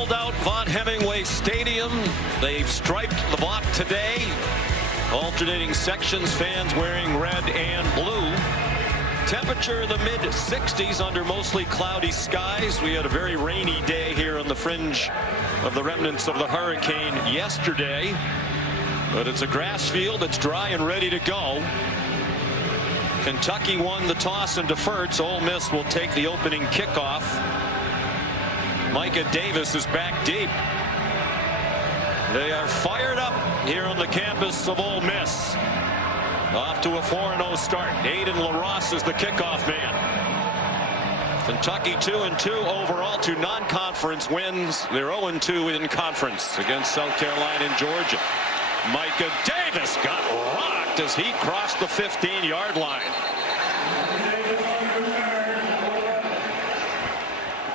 Sold out Vaught Hemingway Stadium. They've striped the Vaught today. Alternating sections, fans wearing red and blue. Temperature in the mid-60s under mostly cloudy skies. We had a very rainy day here on the fringe of the remnants of the hurricane yesterday. But it's a grass field that's dry and ready to go. Kentucky won the toss and deferred, so Ole Miss will take the opening kickoff. Micah Davis is back deep. They are fired up here on the campus of Ole Miss. Off to a 4-0 start. Aiden LaRosse is the kickoff man. Kentucky 2-2 overall, 2 non-conference wins. They're 0-2 in conference against South Carolina and Georgia. Micah Davis got rocked as he crossed the 15-yard line.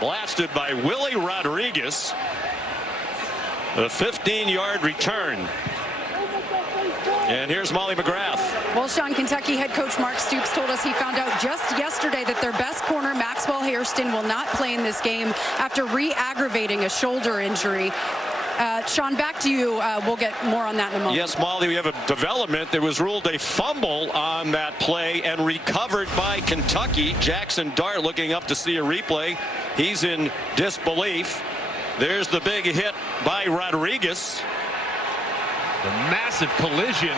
Blasted by Willie Rodriguez. A 15-yard return. And here's Molly McGrath. Well, Sean, Kentucky head coach Mark Stoops told us he found out just yesterday that their best corner, Maxwell Hairston, will not play in this game after re-aggravating a shoulder injury. Sean, back to you. We'll get more on that in a moment. Yes, Molly, we have a development. There was ruled a fumble on that play and recovered by Kentucky. Jackson Dart looking up to see a replay. He's in disbelief. There's the big hit by Rodriguez. The massive collision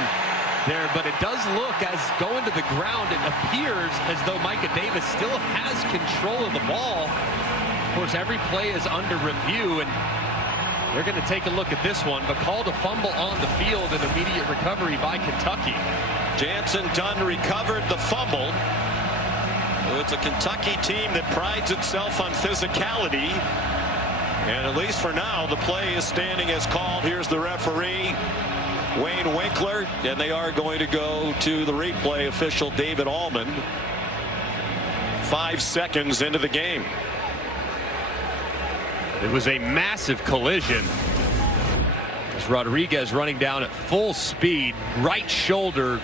there, but it does look, as going to the ground, it appears as though Micah Davis still has control of the ball. Of course, every play is under review, and they're going to take a look at this one, but called a fumble on the field and immediate recovery by Kentucky. Jansen Dunn recovered the fumble. It's a Kentucky team that prides itself on physicality. And at least for now, the play is standing as called. Here's the referee, Wayne Winkler, and they are going to go to the replay official, David Allman. 5 seconds into the game. It was a massive collision. As Rodriguez running down at full speed, right shoulder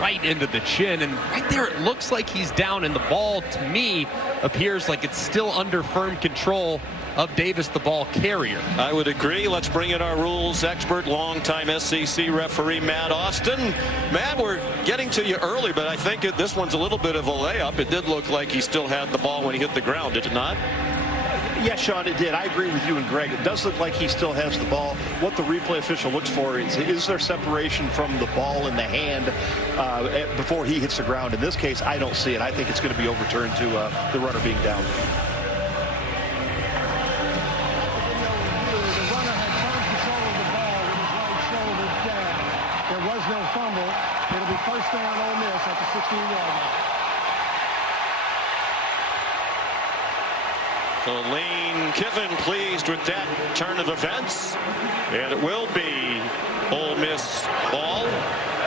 right into the chin, and right there it looks like he's down, and the ball, to me, appears like it's still under firm control of Davis, the ball carrier. I would agree. Let's bring in our rules expert, longtime SEC referee Matt Austin. Matt, we're getting to you early, but I think this one's a little bit of a layup. It did look like he still had the ball when he hit the ground, did it not? Yes, Sean, it did. I agree with you and Greg. It does look like he still has the ball. What the replay official looks for is there separation from the ball in the hand before he hits the ground. In this case, I don't see it. I think it's going to be overturned to the runner being down. It'll be first down Ole Miss at the 16-yard line. So Lane Kiffin pleased with that turn of events, and it will be Ole Miss ball.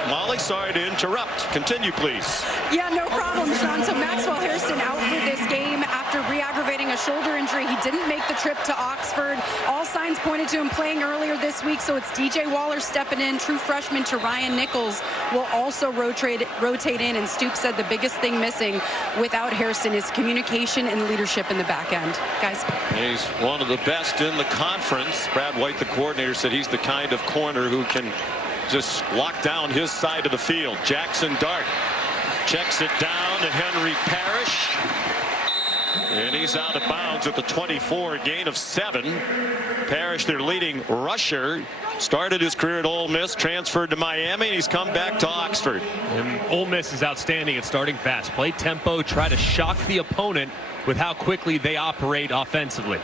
Molly, sorry to interrupt. Continue, please. Yeah, no problem, Sean. So Maxwell Hairston out for this game after re-aggravating a shoulder injury. He didn't make the trip to Oxford. All signs pointed to him playing earlier this week, so it's DJ Waller stepping in. True freshman Ryan Nichols will also rotate in, and Stoops said the biggest thing missing without Hairston is communication and leadership in the back end. Guys. He's one of the best in the conference. Brad White, the coordinator, said he's the kind of corner who can just lock down his side of the field. Jackson Dart checks it down to Henry Parrish, and he's out of bounds at the 24, a gain of 7. Parrish, their leading rusher, started his career at Ole Miss, transferred to Miami, and he's come back to Oxford. And Ole Miss is outstanding at starting fast. Play tempo, try to shock the opponent with how quickly they operate offensively.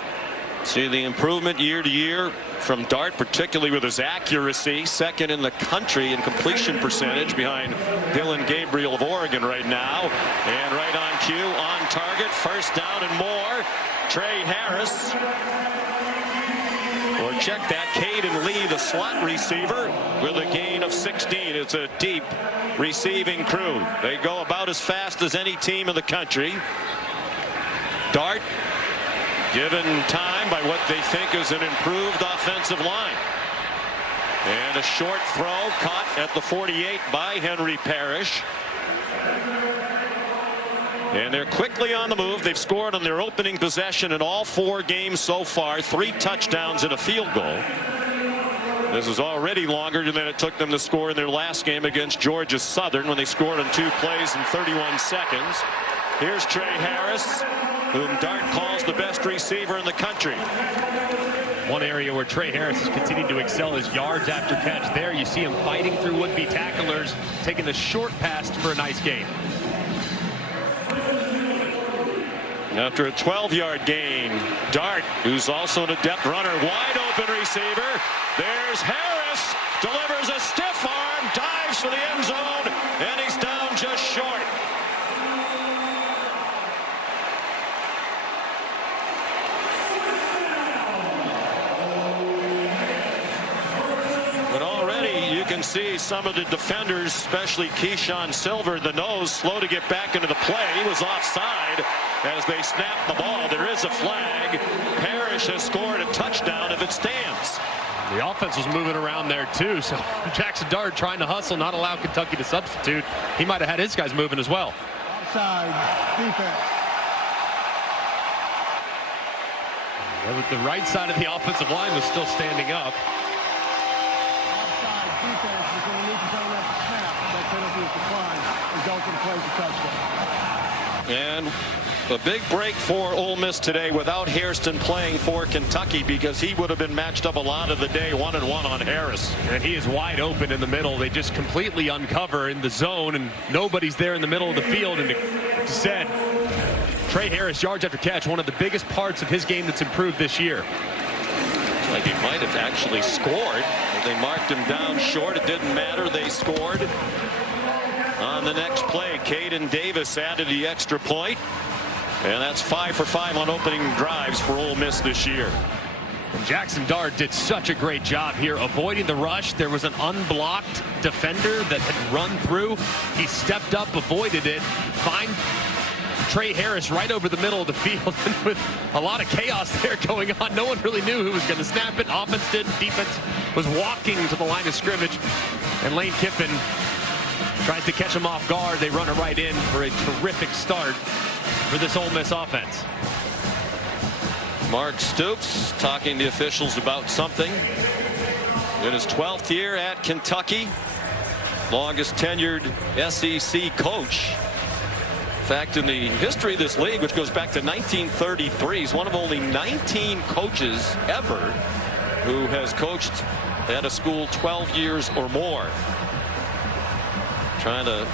See the improvement year to year from Dart, particularly with his accuracy. Second in the country in completion percentage behind Dylan Gabriel of Oregon right now. And right on cue, on target, first down and more. Trey Harris. Or check that, Caden Lee, the slot receiver, with a gain of 16. It's a deep receiving crew. They go about as fast as any team in the country. Dart given time by what they think is an improved offensive line. And a short throw caught at the 48 by Henry Parrish. And they're quickly on the move. They've scored on their opening possession in all 4 games so far. 3 touchdowns and a field goal. This is already longer than it took them to score in their last game against Georgia Southern when they scored on 2 plays in 31 seconds. Here's Trey Harris, whom Dart calls the best receiver in the country. One area where Trey Harris has continued to excel is yards after catch. There you see him fighting through would-be tacklers, taking the short pass for a nice gain. After a 12-yard gain, Dart, who's also an adept runner, wide open receiver. There's Harris, delivers a stiff arm, dives for the end zone, and he's down just short. But already you can see some of the defenders, especially Keyshawn Silver, the nose, slow to get back into the play. He was offside as they snap the ball. There is a flag. Parrish has scored a touchdown if it stands. The offense was moving around there too, so Jackson Dart trying to hustle, not allow Kentucky to substitute. He might have had his guys moving as well. Offside defense. The right side of the offensive line was still standing up. Offside defense is going to need to turn up the snap. That penalty is declined. Resulting plays a touchdown. And a big break for Ole Miss today without Hairston playing for Kentucky, because he would have been matched up a lot of the day 1-on-1 on Harris. And he is wide open in the middle. They just completely uncover in the zone, and nobody's there in the middle of the field. And it said, Trey Harris, yards after catch, one of the biggest parts of his game that's improved this year. Like he might have actually scored. They marked him down short. It didn't matter. They scored. On the next play, Caden Davis added the extra point. And that's 5 for 5 on opening drives for Ole Miss this year. Jackson Dart did such a great job here avoiding the rush. There was an unblocked defender that had run through. He stepped up, avoided it, find Trey Harris right over the middle of the field. And with a lot of chaos there going on, no one really knew who was going to snap it. Offense did, defense was walking to the line of scrimmage. And Lane Kiffin tries to catch him off guard. They run it right in for a terrific start for this Ole Miss offense. Mark Stoops talking to officials about something. In his 12th year at Kentucky, longest tenured SEC coach. In fact, in the history of this league, which goes back to 1933, he's one of only 19 coaches ever who has coached at a school 12 years or more. Trying to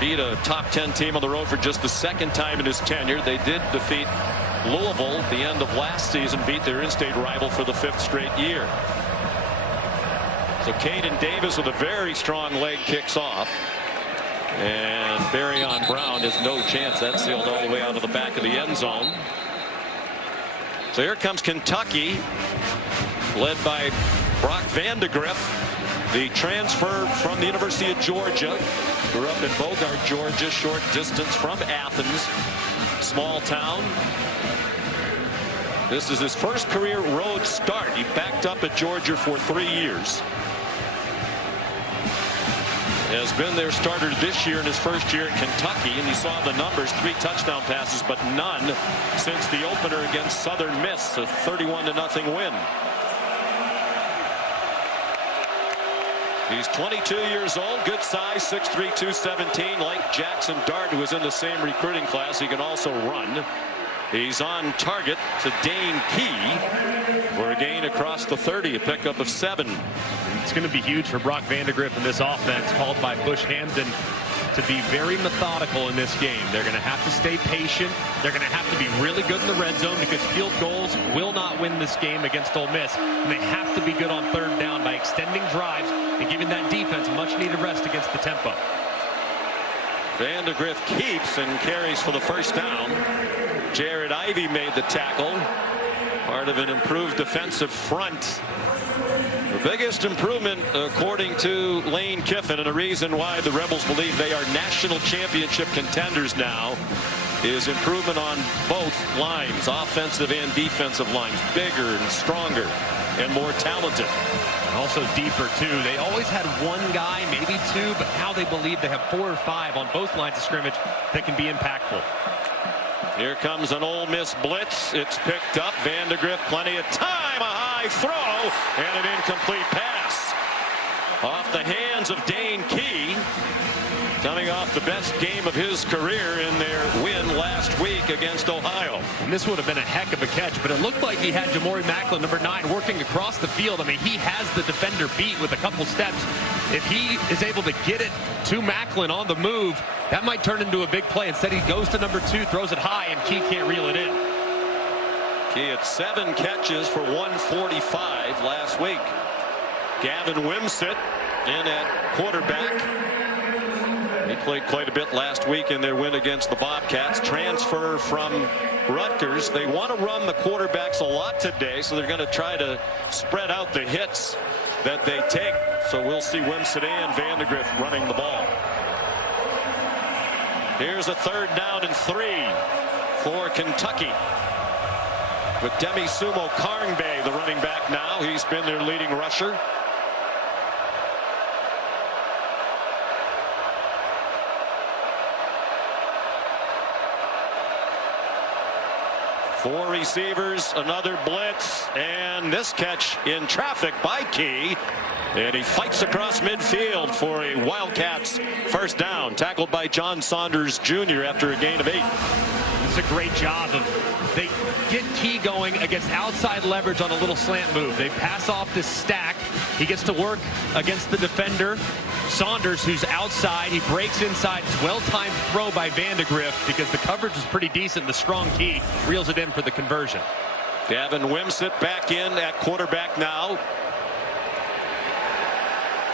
beat a top 10 team on the road for just the 2nd time in his tenure. They did defeat Louisville at the end of last season, beat their in-state rival for the 5th straight year. So Caden Davis with a very strong leg kicks off. And Barryon Brown has no chance. That's sailed all the way out of the back of the end zone. So here comes Kentucky, led by Brock Vandegrift, the transfer from the University of Georgia. Grew up in Bogart, Georgia, short distance from Athens, small town. This is his first career road start. He backed up at Georgia for 3 years. Has been their starter this year in his first year at Kentucky, and you saw the numbers, 3 touchdown passes, but none since the opener against Southern Miss, a 31-0 win. He's 22 years old, good size, 6'3", 217, like Jackson Dart, who was in the same recruiting class. He can also run. He's on target to Dane Key for a gain across the 30, a pickup of 7. It's going to be huge for Brock Vandegrift in this offense, called by Bush Hampton, to be very methodical in this game. They're going to have to stay patient. They're going to have to be really good in the red zone, because field goals will not win this game against Ole Miss. And they have to be good on 3rd down by extending drives and giving that defense much needed rest against the tempo. Vandegrift keeps and carries for the 1st down. Jared Ivey made the tackle, part of an improved defensive front. The biggest improvement, according to Lane Kiffin, and a reason why the Rebels believe they are national championship contenders now, is improvement on both lines, offensive and defensive lines, bigger and stronger. and more talented. And also deeper, too. They always had one guy, maybe two, but now they believe they have 4 or 5 on both lines of scrimmage that can be impactful. Here comes an Ole Miss blitz. It's picked up. Vandegrift, plenty of time. A high throw and an incomplete pass. Off the hands of Dane Key. Coming off the best game of his career in their win last week against Ohio. And this would have been a heck of a catch, but it looked like he had Jamori Macklin, number 9, working across the field. I mean, he has the defender beat with a couple steps. If he is able to get it to Macklin on the move, that might turn into a big play. Instead, he goes to number 2, throws it high, and Key can't reel it in. Key had 7 catches for 145 last week. Gavin Wimsatt in at quarterback. He played quite a bit last week in their win against the Bobcats. Transfer from Rutgers. They want to run the quarterbacks a lot today, so they're going to try to spread out the hits that they take. So we'll see Wimsatt and Vandegrift running the ball. Here's a 3rd down and 3 for Kentucky. With Demi Sumo Karngbe, the running back now. He's been their leading rusher. Four receivers, another blitz, and this catch in traffic by Key. And he fights across midfield for a Wildcats first down. Tackled by John Saunders Jr. after a gain of 8. It's a great job they get Key going against outside leverage on a little slant move. They pass off this stack. He gets to work against the defender. Saunders, who's outside, he breaks inside. It's well-timed throw by Vandegrift because the coverage is pretty decent. The strong Key reels it in for the conversion. Gavin Wimsatt back in at quarterback now.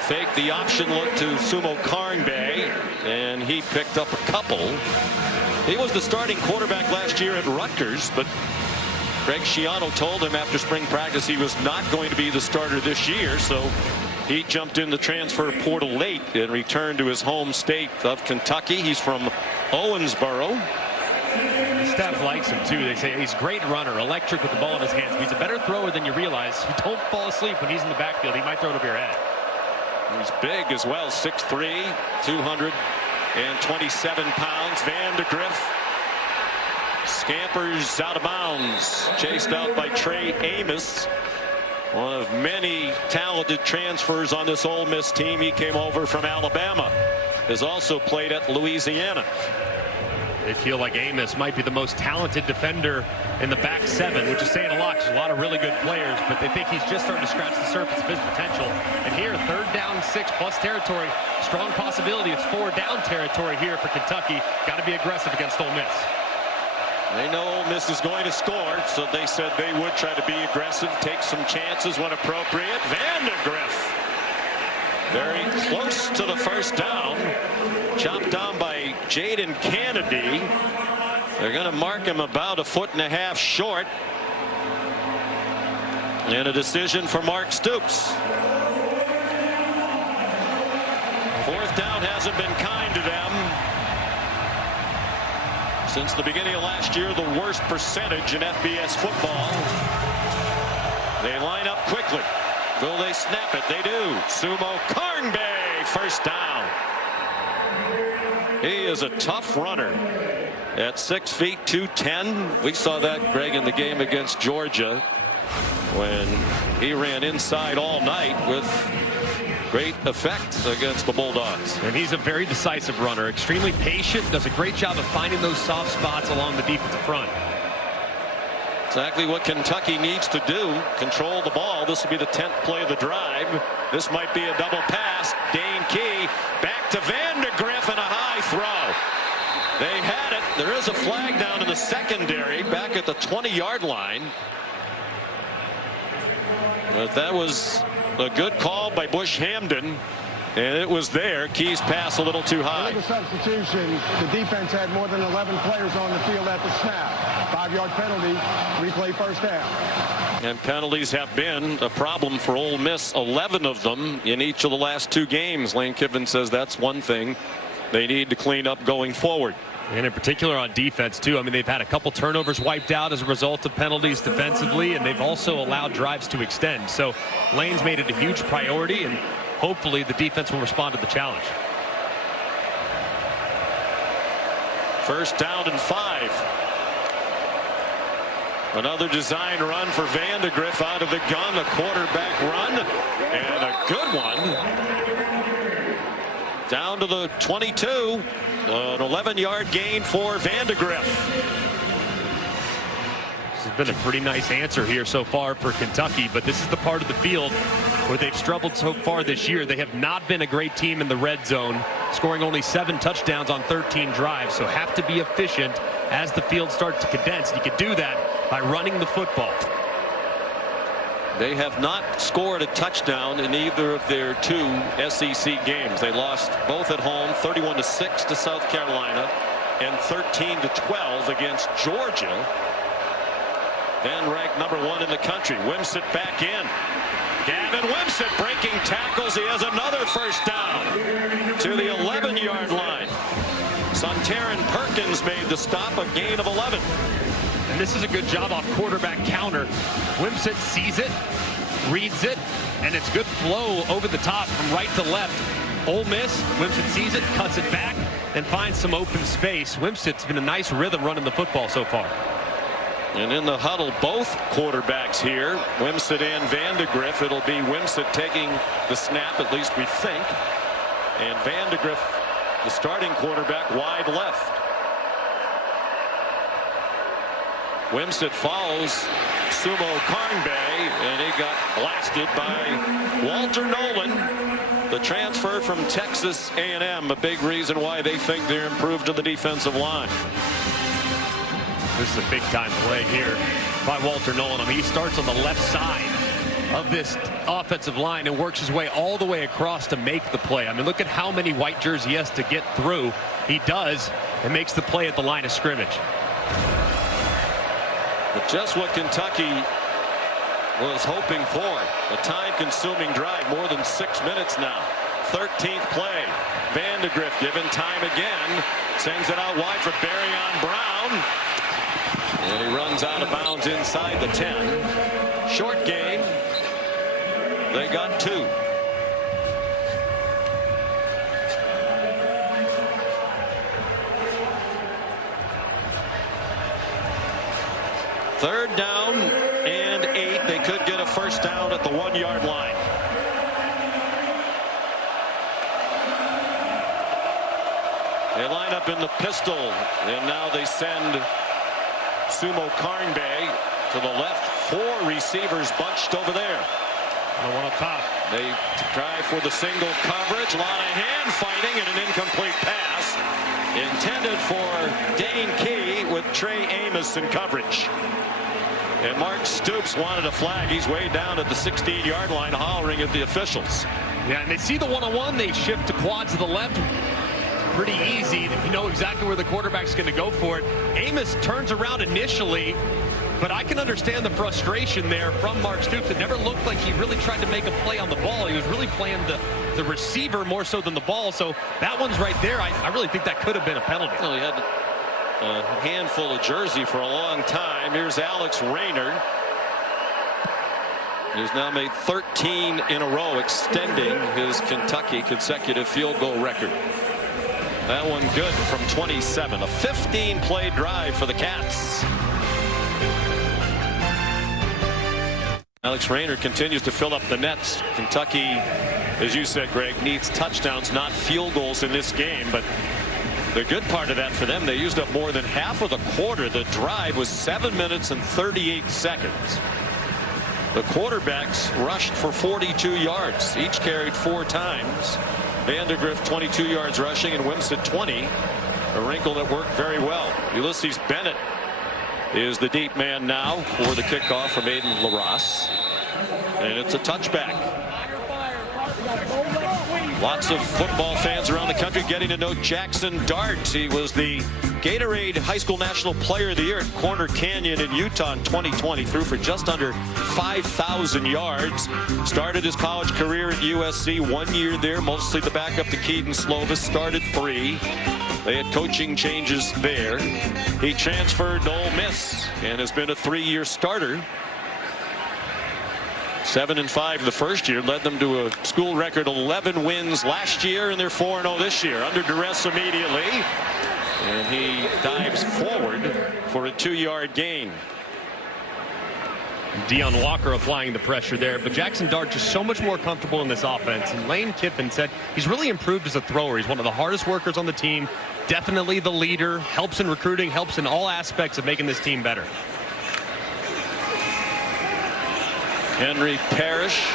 Fake the option look to Sumo Karngbe, and he picked up a couple. He was the starting quarterback last year at Rutgers, but Greg Schiano told him after spring practice he was not going to be the starter this year, so he jumped in the transfer portal late and returned to his home state of Kentucky. He's from Owensboro. The staff likes him too. They say he's a great runner, electric with the ball in his hands. He's a better thrower than you realize. Don't fall asleep when he's in the backfield. He might throw it over your head. He's big as well, 6'3", 227 pounds. Vandegrift scampers out of bounds, chased out by Trey Amos. One of many talented transfers on this Ole Miss team. He came over from Alabama. Has also played at Louisiana. They feel like Amos might be the most talented defender in the back 7, which is saying a lot. There's a lot of really good players, but they think he's just starting to scratch the surface of his potential. And here, 3rd down, 6 plus territory. Strong possibility. It's 4 down territory here for Kentucky. Got to be aggressive against Ole Miss. They know Ole Miss is going to score, so they said they would try to be aggressive, take some chances when appropriate. Vandegrift very close to the first down. Chopped down by Jaden Kennedy. They're going to mark him about 1.5 feet short. And a decision for Mark Stoops. 4th down hasn't been kind to them. Since the beginning of last year, the worst percentage in FBS football. They line up quickly. Will they snap it? They do. Sumo Karngbe, first down. He is a tough runner at 6 feet 210. We saw that, Greg, in the game against Georgia when he ran inside all night with great effect against the Bulldogs. And he's a very decisive runner, extremely patient, does a great job of finding those soft spots along the defensive front. Exactly what Kentucky needs to do. Control the ball. This will be the 10th play of the drive. This might be a double pass. Dane Key back to Vandegrift and a high throw. They had it. There is a flag down in the secondary back at the 20-yard line. But that was a good call by Bush Hamden. And it was there. Key's pass a little too high. With the substitution, the defense had more than 11 players on the field at the snap. 5-yard penalty, replay first down. And penalties have been a problem for Ole Miss, 11 of them in each of the last 2 games. Lane Kiffin says that's one thing they need to clean up going forward. And in particular on defense, too. I mean, they've had a couple turnovers wiped out as a result of penalties defensively, and they've also allowed drives to extend. So Lane's made it a huge priority, and hopefully the defense will respond to the challenge. First down and 5. Another design run for Vandegrift out of the gun, a quarterback run, and a good one. Down to the 22. An 11-yard gain for Vandegrift. This has been a pretty nice answer here so far for Kentucky, but this is the part of the field where they've struggled so far this year. They have not been a great team in the red zone, scoring only 7 touchdowns on 13 drives, so have to be efficient as the field starts to condense. You can do that by running the football. They have not scored a touchdown in either of their 2 SEC games. They lost both at home, 31-6 to South Carolina and 13-12 against Georgia. Then ranked number 1 in the country. Wimsatt back in. Gavin Wimsatt breaking tackles. He has another first down to the 11-yard line. Sontaran Perkins made the stop, a gain of 11. And this is a good job off quarterback counter. Wimsatt sees it, reads it, and it's good flow over the top from right to left. Ole Miss, Wimsatt sees it, cuts it back, and finds some open space. Wimsatt's been a nice rhythm running the football so far. And in the huddle, both quarterbacks here, Wimsatt and Vandegrift. It'll be Wimsatt taking the snap, at least we think. And Vandegrift, the starting quarterback, wide left. Wimsatt follows Sumo Karngbae, and he got blasted by Walter Nolan, the transfer from Texas A&M. A big reason why they think they're improved to the defensive line. This is a big-time play here by Walter Nolan. I mean, he starts on the left side of this offensive line and works his way all the way across to make the play. I mean, look at how many white jerseys he has to get through. He does, and makes the play at the line of scrimmage. But just what Kentucky was hoping for. A time-consuming drive, more than 6 minutes now. 13th play. Vandegrift given time again. Sends it out wide for Barryon Brown. And he runs out of bounds inside the 10. Short gain. They got 2. Third down and 8. They could get a first down at the 1-yard line. They line up in the pistol, and now they send Sumo Karngbae to the left. 4 receivers bunched over there. And one up top. They try for the single coverage. A lot of hand fighting and an incomplete pass intended for Dane Key with Trey Amos in coverage. And Mark Stoops wanted a flag. He's way down at the 16-yard line hollering at the officials. Yeah, and they see the one-on-one. They shift to quads to the left. Pretty easy. You know exactly where the quarterback's going to go for it. Amos turns around initially, but I can understand the frustration there from Mark Stoops. It never looked like he really tried to make a play on the ball. He was really playing the receiver more so than the ball. So that one's right there. I really think that could have been a penalty. Well, he had a handful of jersey for a long time. Here's Alex Rayner. He's now made 13 in a row, extending his Kentucky consecutive field goal record. That one good from 27. A 15-play drive for the Cats. Alex Rayner continues to fill up the nets. Kentucky, as you said, Greg, needs touchdowns, not field goals in this game. But the good part of that for them, they used up more than half of the quarter. The drive was 7 minutes and 38 seconds. The quarterbacks rushed for 42 yards. Each carried 4 times. Vandegrift 22 yards rushing and Wimsatt 20. A wrinkle that worked very well. Ulysses Bennett is the deep man now for the kickoff from Aiden LaRosse. And it's a touchback. Lots of football fans around the country getting to know Jackson Dart. He was the Gatorade High School National Player of the Year at Corner Canyon in Utah in 2020. Threw for just under 5,000 yards. Started his college career at USC. 1 year there, mostly the backup to Keaton Slovis. Started 3. They had coaching changes there. He transferred to Ole Miss and has been a 3-year starter. 7-5 the first year, led them to a school record 11 wins last year, and they're 4-0 this year. Under duress immediately, and he dives forward for a 2-yard gain. Deion Walker applying the pressure there, but Jackson Dart just so much more comfortable in this offense. And Lane Kiffin said he's really improved as a thrower. He's one of the hardest workers on the team, definitely the leader, helps in recruiting, helps in all aspects of making this team better. Henry Parrish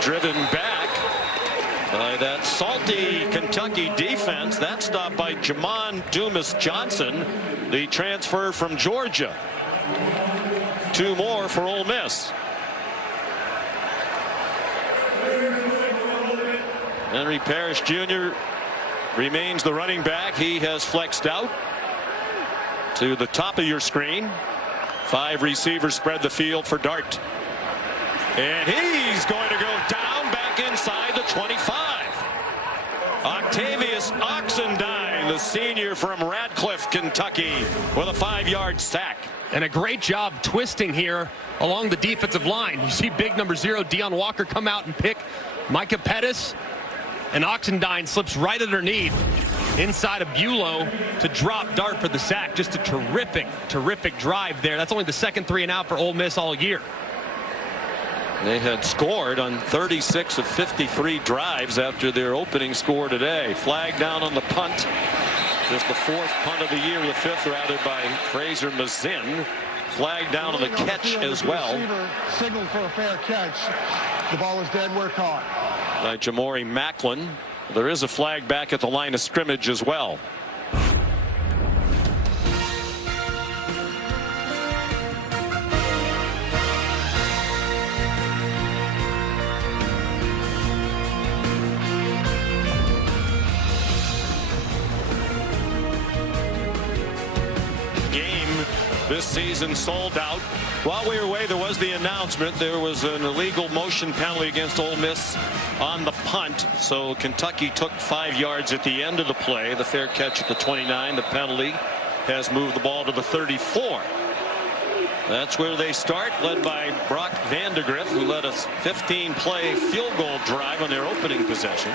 driven back by that salty Kentucky defense. That stopped by Jamon Dumas-Johnson, the transfer from Georgia. 2 more for Ole Miss. Henry Parrish Jr. remains the running back. He has flexed out to the top of your screen. 5 receivers spread the field for Dart. And he's going to go down back inside the 25. Octavius Oxendine, the senior from Radcliffe, Kentucky, with a 5-yard sack. And a great job twisting here along the defensive line. You see big number 0, Deion Walker, come out and pick Micah Pettis. And Oxendine slips right underneath inside of Bulow to drop Dart for the sack. Just a terrific drive there. That's only the second 3-and-out for Ole Miss all year. They had scored on 36 of 53 drives after their opening score today. Flag down on the punt. Just the 4th punt of the year, the 5th rather, by Fraser Mazin. Flag down on the catch as well. Signaled for a fair catch. The ball is dead where caught. By Jamori Macklin. There is a flag back at the line of scrimmage as well. This season sold out. While we were away, there was the announcement there was an illegal motion penalty against Ole Miss on the punt. So Kentucky took 5 yards at the end of the play. The fair catch at the 29. The penalty has moved the ball to the 34. That's where they start, led by Brock Vandegrift, who led a 15-play field goal drive on their opening possession.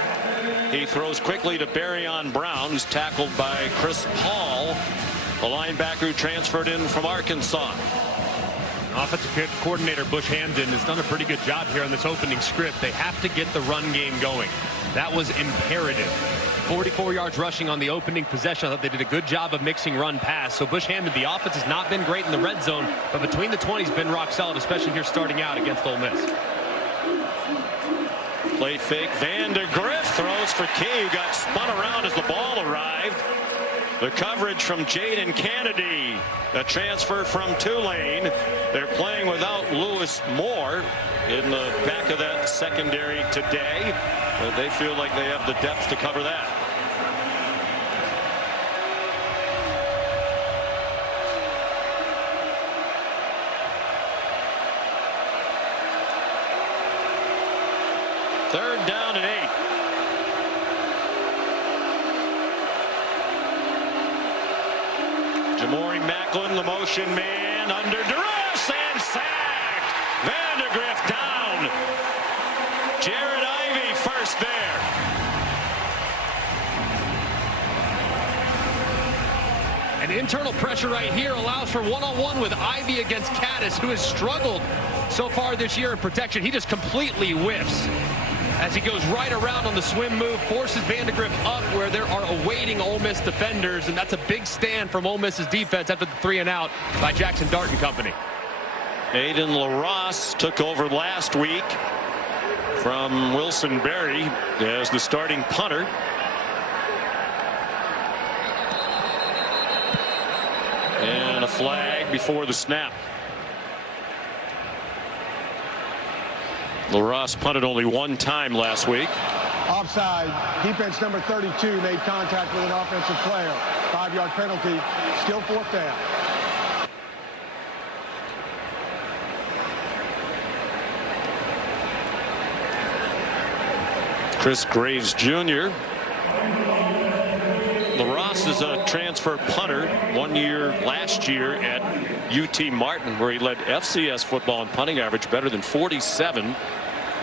He throws quickly to Barryon Brown, who's tackled by Chris Paul, the linebacker who transferred in from Arkansas. Offensive coordinator Bush Hamdan has done a pretty good job here on this opening script. They have to get the run game going. That was imperative. 44 yards rushing on the opening possession. I thought they did a good job of mixing run pass. So Bush Hamdan, the offense has not been great in the red zone, but between the 20s been rock solid, especially here starting out against Ole Miss. Play fake. Vandegrift throws for Key, who got spun around as the ball arrived. The coverage from Jaden Kennedy, a transfer from Tulane. They're playing without Lewis Moore in the back of that secondary today. But they feel like they have the depth to cover that. Third down and 8. Jamori Macklin, the motion man, under duress and sacked. Vandegrift down. Jared Ivey first there. And internal pressure right here allows for one-on-one with Ivey against Caddis, who has struggled so far this year in protection. He just completely whiffs as he goes right around on the swim move, forces Vandegrift up where there are awaiting Ole Miss defenders, and that's a big stand from Ole Miss's defense after the 3-and-out by Jackson Dart and company. Aiden LaRosse took over last week from Wilson Berry as the starting punter. And a flag before the snap. LaRosse punted only 1 time last week. Offside. Defense number 32 made contact with an offensive player. 5-yard penalty. Still 4th down. Chris Graves Jr. LaRosse is a transfer punter. 1 year last year at UT Martin, where he led FCS football in punting average better than 47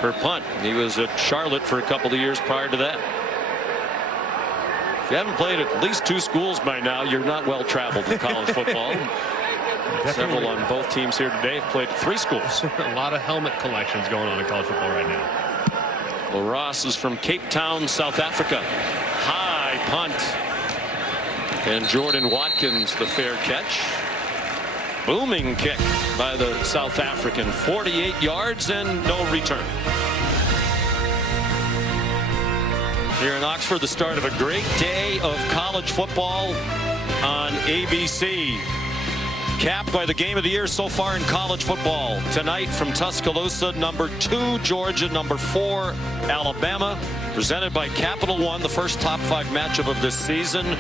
per punt. He was at Charlotte for a couple of years prior to that. If you haven't played at least 2 schools by now, you're not well traveled in college football. Several on both teams here today have played at 3 schools. A lot of helmet collections going on in college football right now. LaRosse is from Cape Town, South Africa. High punt. And Jordan Watkins the fair catch. Booming kick by the South African. 48 yards and no return. Here in Oxford, the start of a great day of college football on ABC. Capped by the game of the year so far in college football. Tonight from Tuscaloosa, number 2 Georgia, number 4 Alabama. Presented by Capital One, the first top 5 matchup of this season.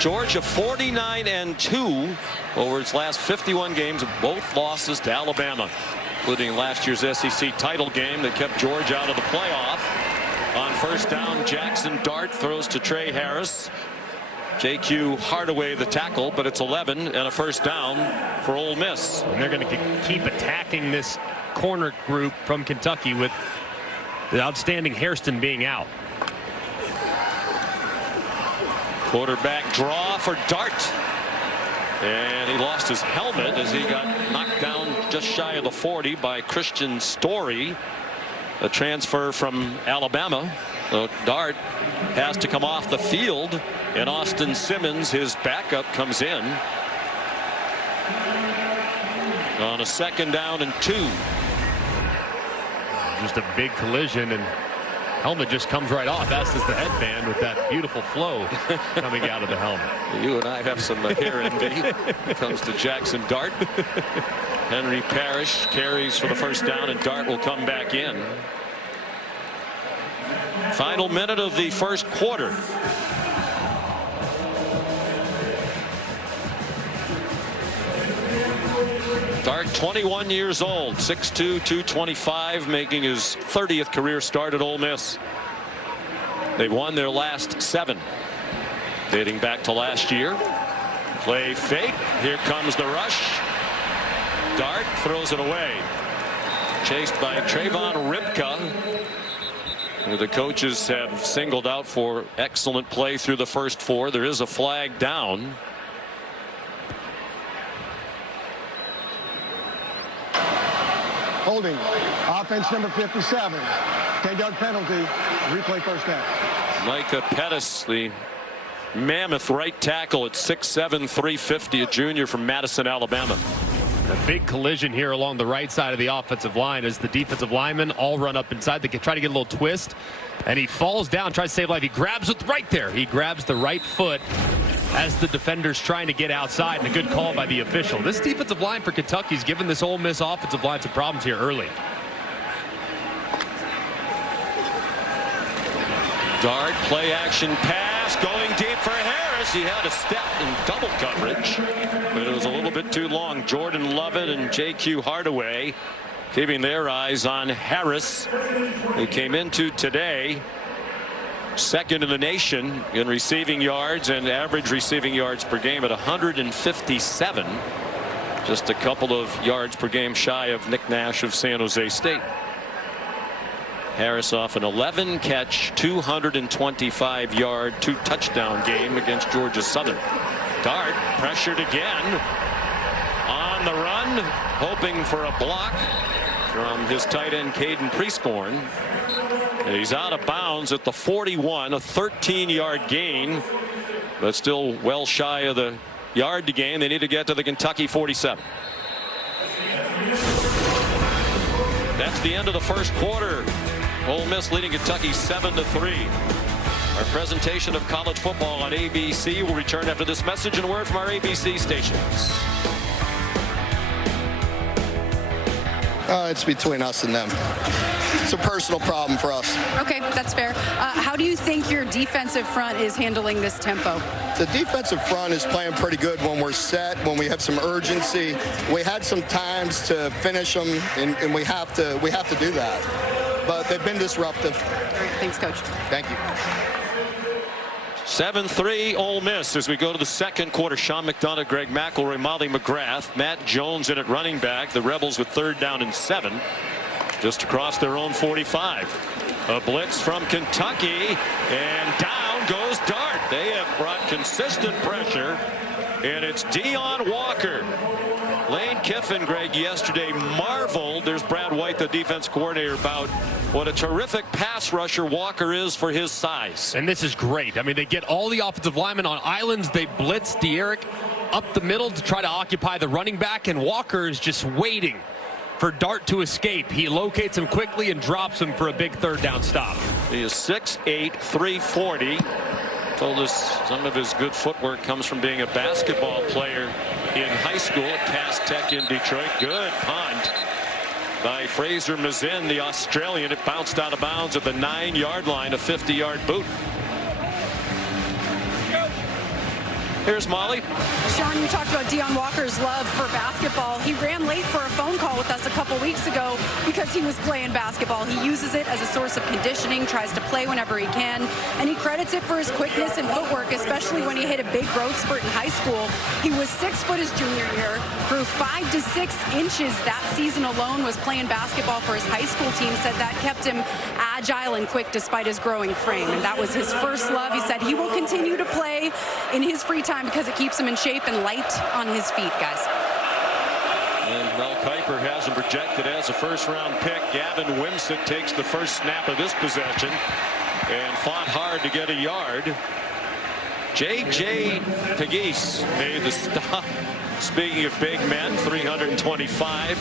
Georgia 49-2 over its last 51 games, of both losses to Alabama, including last year's SEC title game that kept Georgia out of the playoff. On first down, Jackson Dart throws to Trey Harris. J.Q. Hardaway the tackle, but it's 11 and a first down for Ole Miss. And they're going to keep attacking this corner group from Kentucky with the outstanding Hairston being out. Quarterback draw for Dart. And he lost his helmet as he got knocked down just shy of the 40 by Christian Story, a transfer from Alabama. So Dart has to come off the field, and Austin Simmons, his backup, comes in on a 2nd down and 2. Just a big collision, and helmet just comes right off, as does the headband with that beautiful flow coming out of the helmet. You and I have some hair envy. Comes to Jackson Dart. Henry Parrish carries for the first down, and Dart will come back in. Final minute of the first quarter. Dart, 21 years old, 6'2", 225, making his 30th career start at Ole Miss. They've won their last 7, dating back to last year. Play fake. Here comes the rush. Dart throws it away. Chased by Trayvon Ripka, who the coaches have singled out for excellent play through the first 4. There is a flag down. Holding. Offense number 57. 10-yard penalty. Replay first down. Micah Pettis, the mammoth right tackle at 6'7", 350, a junior from Madison, Alabama. A big collision here along the right side of the offensive line as the defensive linemen all run up inside. They try to get a little twist, and he falls down, tries to save life. He grabs it right there. He grabs the right foot as the defender's trying to get outside, and a good call by the official. This defensive line for Kentucky's given this Ole Miss offensive line some problems here early. Dart, play action pass, going deep for Harris. He had a step in double coverage, but it was a little bit too long. Jordan Lovett and J.Q. Hardaway keeping their eyes on Harris, who came into today 2nd in the nation in receiving yards and average receiving yards per game at 157. Just a couple of yards per game shy of Nick Nash of San Jose State. Harris off an 11-catch, 225-yard, 2-touchdown game against Georgia Southern. Dart pressured again on the run, hoping for a block from his tight end Caden Prieskorn. And he's out of bounds at the 41, a 13-yard gain, but still well shy of the yard to gain. They need to get to the Kentucky 47. That's the end of the first quarter. Ole Miss leading Kentucky 7-3. Our presentation of college football on ABC will return after this message and word from our ABC stations. It's between us and them. It's a personal problem for us. Okay, that's fair. How do you think your defensive front is handling this tempo? The defensive front is playing pretty good when we're set, when we have some urgency. We had some times to finish them, and we have to do that. But they've been disruptive. Great. Thanks, Coach. Thank you. 7-3 Ole Miss as we go to the second quarter. Sean McDonough, Greg McElroy, Molly McGrath, Matt Jones in at running back. The Rebels with 3rd down and 7 just across their own 45. A blitz from Kentucky, and down goes Dart. They have brought consistent pressure, and it's Dion Walker. Lane Kiffin, Greg, yesterday marveled, there's Brad White, the defense coordinator, about what a terrific pass rusher Walker is for his size. And this is great. I mean, they get all the offensive linemen on islands. They blitz D'Eriq up the middle to try to occupy the running back, and Walker is just waiting for Dart to escape. He locates him quickly and drops him for a big 3rd down stop. He is 6'8", 340. Told us some of his good footwork comes from being a basketball player in high school at Cass Tech in Detroit. Good punt by Fraser Mazin, the Australian. It bounced out of bounds at the 9-yard line, a 50-yard boot. Here's Molly. Sean, you talked about Dion Walker's love for basketball. He ran late for a phone call with us a couple weeks ago because he was playing basketball. He uses it as a source of conditioning, tries to play whenever he can, and he credits it for his quickness and footwork, especially when he hit a big growth spurt in high school. He was 6 foot his junior year, grew 5 to 6 inches that season alone, was playing basketball for his high school team, said that kept him agile and quick despite his growing frame, and that was his first love. He said he will continue to play in his free time because it keeps him in shape and light on his feet, guys. And Mel Kiper has him projected as a first-round pick. Gavin Wimsatt takes the first snap of this possession and fought hard to get a yard. J.J. Pegues made the stop. Speaking of big men, 325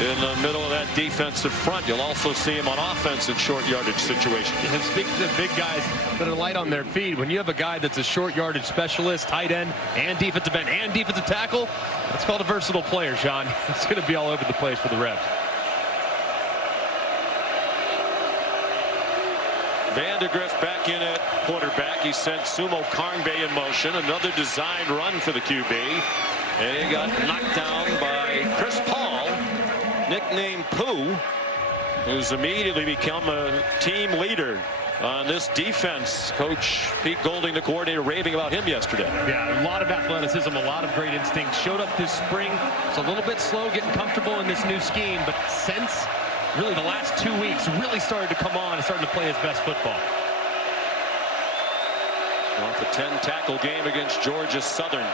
in the middle of that defensive front. You'll also see him on offense in short yardage situations. And speaking of big guys that are light on their feet, when you have a guy that's a short yardage specialist, tight end, and defensive end, and defensive tackle, that's called a versatile player, Sean. It's going to be all over the place for the Rebs. Vandegrift back in at quarterback. He sent Sumo Karngbe in motion. Another designed run for the QB. And he got knocked down by Chris Paul, nicknamed Pooh, who's immediately become a team leader on this defense. Coach Pete Golding, the coordinator, raving about him yesterday. Yeah, a lot of athleticism, a lot of great instinct. Showed up this spring. It's a little bit slow getting comfortable in this new scheme, but since really the last 2 weeks, really started to come on and starting to play his best football. Off a 10-tackle game against Georgia Southern.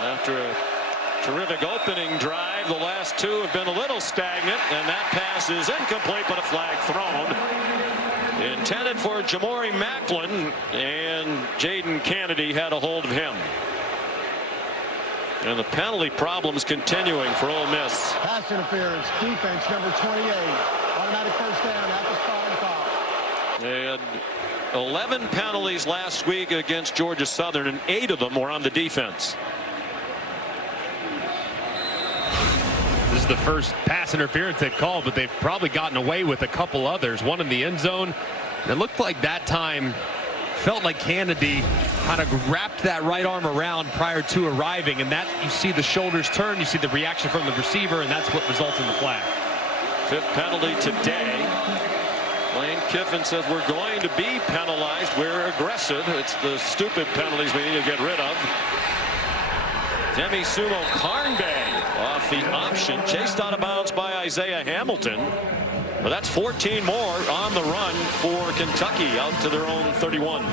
After a terrific opening drive, the last 2 have been a little stagnant, and that pass is incomplete, but a flag thrown. Intended for Jamori Macklin, and Jaden Kennedy had a hold of him. And the penalty problems continuing for Ole Miss. Pass interference, defense number 28. Automatic first down at the spot and foul. They had 11 penalties last week against Georgia Southern, and 8 of them were on the defense. This is the first pass interference they've called, but they've probably gotten away with a couple others. One in the end zone. And it looked like that time felt like Kennedy kind of wrapped that right arm around prior to arriving, and that you see the shoulders turn, you see the reaction from the receiver, and that's what results in the flag. 5th penalty today. Lane Kiffin says we're going to be penalized. We're aggressive. It's the stupid penalties we need to get rid of. Demi Sumo Karngbe off the option, chased out of bounds by Isaiah Hamilton. But that's 14 more on the run for Kentucky out to their own 31.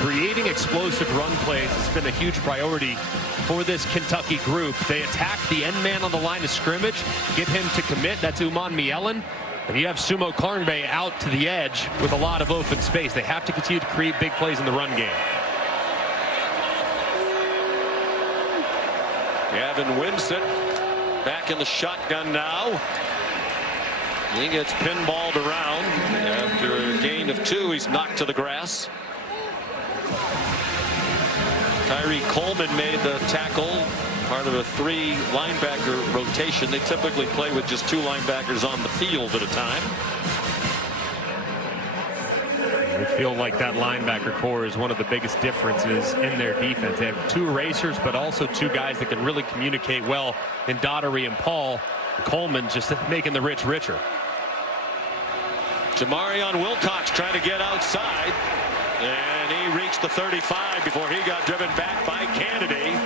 Creating explosive run plays has been a huge priority for this Kentucky group. They attack the end man on the line of scrimmage, get him to commit. That's Uman Mielen. And you have Sumo Karngbe out to the edge with a lot of open space. They have to continue to create big plays in the run game. Gavin Wimsatt back in the shotgun now. He gets pinballed around. After a gain of 2, he's knocked to the grass. Tyree Coleman made the tackle, part of a 3 linebacker rotation. They typically play with just 2 linebackers on the field at a time. I feel like that linebacker core is one of the biggest differences in their defense. They have 2 erasers, but also 2 guys that can really communicate well in Daughtery and Paul. Coleman just making the rich richer. Jamarion Wilcox trying to get outside, and he reached the 35 before he got driven back by Kennedy.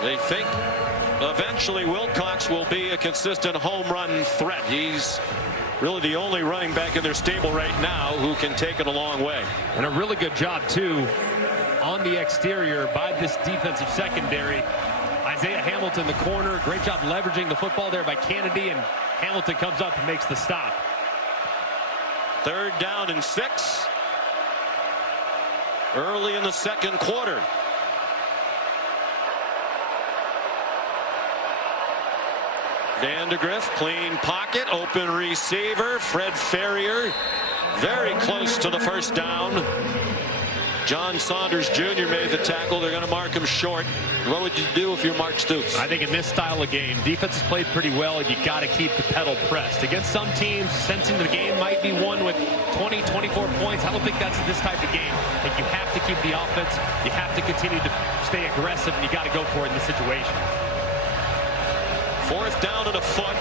They think eventually Wilcox will be a consistent home run threat. He's really the only running back in their stable right now who can take it a long way. And a really good job, too, on the exterior by this defensive secondary. Isaiah Hamilton, the corner, great job leveraging the football there by Kennedy, and Hamilton comes up and makes the stop. 3rd down and 6. Early in the second quarter. Vandegrift, clean pocket, open receiver. Fred Ferrier, very close to the first down. John Saunders Jr. made the tackle. They're going to mark him short. What would you do if you're Mark Stoops? I think in this style of game, defense has played pretty well, and you got to keep the pedal pressed. Against some teams, sensing the game might be won with 20, 24 points. I don't think that's this type of game. I think you have to keep the offense. You have to continue to stay aggressive, and you got to go for it in this situation. 4th down and a foot.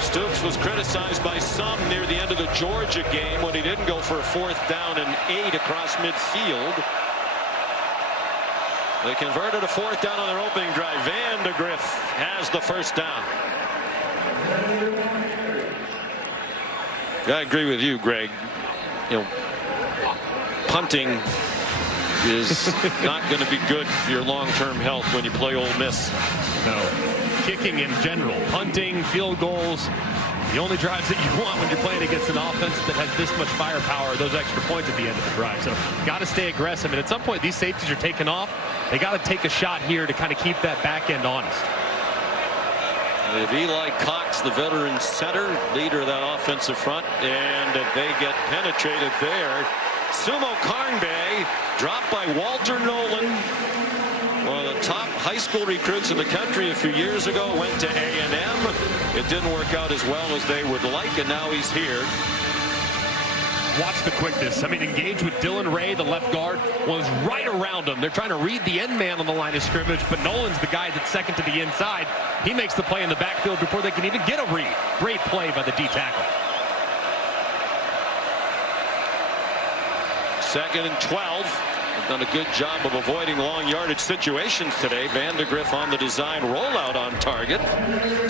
Stoops was criticized by some near the end of the Georgia game when he didn't go for a 4th down and 8 across midfield. They converted a 4th down on their opening drive. Vandegrift has the first down. I agree with you, Greg. You know, punting is not going to be good for your long-term health when you play Ole Miss. No. Kicking in general, punting, field goals, the only drives that you want when you're playing against an offense that has this much firepower are those extra points at the end of the drive. So got to stay aggressive, and at some point these safeties are taking off. They got to take a shot here to kind of keep that back end honest. They have Eli Cox, the veteran center, leader of that offensive front, and they get penetrated there. Sumo Karnbe dropped by Walter Nolan, one of the top high school recruits in the country a few years ago. Went to A&M. It didn't work out as well as they would like, and now he's here. Watch the quickness. I mean, engaged with Dylan Ray, the left guard, was right around him. They're trying to read the end man on the line of scrimmage, but Nolan's the guy that's second to the inside. He makes the play in the backfield before they can even get a read. Great play by the D tackle. 2nd and 12. They've done a good job of avoiding long yardage situations today. Vandegrift on the design rollout on target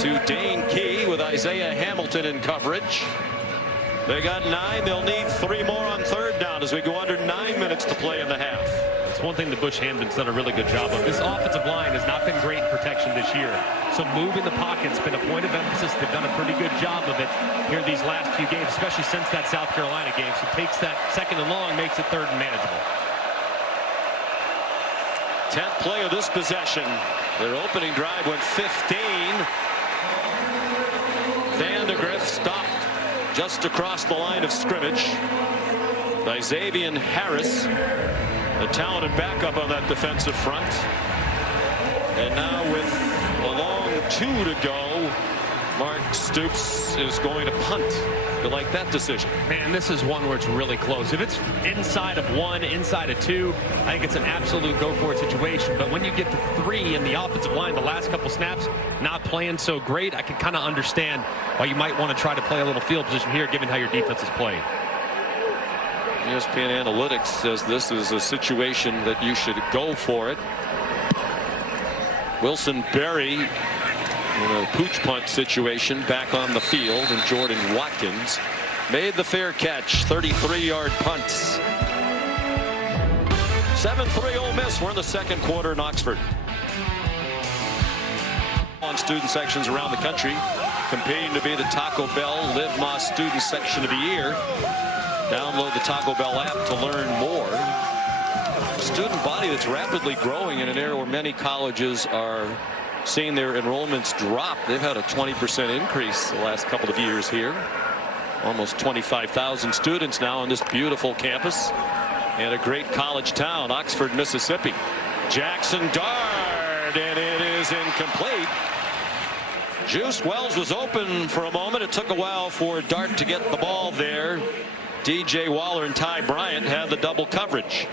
to Dane Key with Isaiah Hamilton in coverage. They got 9. They'll need 3 more on 3rd down as we go under 9 minutes to play in the half. It's one thing that Bush Hamden's done a really good job of. This offensive line has not been great in protection this year. So moving the pocket's been a point of emphasis. They've done a pretty good job of it here these last few games, especially since that South Carolina game. So takes that 2nd and long, makes it 3rd and manageable. 10th play of this possession. Their opening drive went 15. Vandegrift stopped just across the line of scrimmage by Xavier Harris, a talented backup on that defensive front. And now with a long 2 to go, Mark Stoops is going to punt. You like that decision? Man, this is one where it's really close. If it's inside of 1, inside of 2, I think it's an absolute go-for-it situation. But when you get to 3 in the offensive line, the last couple snaps not playing so great, I can kind of understand why you might want to try to play a little field position here, given how your defense is playing. ESPN Analytics says this is a situation that you should go for it. Wilson Berry in a pooch punt situation back on the field, and Jordan Watkins made the fair catch. 33-yard punts. 7-3 Ole Miss. We're in the second quarter in Oxford. On student sections around the country, competing to be the Taco Bell Live Más Student Section of the Year. Download the Taco Bell app to learn more. Student body that's rapidly growing in an area where many colleges are seeing their enrollments drop. They've had a 20% increase the last couple of years here. Almost 25,000 students now on this beautiful campus and a great college town, Oxford, Mississippi. Jackson Dart, and it is incomplete. Juice Wells was open for a moment. It took a while for Dart to get the ball there. DJ Waller and Ty Bryant had the double coverage.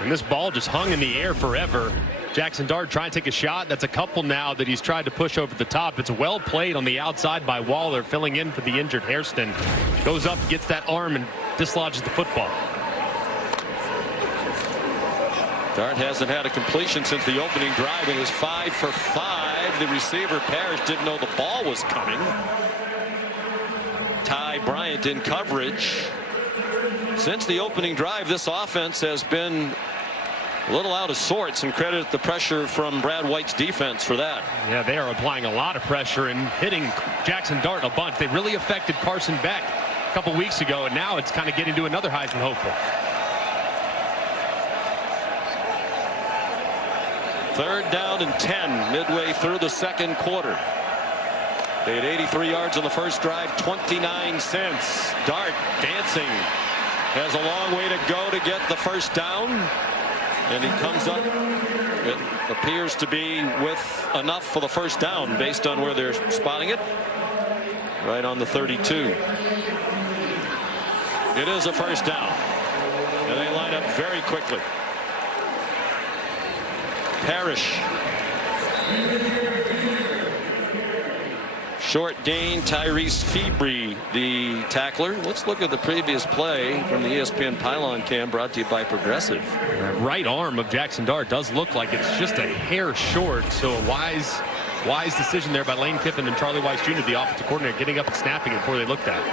And this ball just hung in the air forever. Jackson Dart trying to take a shot. That's a couple now that he's tried to push over the top. It's well played on the outside by Waller, filling in for the injured Hairston. Goes up, gets that arm, and dislodges the football. Dart hasn't had a completion since the opening drive. It was 5 for 5. The receiver, Parrish, didn't know the ball was coming. Ty Bryant in coverage. Since the opening drive, this offense has been a little out of sorts, and credit the pressure from Brad White's defense for that. Yeah, they are applying a lot of pressure and hitting Jackson Dart a bunch. They really affected Carson Beck a couple weeks ago, and now it's kind of getting to another Heisman hopeful. Third down and 10 midway through the second quarter. They had 83 yards on the first drive, 29 cents. Dart dancing. Has a long way to go to get the first down. And he comes up. It appears to be with enough for the first down based on where they're spotting it. Right on the 32. It is a first down. And they line up very quickly. Parrish. Short gain, Tyrese Febrey, the tackler. Let's look at the previous play from the ESPN Pylon Cam, brought to you by Progressive. That right arm of Jackson Dart does look like it's just a hair short, so a wise decision there by Lane Kiffin and Charlie Weiss Jr., the offensive coordinator, getting up and snapping it before they looked at it.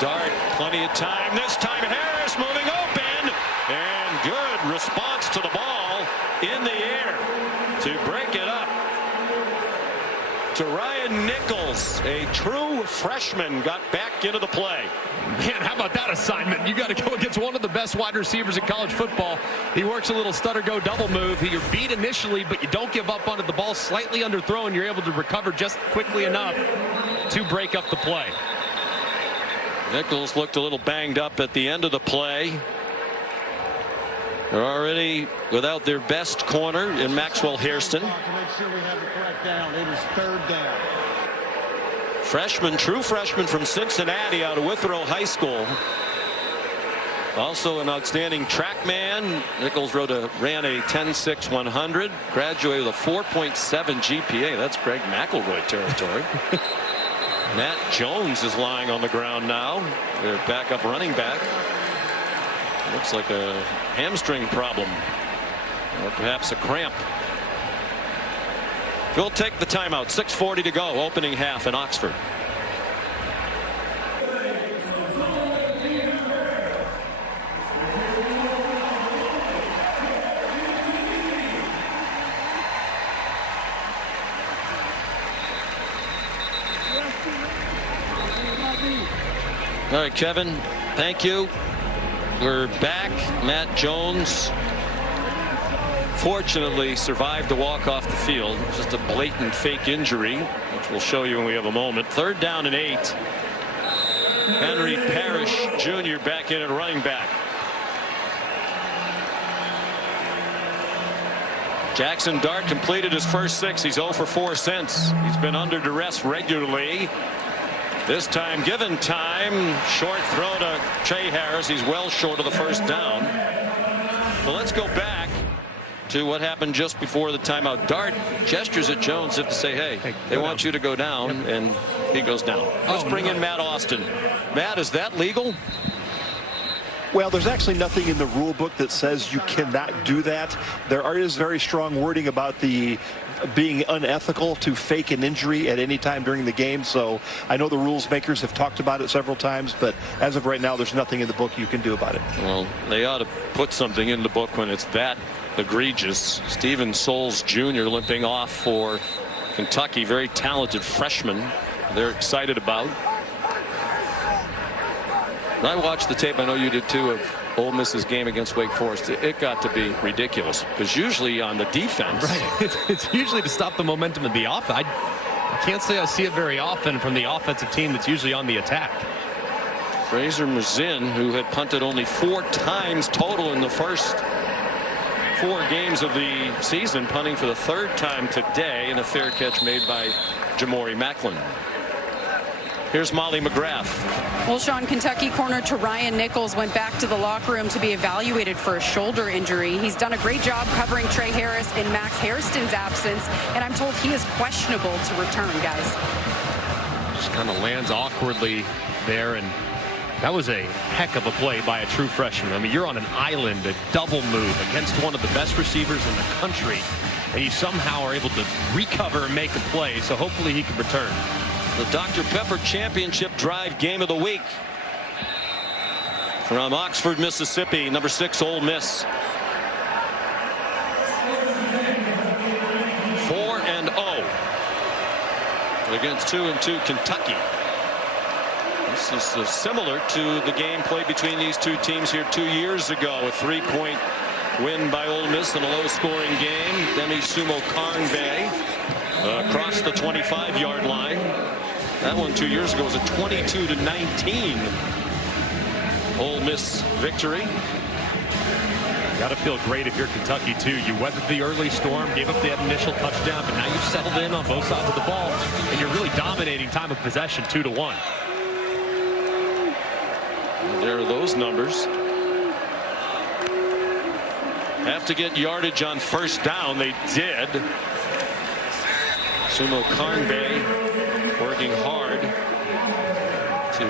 Dart, plenty of time. This time Harris moving open, and good response to the ball in the air to break it up. To Ryan Nichols, a true freshman, got back into the play. Man, how about that assignment? You got to go against one of the best wide receivers in college football. He works a little stutter go double move. You're beat initially, but you don't give up onto the ball, slightly underthrown. You're able to recover just quickly enough to break up the play. Nichols looked a little banged up at the end of the play. They're already without their best corner in Maxwell Hairston. To make sure we have the correct down. It is third down. Freshman, true freshman from Cincinnati out of Withrow High School. Also an outstanding track man. Nichols ran a 10.6 100. Graduated with a 4.7 GPA. That's Greg McElroy territory. Matt Jones is lying on the ground now. Their backup running back. Looks like a hamstring problem, or perhaps a cramp. We'll take the timeout. 6:40 to go. Opening half in Oxford. All right, Kevin, thank you. We're back. Matt Jones fortunately survived to walk off the field. Just a blatant fake injury, which we'll show you when we have a moment. Third down and 8. Henry Parrish Jr. back in at running back. Jackson Dart completed his first 6. He's 0 for 4 since. He's been under duress regularly. This time, given time, short throw to Trey Harris. He's well short of the first down. So let's go back to what happened just before the timeout. Dart gestures at Jones as if to say, hey, they want you to go down, and he goes down. Let's bring in Matt Austin. Matt, is that legal? Well, there's actually nothing in the rule book that says you cannot do that. There is very strong wording about the being unethical to fake an injury at any time during the game. So I know the rules makers have talked about it several times, but as of right now, there's nothing in the book you can do about it. Well, they ought to put something in the book when it's that egregious. Steven Souls Jr. limping off for Kentucky. Very talented freshman. They're excited about. I watched the tape, I know you did too, of Ole Miss's game against Wake Forest. It got to be ridiculous, because usually on the defense. Right. It's usually to stop the momentum of the offense. I can't say I see it very often from the offensive team that's usually on the attack. Fraser Mazin, who had punted only 4 times total in the first 4 games of the season, punting for the 3rd time today, and a fair catch made by Jamori Macklin. Here's Molly McGrath. Well, Sean, Kentucky corner Ryan Nichols went back to the locker room to be evaluated for a shoulder injury. He's done a great job covering Trey Harris in Max Hairston's absence, and I'm told he is questionable to return, guys. Just kind of lands awkwardly there, and that was a heck of a play by a true freshman. I mean, you're on an island, a double move against one of the best receivers in the country, and you somehow are able to recover and make a play, so hopefully he can return. The Dr. Pepper Championship Drive Game of the Week from Oxford, Mississippi, number 6 Ole Miss. 4-0 against 2-2 Kentucky. This is similar to the game played between these two teams here 2 years ago. A 3-point win by Ole Miss in a low-scoring game. Demi Sumo Karngbae across the 25-yard line. That one 2 years ago was a 22-19 Ole Miss victory. Got to feel great if you're Kentucky too. You weathered the early storm, gave up that initial touchdown, but now you've settled in on both sides of the ball, and you're really dominating time of possession 2-1. There are those numbers. Have to get yardage on first down. They did. Sumo Karngbae working hard to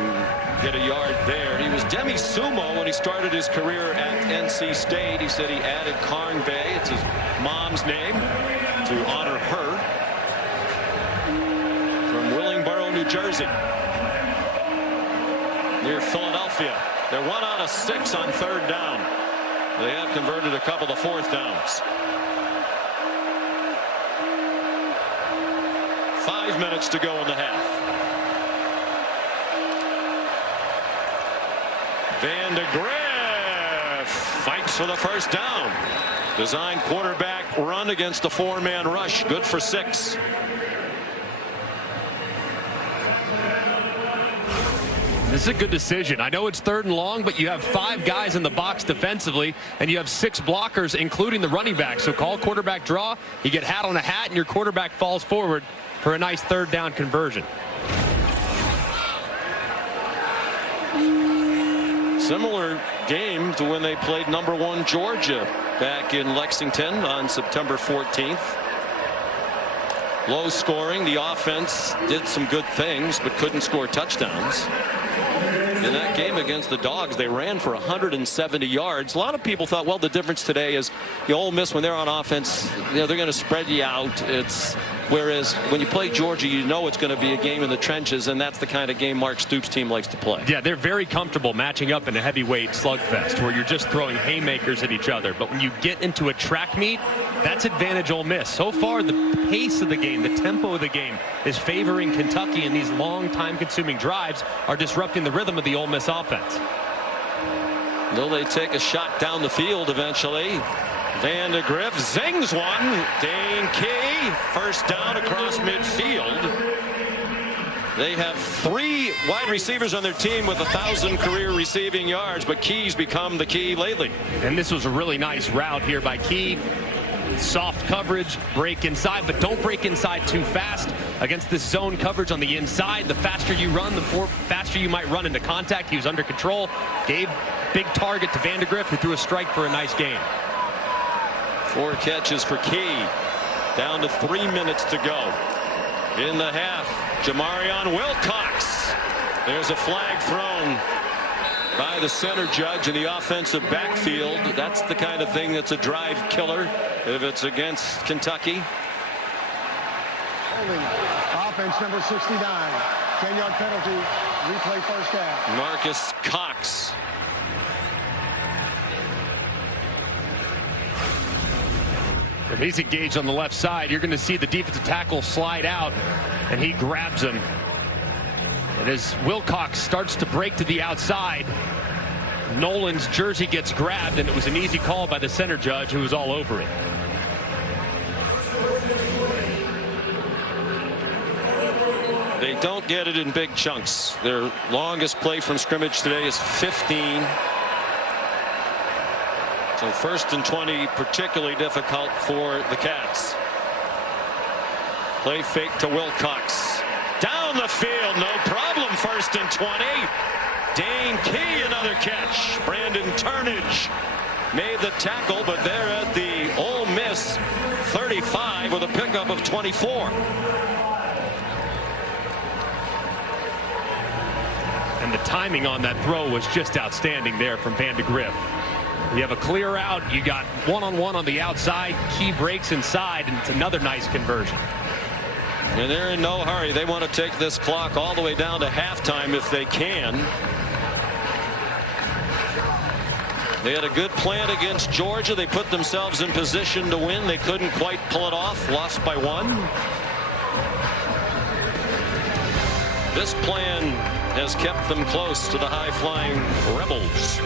get a yard there. He was Demi Sumo when he started his career at NC State. He said he added Karngbae, it's his mom's name, to honor her. From Willingboro, New Jersey, near Philadelphia. They're 1 out of 6 on third down. They have converted a couple of fourth downs. 5 minutes to go in the half. Van de Graaff fights for the first down. Design quarterback run against the 4-man rush. Good for 6. This is a good decision. I know it's 3rd and long, but you have 5 guys in the box defensively, and you have 6 blockers, including the running back. So call quarterback draw. You get hat on a hat, and your quarterback falls forward for a nice 3rd down conversion. Similar game to when they played number 1 Georgia back in Lexington on September 14th. Low scoring. The offense did some good things, but couldn't score touchdowns. In that game against the Dogs, they ran for 170 yards. A lot of people thought, well, the difference today is the Ole Miss, when they're on offense, they're going to spread you out. Whereas when you play Georgia, you know it's going to be a game in the trenches, and that's the kind of game Mark Stoops' team likes to play. Yeah, they're very comfortable matching up in a heavyweight slugfest where you're just throwing haymakers at each other. But when you get into a track meet, that's advantage Ole Miss. So far, the pace of the game, the tempo of the game is favoring Kentucky, and these long time-consuming drives are disrupting the rhythm of the Ole Miss offense. Will they take a shot down the field eventually? Van de Graaff zings one. Dane Key, first down across midfield. They have 3 wide receivers on their team with 1,000 career receiving yards, but Key's become the key lately. And this was a really nice route here by Key. Soft coverage, break inside, but don't break inside too fast. Against this zone coverage on the inside, the faster you run, the faster you might run into contact. He was under control, gave big target to Van de Graaff, who threw a strike for a nice gain. 4 catches for Key. Down to 3 minutes to go in the half. Jamarion Wilcox. There's a flag thrown by the center judge in the offensive backfield. That's the kind of thing that's a drive killer if it's against Kentucky. Holding. Offense number 69. 10-yard penalty. Replay first down. Marcus Cox. If he's engaged on the left side, you're going to see the defensive tackle slide out, and he grabs him. And as Wilcox starts to break to the outside, Nolan's jersey gets grabbed, and it was an easy call by the center judge, who was all over it. They don't get it in big chunks. Their longest play from scrimmage today is 15. So 1st and 20, particularly difficult for the Cats. Play fake to Wilcox. Down down the field. No problem. 1st and 20. Dane Key, another catch. Brandon Turnage made the tackle, but they're at the Ole Miss 35 with a pickup of 24. And the timing on that throw was just outstanding there from Van de Griff. You have a clear out. You got one-on-one on the outside. Key breaks inside, and it's another nice conversion. And they're in no hurry. They want to take this clock all the way down to halftime if they can. They had a good plan against Georgia. They put themselves in position to win. They couldn't quite pull it off. Lost by 1. This plan has kept them close to the high-flying Rebels.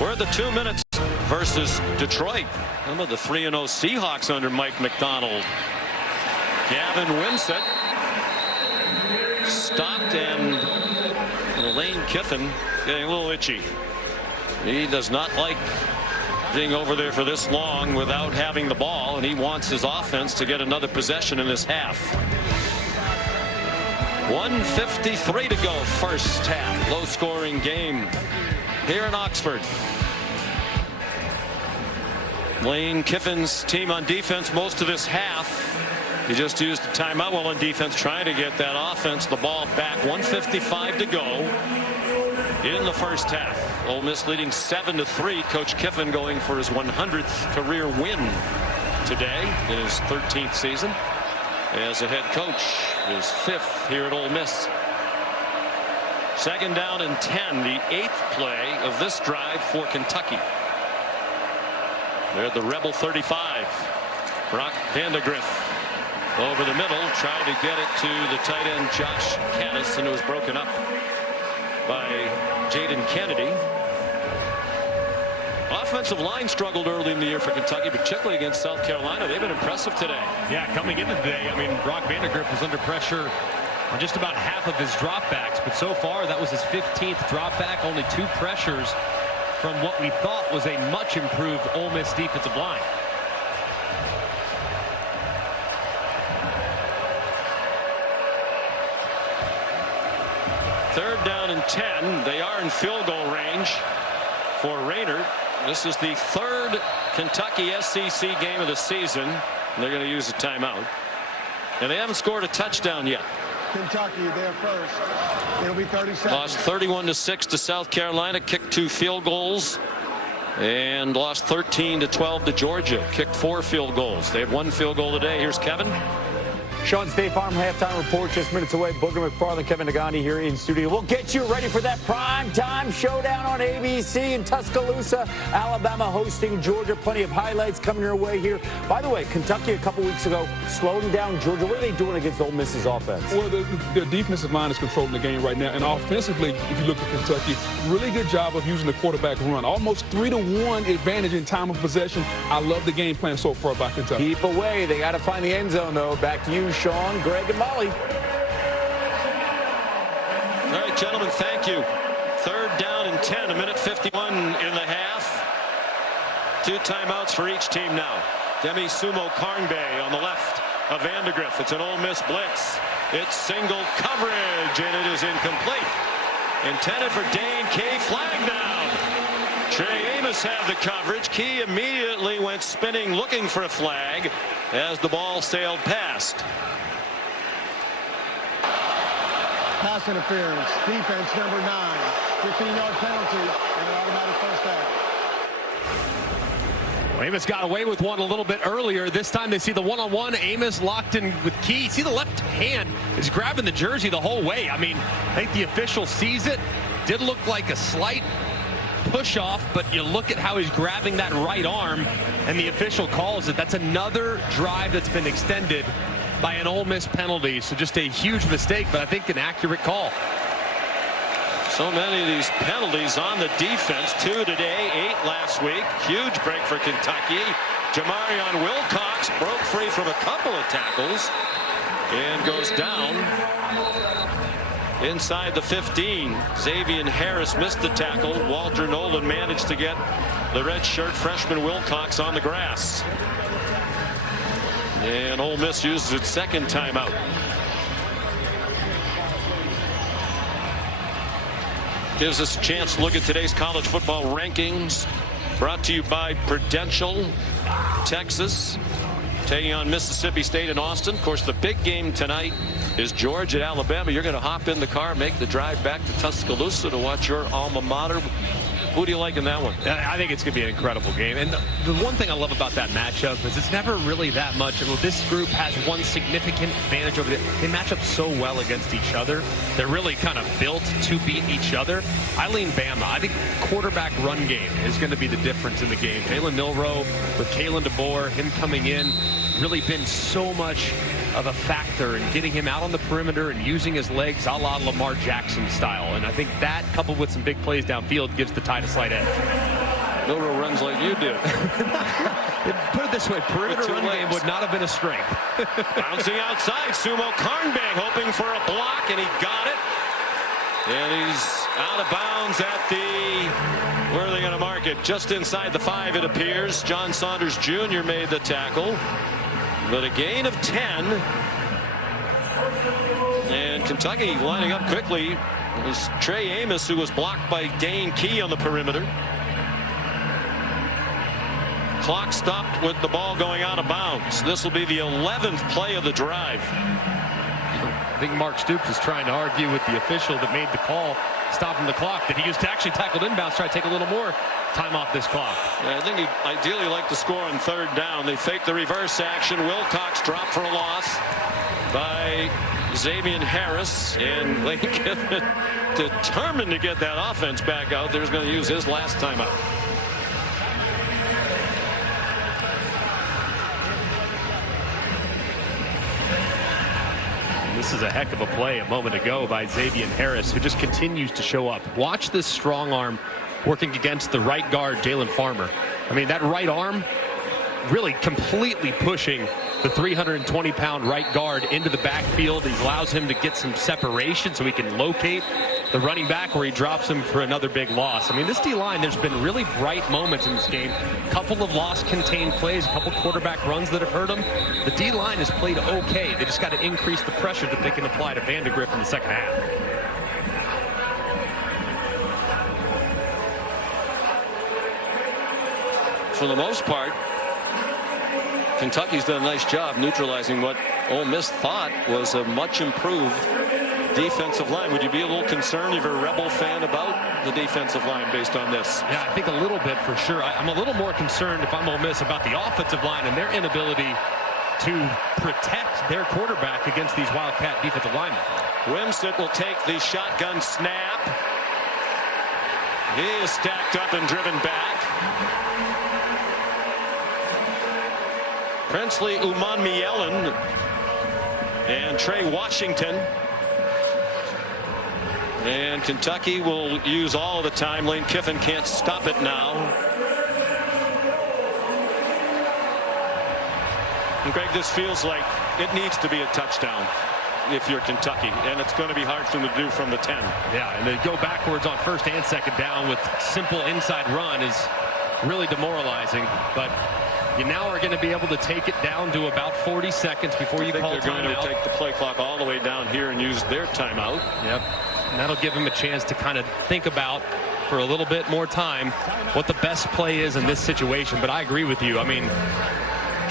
We're at the 2 minutes versus Detroit. Some of the 3-0 Seahawks under Mike McDonald. Gavin Wimsatt stopped, and Lane Kiffin getting a little itchy. He does not like being over there for this long without having the ball, and he wants his offense to get another possession in this half. 1:53 to go, first half. Low-scoring game here in Oxford. Lane Kiffin's team on defense most of this half. He just used the timeout while on defense, trying to get that offense the ball back. 1:55 to go in the first half. Ole Miss leading 7-3. Coach Kiffin going for his 100th career win today in his 13th season as a head coach. His 5th here at Ole Miss. 2nd down and 10. The 8th play of this drive for Kentucky. They're at the Rebel 35. Brock Vandegrift over the middle, trying to get it to the tight end Josh Caddis, and it was broken up by Jaden Kennedy. Offensive line struggled early in the year for Kentucky, particularly against South Carolina. They've been impressive today. Yeah, coming into today, I mean, Brock Vandegrift was under pressure on just about half of his dropbacks, but so far that was his 15th dropback, only 2 pressures from what we thought was a much improved Ole Miss defensive line. Third down and 10. They are in field goal range for Raynard. This is the 3rd Kentucky SEC game of the season. They're going to use a timeout. And they haven't scored a touchdown yet. Kentucky there first. It'll be 30 seconds. Lost 31-6 to South Carolina. Kicked 2 field goals. And lost 13-12 to Georgia. Kicked 4 field goals. They had 1 field goal today. Here's Kevin. Sean, State Farm halftime report just minutes away. Booger McFarland, Kevin Nagani here in studio. We'll get you ready for that prime time showdown on ABC in Tuscaloosa. Alabama hosting Georgia. Plenty of highlights coming your way here. By the way, Kentucky a couple weeks ago slowing down Georgia. What are they doing against Ole Miss's offense? Well, their defensive line is controlling the game right now. And offensively, if you look at Kentucky, really good job of using the quarterback run. Almost 3-1 advantage in time of possession. I love the game plan so far by Kentucky. Keep away. They got to find the end zone, though. Back to you, Sean, Greg, and Molly. All right, gentlemen, thank you. 3rd down and 10, 1:51 in the half. 2 timeouts for each team now. Demi Sumo Karnbay on the left of Vandegrift. It's an Ole Miss blitz. It's single coverage, and it is incomplete. Intended for Dane Key. Flag down. Trey Amos had the coverage. Key immediately went spinning, looking for a flag as the ball sailed past. Pass interference. Defense number 9. 15-yard penalty and an automatic first down. Well, Amos got away with one a little bit earlier. This time they see the one-on-one. Amos locked in with Key. See the left hand is grabbing the jersey the whole way. I mean, I think the official sees it. Did look like a slight push off, but you look at how he's grabbing that right arm, and the official calls it. That's another drive that's been extended by an Ole Miss penalty. So just a huge mistake, but I think an accurate call. So many of these penalties on the defense. 2 today, 8 last week. Huge break for Kentucky. Jamarion Wilcox broke free from a couple of tackles and goes down inside the 15. Xavier Harris missed the tackle. Walter Nolan managed to get the redshirt freshman Wilcox on the grass. And Ole Miss uses its 2nd timeout. Gives us a chance to look at today's college football rankings. Brought to you by Prudential, Texas, taking on Mississippi State in Austin. Of course, the big game tonight is Georgia at Alabama. You're going to hop in the car, make the drive back to Tuscaloosa to watch your alma mater. Who do you like in that one? I think it's going to be an incredible game. And the one thing I love about that matchup is it's never really that much. Well, this group has one significant advantage over They match up so well against each other. They're really kind of built to beat each other. I lean Bama. I think quarterback run game is going to be the difference in the game. Jalen Milroe with Kalen DeBoer, him coming in, really been so much of a factor in getting him out on the perimeter and using his legs a la Lamar Jackson style. And I think that, coupled with some big plays downfield, gives the Tide a slight edge. Milroe runs like you do. Put it this way, perimeter run game would not have been a strength. Bouncing outside, Sumo Karnbang hoping for a block, and he got it. And he's out of bounds at the, where are they going to mark it? Just inside the 5, it appears. John Saunders Jr. made the tackle. But a gain of 10. And Kentucky lining up quickly. It was Trey Amos who was blocked by Dane Key on the perimeter. Clock stopped with the ball going out of bounds. This will be the 11th play of the drive. I think Mark Stoops is trying to argue with the official that made the call stopping the clock that he used to actually tackled inbounds, try to take a little more time off this clock. Yeah, I think he'd ideally like to score on 3rd down. They fake the reverse action. Wilcox dropped for a loss by Xavier Harris, and Lane Kiffin determined to get that offense back out. They're going to use his last timeout. This is a heck of a play a moment ago by Xavier Harris, who just continues to show up. Watch this strong arm working against the right guard, Jalen Farmer. I mean, that right arm really completely pushing the 320-pound right guard into the backfield. He allows him to get some separation so he can locate the running back where he drops him for another big loss. I mean, this D-line, there's been really bright moments in this game. A couple of loss-contained plays, a couple quarterback runs that have hurt them. The D-line has played okay. They just got to increase the pressure that they can apply to Vandegrift in the second half. For the most part, Kentucky's done a nice job neutralizing what Ole Miss thought was a much improved defensive line. Would you be a little concerned if you're a Rebel fan about the defensive line based on this? Yeah, I think a little bit for sure. I'm a little more concerned if I'm Ole Miss about the offensive line and their inability to protect their quarterback against these Wildcat defensive linemen. Wimsett will take the shotgun snap. He is stacked up and driven back. Princely Umanmielen and Trey Washington. And Kentucky will use all of the time. Lane Kiffin can't stop it now. And Greg, this feels like it needs to be a touchdown if you're Kentucky, and it's going to be hard for them to do from the 10. Yeah, and to go backwards on 1st and 2nd down with simple inside run is really demoralizing. But you now are going to be able to take it down to about 40 seconds before you call timeout. They're going to take the play clock all the way down here and use their timeout. Yep. And that'll give him a chance to kind of think about for a little bit more time what the best play is in this situation. But I agree with you. I mean,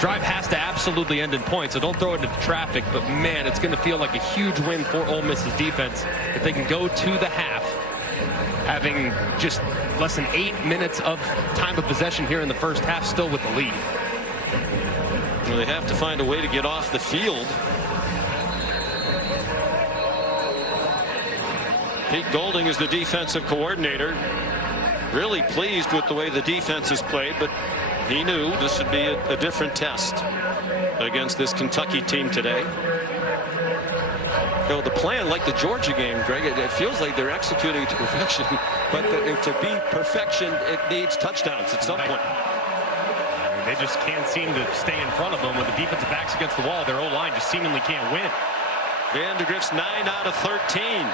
drive has to absolutely end in points, so don't throw it into traffic. But, man, it's going to feel like a huge win for Ole Miss's defense if they can go to the half, having just less than 8 minutes of time of possession here in the first half, still with the lead. Well, they have to find a way to get off the field. Pete Golding is the defensive coordinator. Really pleased with the way the defense has played, but he knew this would be a different test against this Kentucky team today. You know, the plan, like the Georgia game, Greg, it feels like they're executing to perfection, but to be perfection, it needs touchdowns at some point. I mean, they just can't seem to stay in front of them. When the defensive back's against the wall, their O-line just seemingly can't win. Vandegrift's 9 out of 13.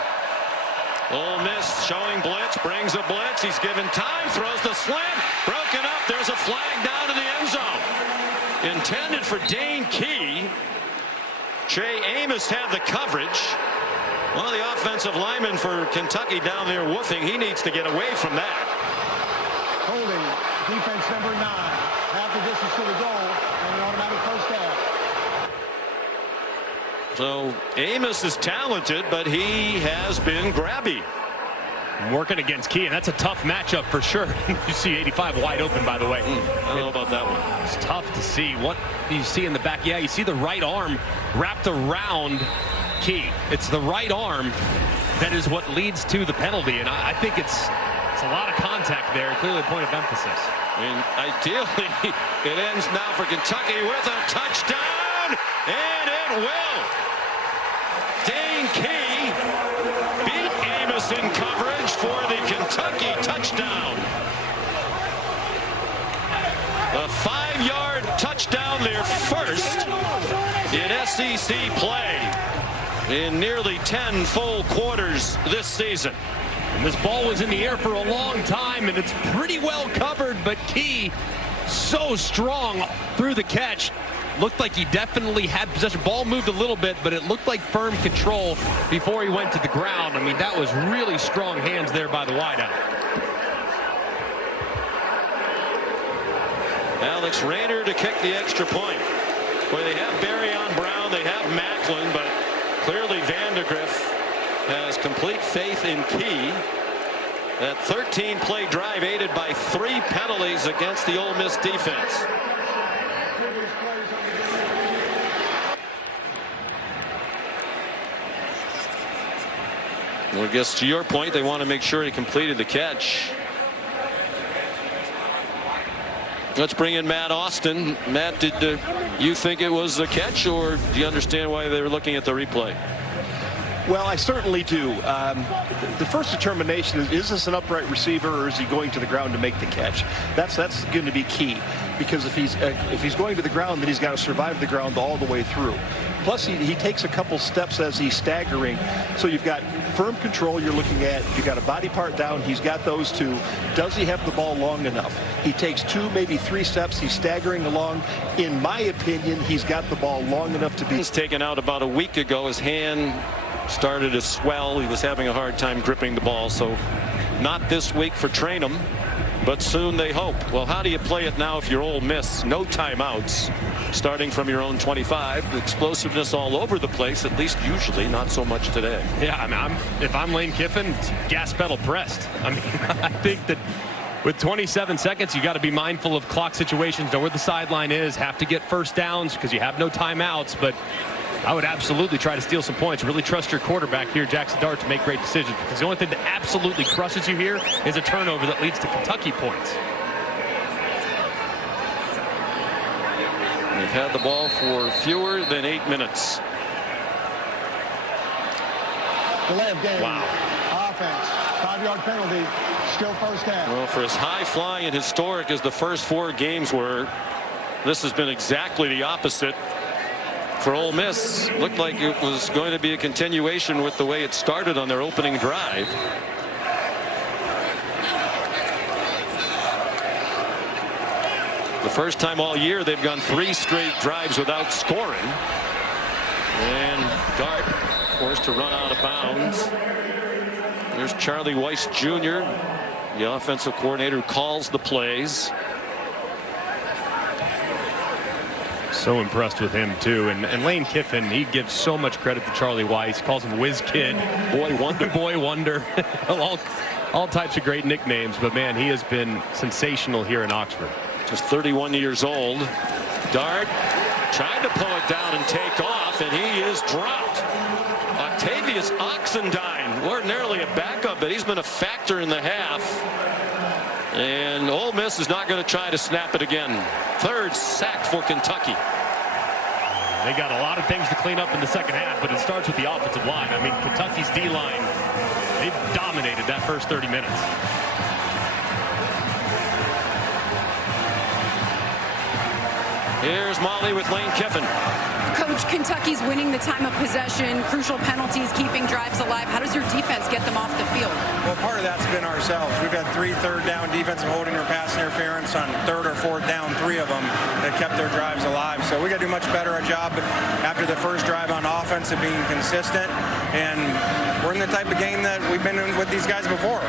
Ole Miss showing blitz, brings a blitz. He's given time, throws the slant, broken up. There's a flag down to the end zone. Intended for Dane Key. Trey Amos had the coverage. Well, the offensive lineman for Kentucky down there woofing. He needs to get away from that. Holding defense number 9. Half the distance to the goal and an automatic first down. So Amos is talented, but he has been grabby. Working against Key, and that's a tough matchup for sure. You see 85 wide open, by the way. I don't know about that one. It's tough to see. What you see in the back, yeah, you see the right arm wrapped around Key. It's the right arm that is what leads to the penalty, and I think it's a lot of contact there. Clearly a point of emphasis. I mean, ideally, it ends now for Kentucky with a touchdown, and it will. Dane Key beat Amos in coverage for the Kentucky touchdown. A 5-yard touchdown, their first in SEC play in nearly 10 full quarters this season. And this ball was in the air for a long time, and it's pretty well covered, but Key so strong through the catch. Looked like he definitely had possession. Ball moved a little bit, but it looked like firm control before he went to the ground. I mean, that was really strong hands there by the wideout. Alex Rayner to kick the extra point. Where they have Barryon Brown, they have Macklin, but clearly Vandegrift has complete faith in Key. That 13-play drive aided by 3 penalties against the Ole Miss defense. Well, I guess to your point, they want to make sure he completed the catch. Let's bring in Matt Austin. Matt, did you think it was a catch, or do you understand why they were looking at the replay? Well, I certainly do. The first determination is this an upright receiver, or is he going to the ground to make the catch? That's going to be key, because if he's going to the ground, then he's got to survive the ground all the way through. Plus, he takes a couple steps as he's staggering. So you've got firm control you're looking at. You've got a body part down. He's got those 2. Does he have the ball long enough? He takes 2, maybe 3 steps. He's staggering along. In my opinion, he's got the ball long enough to be. He's taken out about a week ago. His hand started to swell. He was having a hard time gripping the ball. So not this week for Trainum, but soon they hope. Well, how do you play it now if you're Ole Miss? No timeouts. Starting from your own 25. The explosiveness all over the place, at least usually, not so much today. Yeah, I mean, if I'm Lane Kiffin, it's gas pedal pressed. I mean, I think that with 27 seconds, you got to be mindful of clock situations, know where the sideline is, have to get first downs because you have no timeouts. But I would absolutely try to steal some points. Really trust your quarterback here, Jackson Dart, to make great decisions, because the only thing that absolutely crushes you here is a turnover that leads to Kentucky points. They've had the ball for fewer than 8 minutes. Delay of game. Wow. Offense. 5-yard penalty. Still first down. Well, for as high flying and historic as the first 4 games were, this has been exactly the opposite for Ole Miss. Looked like it was going to be a continuation with the way it started on their opening drive. The first time all year they've gone 3 straight drives without scoring. And Dart forced to run out of bounds. There's Charlie Weiss Jr., the offensive coordinator, who calls the plays. So impressed with him too, and Lane Kiffin, he gives so much credit to Charlie Weiss. Calls him Whiz Kid, Boy Wonder. Boy Wonder, all types of great nicknames. But man, he has been sensational here in Oxford. Just 31 years old. Dart trying to pull it down and take off, and he is dropped. Octavius Oxendine, ordinarily a backup, but he's been a factor in the half. And Ole Miss is not going to try to snap it again. 3rd sack for Kentucky. They got a lot of things to clean up in the second half, but it starts with the offensive line. I mean, Kentucky's D-line, they've dominated that first 30 minutes. Here's Molly with Lane Kiffin. Coach, Kentucky's winning the time of possession, crucial penalties, keeping drives alive. How does your defense get them off the field? Well, part of that's been ourselves. We've had 3 third-down defensive holding or pass interference on 3rd or 4th down, 3 of them that kept their drives alive. So we got to do much better a job after the first drive on offense of being consistent. And we're in the type of game that we've been in with these guys before.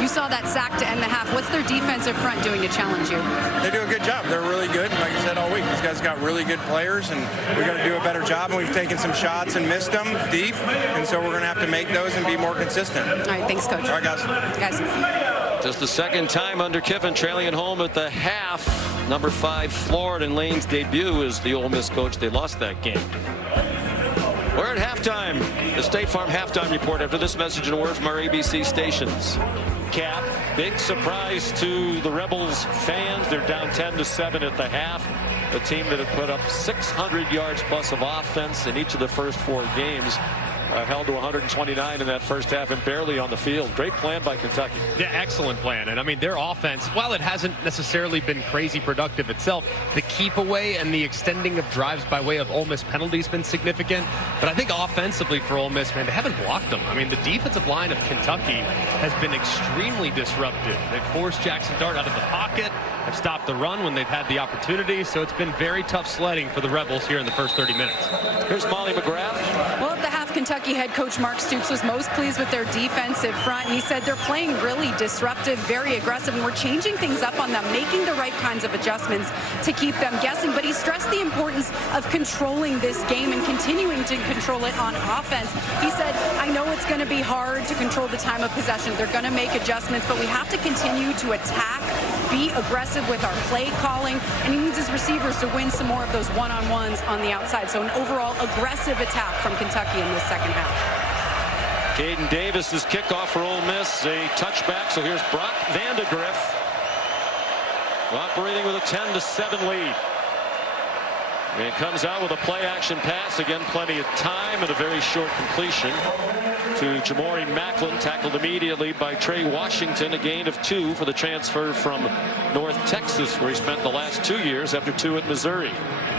You saw that sack to end the half. What's their defensive front doing to challenge you? They do a good job. They're really good. Like I said all week, these guys got really good players, and we got to do a better job. And we've taken some shots and missed them deep, and so we're going to have to make those and be more consistent. All right, thanks, Coach. All right, guys. Just the second time under Kiffin, trailing at home at the half. Number 5, Florida, in Lane's debut as the Ole Miss coach. They lost that game. We're at halftime. The State Farm halftime report after this message and words from our ABC stations. Cap, big surprise to the Rebels fans. They're down 10-7 at the half. A team that had put up 600 yards plus of offense in each of the first 4 games. Held to 129 in that first half and barely on the field. Great plan by Kentucky. Yeah, excellent plan. And I mean, their offense, while it hasn't necessarily been crazy productive itself, the keep away and the extending of drives by way of Ole Miss penalties been significant. But I think offensively for Ole Miss, man, they haven't blocked them. I mean, the defensive line of Kentucky has been extremely disruptive. They've forced Jackson Dart out of the pocket, have stopped the run when they've had the opportunity. So it's been very tough sledding for the Rebels here in the first 30 minutes. Here's Molly McGrath. Well, at the half, Kentucky head coach Mark Stoops was most pleased with their defensive front. He said they're playing really disruptive, very aggressive, and we're changing things up on them, making the right kinds of adjustments to keep them guessing. But he stressed the importance of controlling this game and continuing to control it on offense. He said, I know it's going to be hard to control the time of possession. They're going to make adjustments, but we have to continue to attack, be aggressive with our play calling, and he needs his receivers to win some more of those one-on-ones on the outside. So an overall aggressive attack from Kentucky in this second half. Caden Davis's kickoff for Ole Miss, a touchback. So here's Brock Vandegrift operating with a 10-7 lead. And it comes out with a play-action pass. Again, plenty of time and a very short completion to Jamori Macklin, tackled immediately by Trey Washington. A gain of 2 for the transfer from North Texas, where he spent the last 2 years after 2 at Missouri.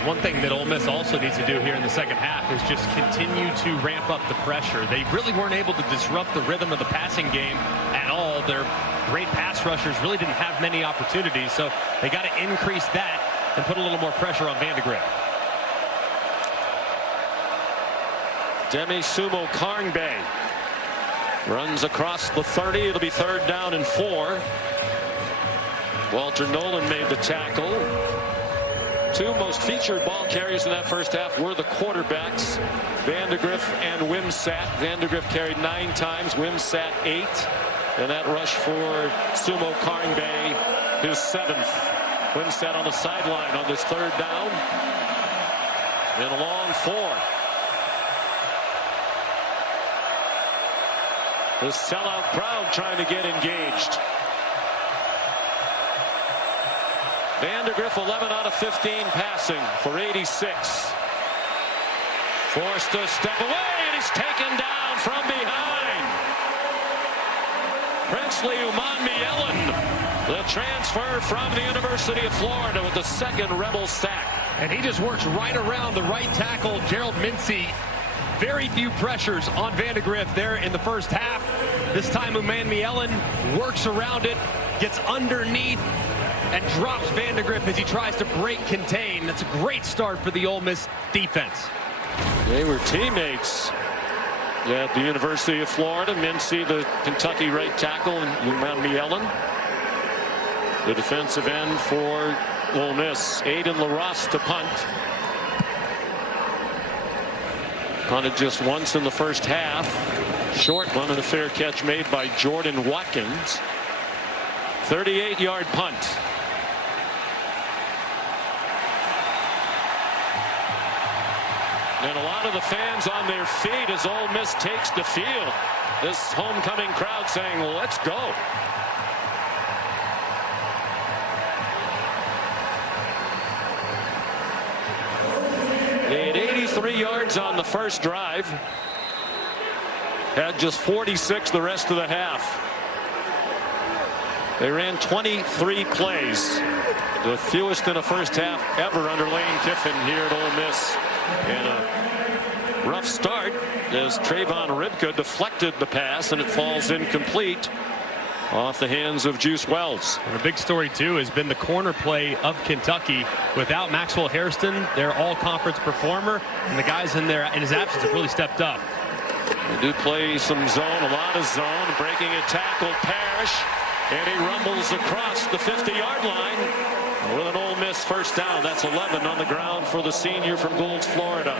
One thing that Ole Miss also needs to do here in the second half is just continue to ramp up the pressure. They really weren't able to disrupt the rhythm of the passing game at all. Their great pass rushers really didn't have many opportunities, so they got to increase that and put a little more pressure on Vandegrift. Demi Sumo Karngbe runs across the 30. It'll be 3rd down and 4. Walter Nolan made the tackle. 2 most featured ball carriers in that first half were the quarterbacks, Vandegrift and Wimsatt. Vandegrift carried 9 times, Wimsatt 8. And that rush for Sumo Karngbe, his 7th. Wimsatt on the sideline on this 3rd down. And a long 4. The sellout crowd trying to get engaged. Vandegrift 11 out of 15 passing for 86. Forced to step away, and he's taken down from behind. Princely Umanmielen, the transfer from the University of Florida, with the 2nd Rebel sack. And he just works right around the right tackle, Gerald Mincy. Very few pressures on Vandegrift there in the first half. This time Umanmielen works around it, gets underneath, and drops Vandegrift as he tries to break contain. That's a great start for the Ole Miss defense. They were teammates at the University of Florida. Mincy, the Kentucky right tackle, and Umanmielen, the defensive end for Ole Miss. Aiden LaRosse to punt. Punted just once in the first half. Short one, and a fair catch made by Jordan Watkins. 38-yard punt. And a lot of the fans on their feet as Ole Miss takes the field. This homecoming crowd saying, let's go. They had 83 yards on the first drive. Had just 46 the rest of the half. They ran 23 plays, the fewest in a first half ever under Lane Kiffin here at Ole Miss. And a rough start as Trayvon Ribka deflected the pass, and it falls incomplete off the hands of Juice Wells. And a big story too has been the corner play of Kentucky. Without Maxwell Hairston, their all-conference performer, and the guys in there in his absence have really stepped up. They do play some zone, a lot of zone. Breaking a tackle, Parrish, and he rumbles across the 50-yard line with an Ole Miss first down. That's 11 on the ground for the senior from Goulds, Florida.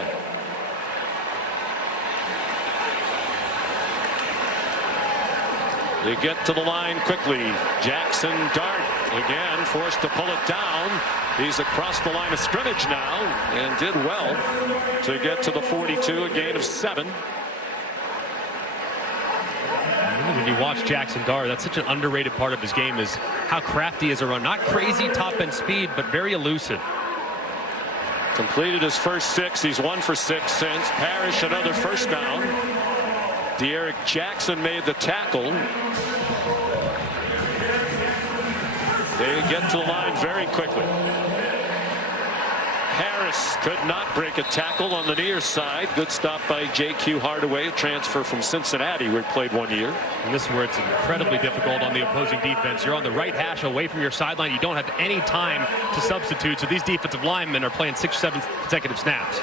They get to the line quickly. Jackson Dart again forced to pull it down. He's across the line of scrimmage now and did well to get to the 42, a gain of 7. When you watch Jackson Dart, that's such an underrated part of his game, is how crafty is a run. Not crazy top end speed, but very elusive. Completed his first 6. He's 1 for 6 since. Parrish another first down. De'Eric Jackson made the tackle. They get to the line very quickly. Harris could not break a tackle on the near side. Good stop by J.Q. Hardaway, a transfer from Cincinnati where he played 1 year. And this is where it's incredibly difficult on the opposing defense. You're on the right hash away from your sideline. You don't have any time to substitute. So these defensive linemen are playing 6 or 7 consecutive snaps.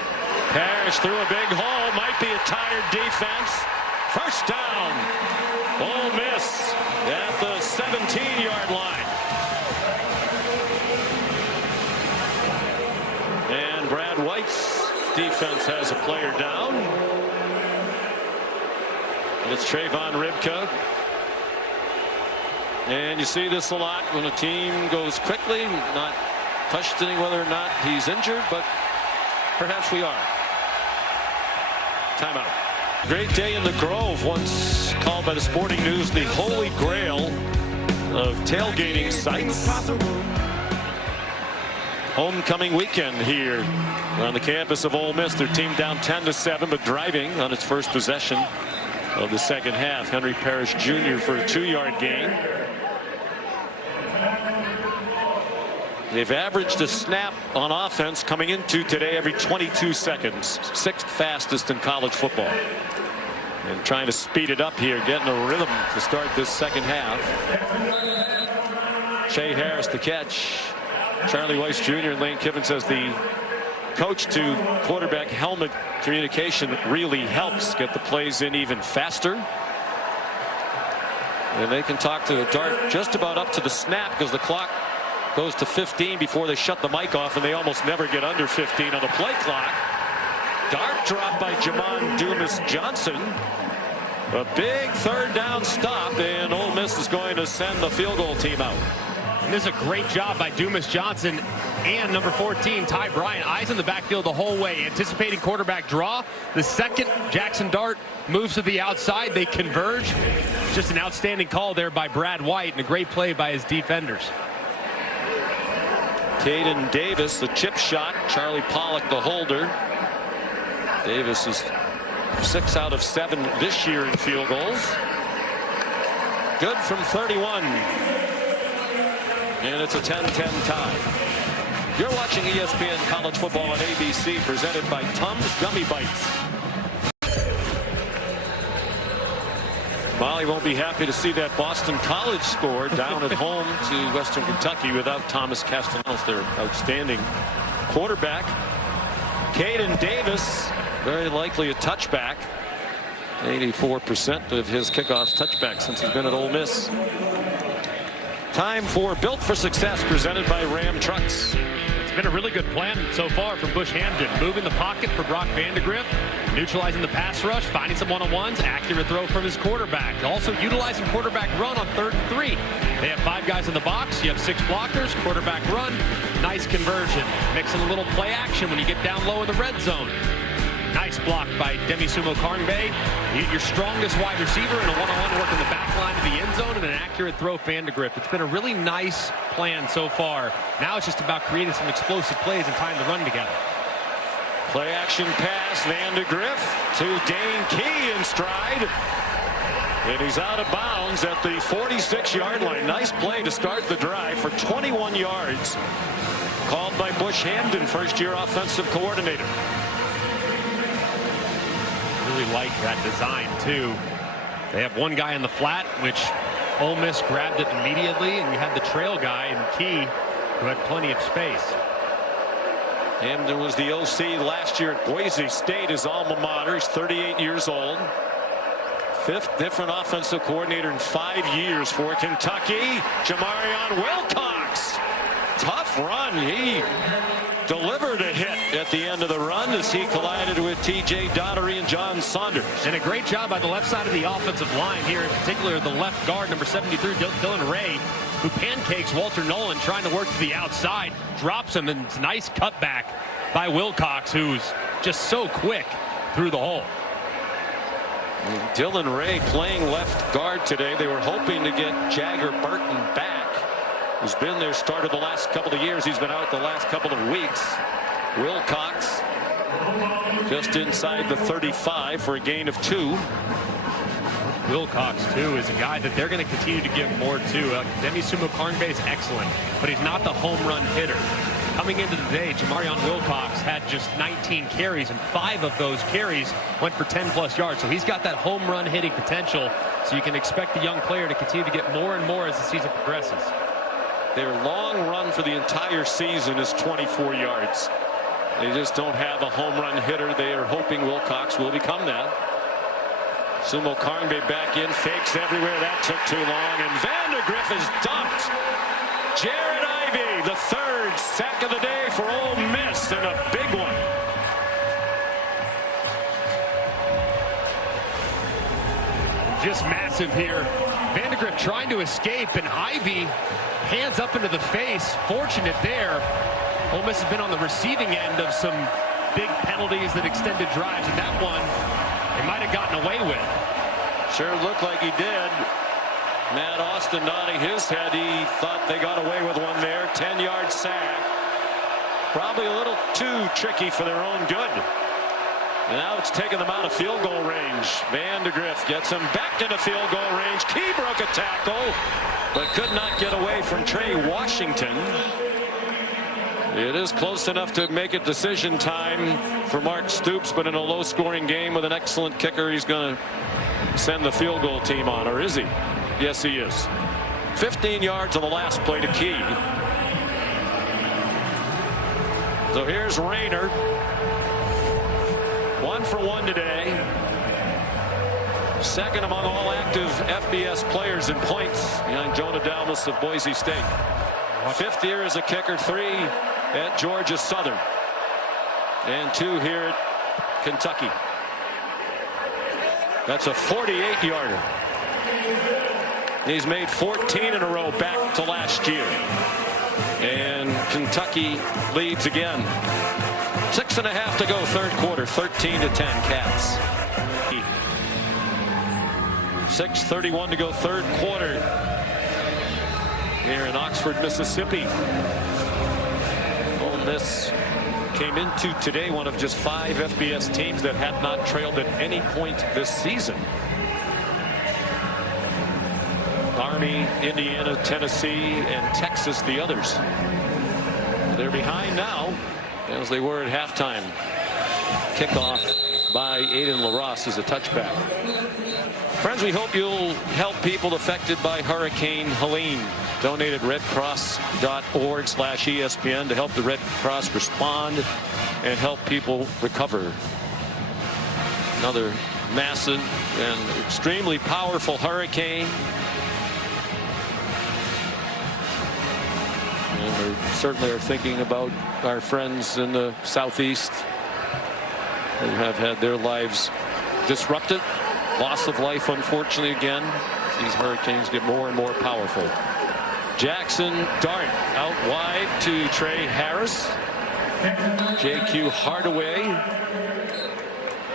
Parrish through a big hole. Might be a tired defense. First down. Ole Miss at the 17-yard line. And Brad White's defense has a player down. And it's Trayvon Ribka. And you see this a lot when a team goes quickly, not questioning whether or not he's injured, but perhaps we are. Timeout. Great day in the Grove, once called by the Sporting News the holy grail of tailgating sites. Homecoming weekend here on the campus of Ole Miss. Their team down 10-7, but driving on its first possession of the second half. Henry Parrish Jr. for a 2-yard gain. They've averaged a snap on offense coming into today every 22 seconds. 6th fastest in college football. And trying to speed it up here, getting a rhythm to start this second half. Shea Harris the catch. Charlie Weiss Jr. and Lane Kiffin says the coach to quarterback helmet communication really helps get the plays in even faster. And they can talk to Dart just about up to the snap because the clock goes to 15 before they shut the mic off, and they almost never get under 15 on the play clock. Dart dropped by Jamon Dumas-Johnson. A big third down stop, and Ole Miss is going to send the field goal team out. And this is a great job by Dumas-Johnson and number 14, Ty Bryant. Eyes in the backfield the whole way, anticipating quarterback draw. The second Jackson Dart moves to the outside, they converge. Just an outstanding call there by Brad White, and a great play by his defenders. Caden Davis, the chip shot. Charlie Pollock, the holder. Davis is 6 out of 7 this year in field goals. Good from 31. And it's a 10-10 tie. You're watching ESPN College Football on ABC, presented by Tums Gummy Bites. Molly won't be happy to see that Boston College score down at home to Western Kentucky without Thomas Castellanos, their outstanding quarterback. Caden Davis, very likely a touchback. 84% of his kickoffs touchback since he's been at Ole Miss. Time for Built for Success, presented by Ram Trucks. It's been a really good plan so far from Bush Hamden. Moving the pocket for Brock Vandegrift, neutralizing the pass rush, finding some one-on-ones, accurate throw from his quarterback. Also utilizing quarterback run on 3rd and 3. They have 5 guys in the box. You have 6 blockers, quarterback run, nice conversion. Mixing a little play action when you get down low in the red zone. Nice block by Demisumo Karngbae. Your strongest wide receiver in a one-on-one work in the back line of the end zone, and an accurate throw Vandegrift. It's been a really nice plan so far. Now it's just about creating some explosive plays and tying the run together. Play action pass, Vandegrift to Dane Key in stride. And he's out of bounds at the 46-yard line. Nice play to start the drive for 21 yards. Called by Bush Hamdan, first-year offensive coordinator. Really like that design, too. They have one guy in the flat, which Ole Miss grabbed it immediately, and you had the trail guy in Key, who had plenty of space. Hamdan was the OC last year at Boise State, his alma mater. He's 38 years old. Fifth different offensive coordinator in 5 years for Kentucky. Jamarion Wilcox. Tough run. He delivered a hit at the end of the run as he collided with T.J. Daugherty and John Saunders. And a great job by the left side of the offensive line here, in particular the left guard, number 73, Dylan Ray, who pancakes Walter Nolan trying to work to the outside, drops him, and it's a nice cutback by Wilcox, who's just so quick through the hole. Dylan Ray playing left guard today. They were hoping to get Jagger Burton back, who's been their starter the last couple of years. He's been out the last couple of weeks. Wilcox just inside the 35 for a gain of 2. Wilcox, too, is a guy that they're going to continue to give more to. Demi Sumo-Karngbe is excellent, but he's not the home run hitter. Coming into the day, Jamarion Wilcox had just 19 carries, and 5 of those carries went for 10-plus yards. So he's got that home run hitting potential, so you can expect the young player to continue to get more and more as the season progresses. Their long run for the entire season is 24 yards. They just don't have a home run hitter. They are hoping Wilcox will become that. Sumo-Karngbe back in, fakes everywhere. That took too long, and Vandegrift is dumped. Jared Ivey, the 3rd sack of the day for Ole Miss, and a big one. Just massive here. Vandegrift trying to escape, and Ivey hands up into the face. Fortunate there. Ole Miss has been on the receiving end of some big penalties that extended drives, and that one they might have gotten away with. Sure looked like he did. Matt Austin nodding his head. He thought they got away with one there. 10-yard sack. Probably a little too tricky for their own good. And now it's taking them out of field goal range. Vandegrift gets him back into field goal range. Key broke a tackle, but could not get away from Trey Washington. It is close enough to make it decision time for Mark Stoops, but in a low-scoring game with an excellent kicker, he's going to send the field goal team on, or is he? Yes, he is. 15 yards on the last play to Key. So here's Rayner. 1 for 1 today. Second among all active FBS players in points behind Jonah Dalmas of Boise State. 5th year as a kicker, 3 at Georgia Southern, and 2 here at Kentucky. That's a 48-yarder. He's made 14 in a row back to last year. And Kentucky leads again. 6.5 to go, 3rd quarter, 13-10 Cats. 6:31 to go, 3rd quarter here in Oxford, Mississippi. Ole Miss came into today one of just 5 FBS teams that had not trailed at any point this season. Army, Indiana, Tennessee, and Texas, the others. They're behind now, as they were at halftime. Kickoff by Aiden LaRosse is a touchback. Friends, we hope you'll help people affected by Hurricane Helene. Donate at redcross.org/ESPN to help the Red Cross respond and help people recover. Another massive and extremely powerful hurricane. And we certainly are thinking about our friends in the southeast who have had their lives disrupted. Loss of life, unfortunately, again. These hurricanes get more and more powerful. Jackson Dart out wide to Trey Harris. J.Q. Hardaway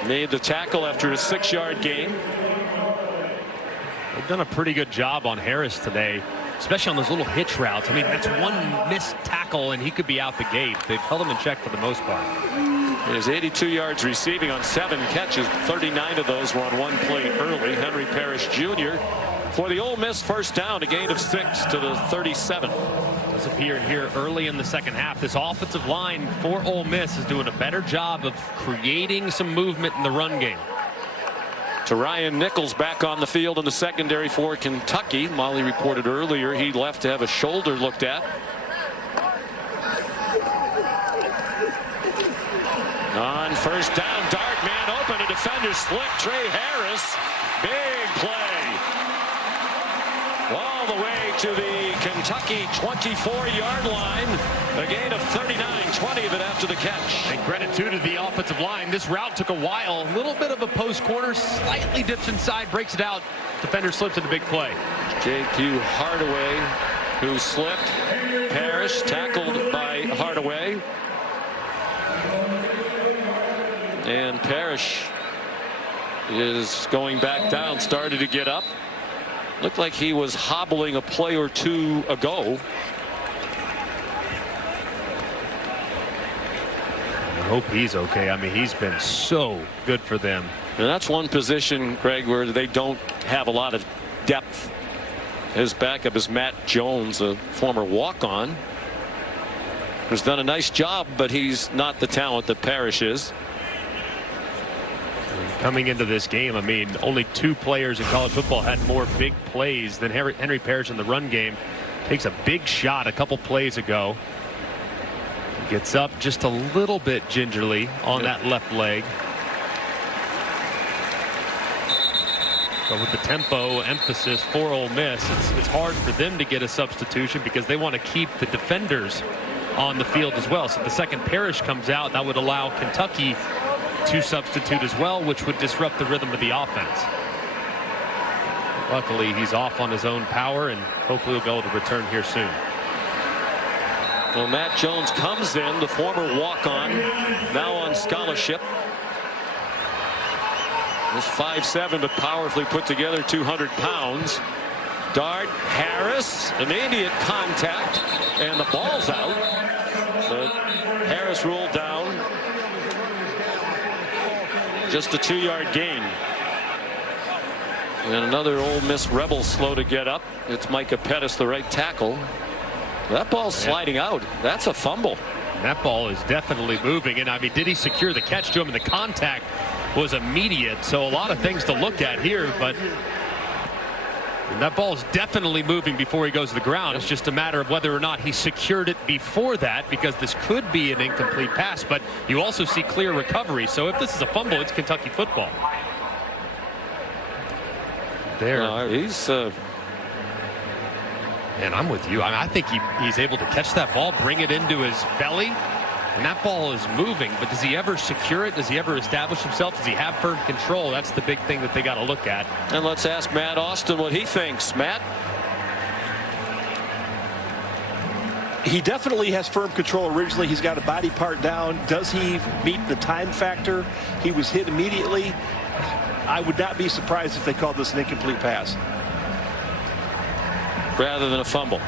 made the tackle after a 6-yard gain. They've done a pretty good job on Harris today, especially on those little hitch routes. I mean, that's one missed tackle and he could be out the gate. They've held him in check for the most part. He has 82 yards receiving on 7 catches. 39 of those were on one play early. Henry Parrish Jr. for the Ole Miss first down, a gain of 6 to the 37. Does appear here early in the second half. This offensive line for Ole Miss is doing a better job of creating some movement in the run game. To Ryan Nichols back on the field in the secondary for Kentucky. Molly reported earlier he left to have a shoulder looked at. On first down, Dart man open, a defender slip. Trey Harris, big play. All the way to the Kentucky 24-yard line. A gain of 39, 20 of it after the catch. And credit too to the offensive line. This route took a while. A little bit of a post corner, slightly dips inside, breaks it out. Defender slips in a big play. J.Q. Hardaway, who slipped. Parrish tackled by Hardaway. And Parrish is going back down, started to get up. Looked like he was hobbling a play or two ago. I hope he's okay. I mean, he's been so good for them. And that's one position, Greg, where they don't have a lot of depth. His backup is Matt Jones, a former walk-on, who's done a nice job, but he's not the talent that Parrish is. Coming into this game, I mean, only 2 players in college football had more big plays than Henry Parrish in the run game. Takes a big shot a couple plays ago. Gets up just a little bit gingerly on that left leg. But with the tempo emphasis for Ole Miss, it's hard for them to get a substitution because they want to keep the defenders on the field as well. So if the second Parrish comes out, that would allow Kentucky to substitute as well, which would disrupt the rhythm of the offense. Luckily, he's off on his own power, and hopefully he'll be able to return here soon. Well, Matt Jones comes in, the former walk-on, now on scholarship. He's 5'7", but powerfully put together, 200 pounds. Dart, Harris, immediate contact, and the ball's out. But Harris ruled down. Just a 2-yard gain. And another Ole Miss Rebel slow to get up. It's Micah Pettis, the right tackle. That ball's sliding out. That's a fumble. That ball is definitely moving. And I mean, did he secure the catch to him? And the contact was immediate. So a lot of things to look at here. But that ball is definitely moving before he goes to the ground. It's just a matter of whether or not he secured it before that, because this could be an incomplete pass. But you also see clear recovery. So if this is a fumble, it's Kentucky football. There. He's and I'm with you. I think he's able to catch that ball, bring it into his belly, and that ball is moving. But does he ever secure it? Does he ever establish himself? Does he have firm control? That's the big thing that they got to look at. And let's ask Matt Austin what he thinks. Matt? He definitely has firm control. Originally, he's got a body part down. Does he meet the time factor? He was hit immediately. I would not be surprised if they called this an incomplete pass. Rather than a fumble.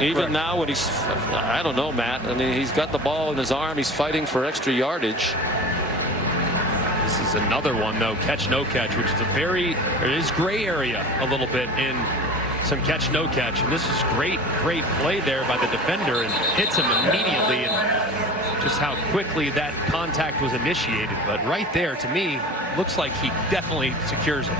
Even Correct. now when he's, I don't know, Matt. I mean, he's got the ball in his arm. He's fighting for extra yardage. This is another one, though, catch, no catch, which is it is gray area a little bit in some catch, no catch. And this is great play there by the defender, and hits him immediately. And just how quickly that contact was initiated. But right there, to me, looks like he definitely secures it.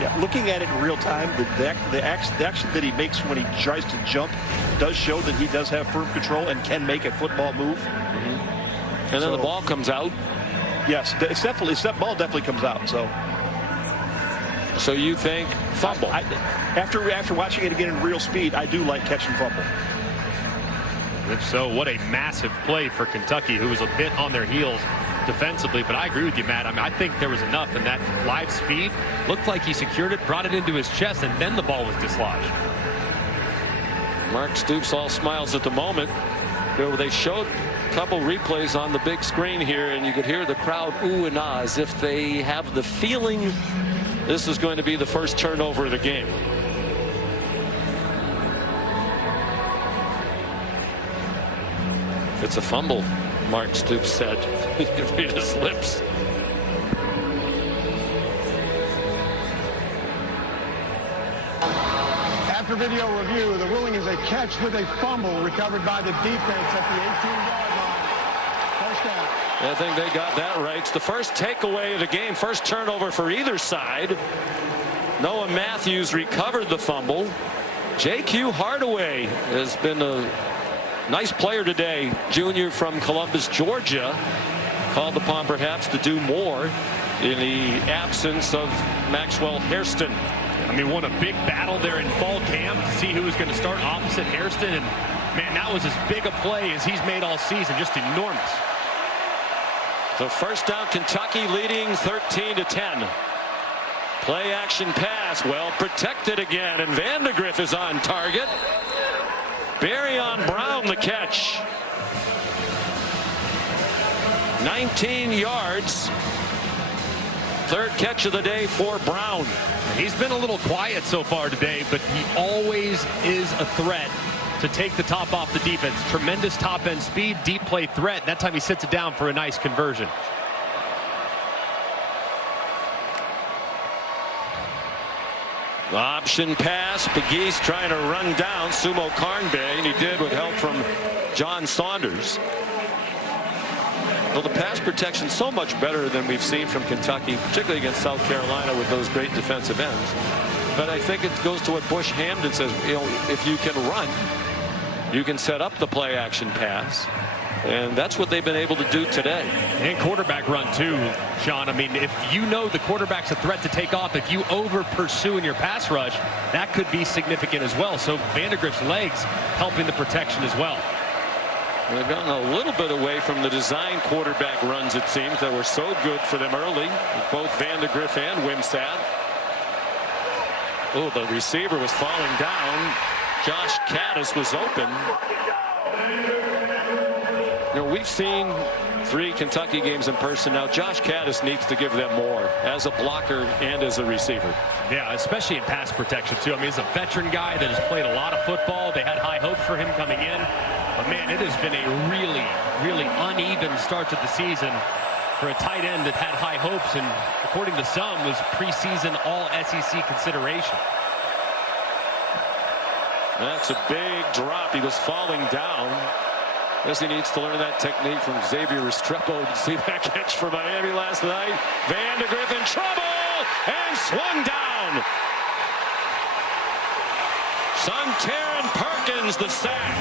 Yeah, looking at it in real time, the action that he makes when he tries to jump does show that he does have firm control and can make a football move. And then the ball comes out. Yes, that ball definitely comes out. So you think fumble? After watching it again in real speed, I do like catch and fumble. If so, what a massive play for Kentucky, who was a bit on their heels defensively. But I agree with you, Matt. I mean, I think there was enough in that live speed. Looked like he secured it, brought it into his chest, and then the ball was dislodged. Mark Stoops all smiles at the moment. They showed a couple replays on the big screen here, and you could hear the crowd ooh and ah as if they have the feeling this is going to be the first turnover of the game. It's a fumble. Mark Stoops said. You can read his lips. After video review, the ruling is a catch with a fumble recovered by the defense at the 18-yard line. First down. I think they got that right. It's the first takeaway of the game, first turnover for either side. Noah Matthews recovered the fumble. J.Q. Hardaway has been a nice player today. Junior from Columbus, Georgia. Called upon perhaps to do more in the absence of Maxwell Hairston. I mean, won a big battle there in fall camp to see who was going to start opposite Hairston. And, man, that was as big a play as he's made all season. Just enormous. So first down, Kentucky leading 13-10. Play action pass, well protected again, and Vandegrift is on target. Barrion Brown the catch. 19 yards. Third catch of the day for Brown. He's been a little quiet so far today, but he always is a threat to take the top off the defense. Tremendous top end speed, deep play threat. That time he sits it down for a nice conversion. Option pass. Pegues trying to run down Sumo Karnbay, and he did with help from John Saunders. Well, the pass protection so much better than we've seen from Kentucky, particularly against South Carolina with those great defensive ends. But I think it goes to what Bush Hamden says. You know, if you can run, you can set up the play action pass. And that's what they've been able to do today. And quarterback run too, Sean. I mean, if you know the quarterback's a threat to take off, if you over pursue in your pass rush, that could be significant as well. So Vandegrift's legs helping the protection as well. They've gotten a little bit away from the design quarterback runs, it seems, that were so good for them early. Both Vandegrift and Wimsatt. Oh, the receiver was falling down. Josh Caddis was open. You know, we've seen 3 Kentucky games in person now. Josh Caddis needs to give them more as a blocker and as a receiver. Yeah, especially in pass protection too. I mean, he's a veteran guy that has played a lot of football. They had high hopes for him coming in. But man, it has been a really, really uneven start to the season for a tight end that had high hopes and, according to some, was preseason all SEC consideration. That's a big drop. He was falling down. Guess he needs to learn that technique from Xavier Restrepo. See that catch for Miami last night. Vandegrift in trouble and swung down. Sontaran Perkins the sack.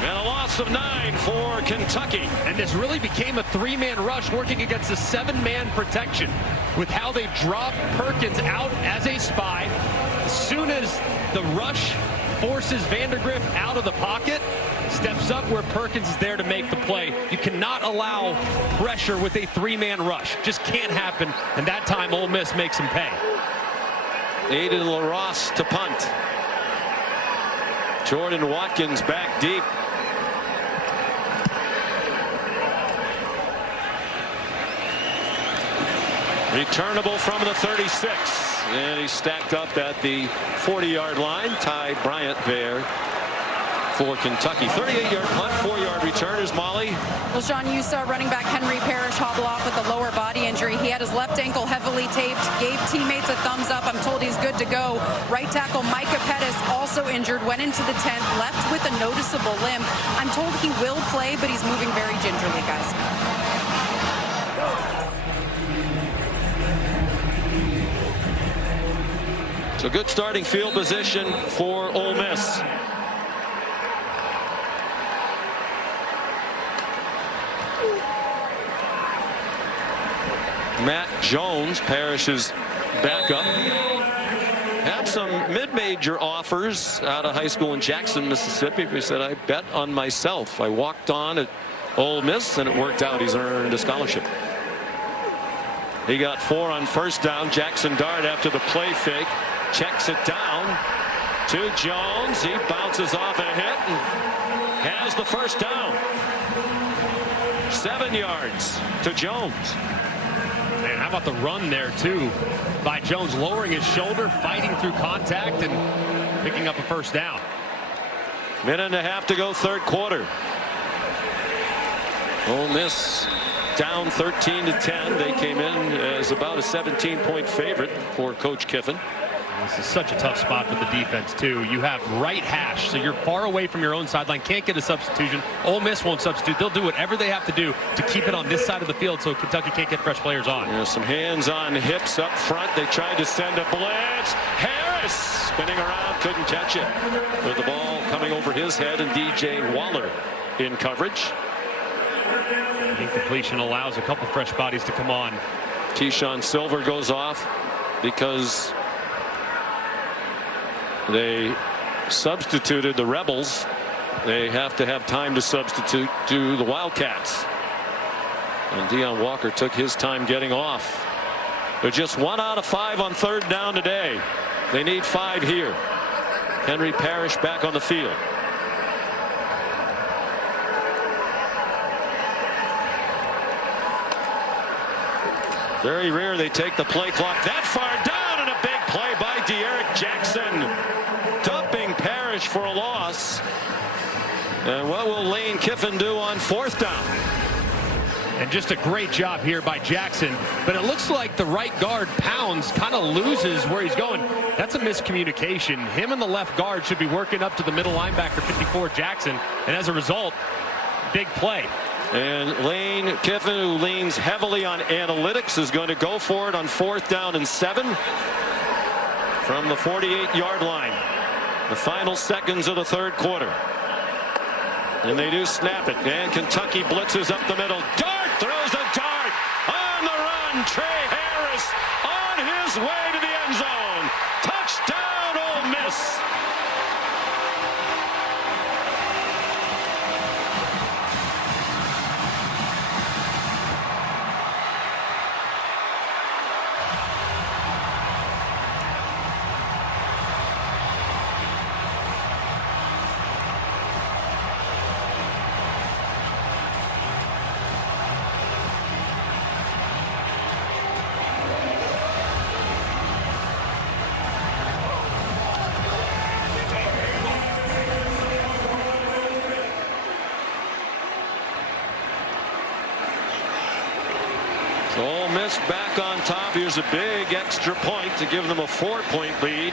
And a loss of 9 for Kentucky. And this really became a 3-man rush working against a 7-man protection with how they dropped Perkins out as a spy. As soon as the rush forces Vandegrift out of the pocket, steps up where Perkins is there to make the play. You cannot allow pressure with a 3-man rush. Just can't happen. And that time Ole Miss makes him pay. Aiden LaRosse to punt. Jordan Watkins back deep. Returnable from the 36. And he's stacked up at the 40-yard line. Ty Bryant there for Kentucky. 38-yard punt, 4-yard returners. Molly. Well, Sean, you saw running back Henry Parrish hobble off with a lower body injury. He had his left ankle heavily taped, gave teammates a thumbs up. I'm told he's good to go. Right tackle Micah Pettis also injured, went into the tent, left with a noticeable limp. I'm told he will play, but he's moving very gingerly, guys. So good starting field position for Ole Miss. Matt Jones, Parrish's backup, had some mid-major offers out of high school in Jackson, Mississippi. He said, I bet on myself. I walked on at Ole Miss, and it worked out. He's earned a scholarship. He got 4 on first down. Jackson Dart after the play fake. Checks it down to Jones. He bounces off a hit and has the first down. 7 yards to Jones. Man, how about the run there too by Jones, lowering his shoulder, fighting through contact and picking up a first down. Minute and a half to go, third quarter. Ole Miss down 13-10. They came in as about a 17-point favorite for Coach Kiffin. This is such a tough spot for the defense, too. You have right hash, so you're far away from your own sideline. Can't get a substitution. Ole Miss won't substitute. They'll do whatever they have to do to keep it on this side of the field so Kentucky can't get fresh players on. There's some hands on hips up front. They tried to send a blitz. Harris spinning around, couldn't catch it. With the ball coming over his head, and DJ Waller in coverage. Incompletion allows a couple fresh bodies to come on. Keyshawn Silver goes off because they substituted the Rebels. They have to have time to substitute to the Wildcats. And Deion Walker took his time getting off. They're just 1 out of 5 on third down today. They need 5 here. Henry Parrish back on the field. Very rare they take the play clock that far down, and a big play by De'Aaron Jackson, dumping Parrish for a loss. And what will Lane Kiffin do on fourth down? And just a great job here by Jackson, but it looks like the right guard, Pounds, kind of loses where he's going. That's a miscommunication. Him and the left guard should be working up to the middle linebacker, 54, Jackson, and as a result, big play. And Lane Kiffin, who leans heavily on analytics, is going to go for it on fourth down and 7 from the 48-yard line. The final seconds of the third quarter. And they do snap it. And Kentucky blitzes up the middle. Dart throws a dart on the run. Trey Harris on his way to the end zone. Touchdown, Ole Miss. Ole Miss back on top. Here's a big extra point to give them a 4-point lead.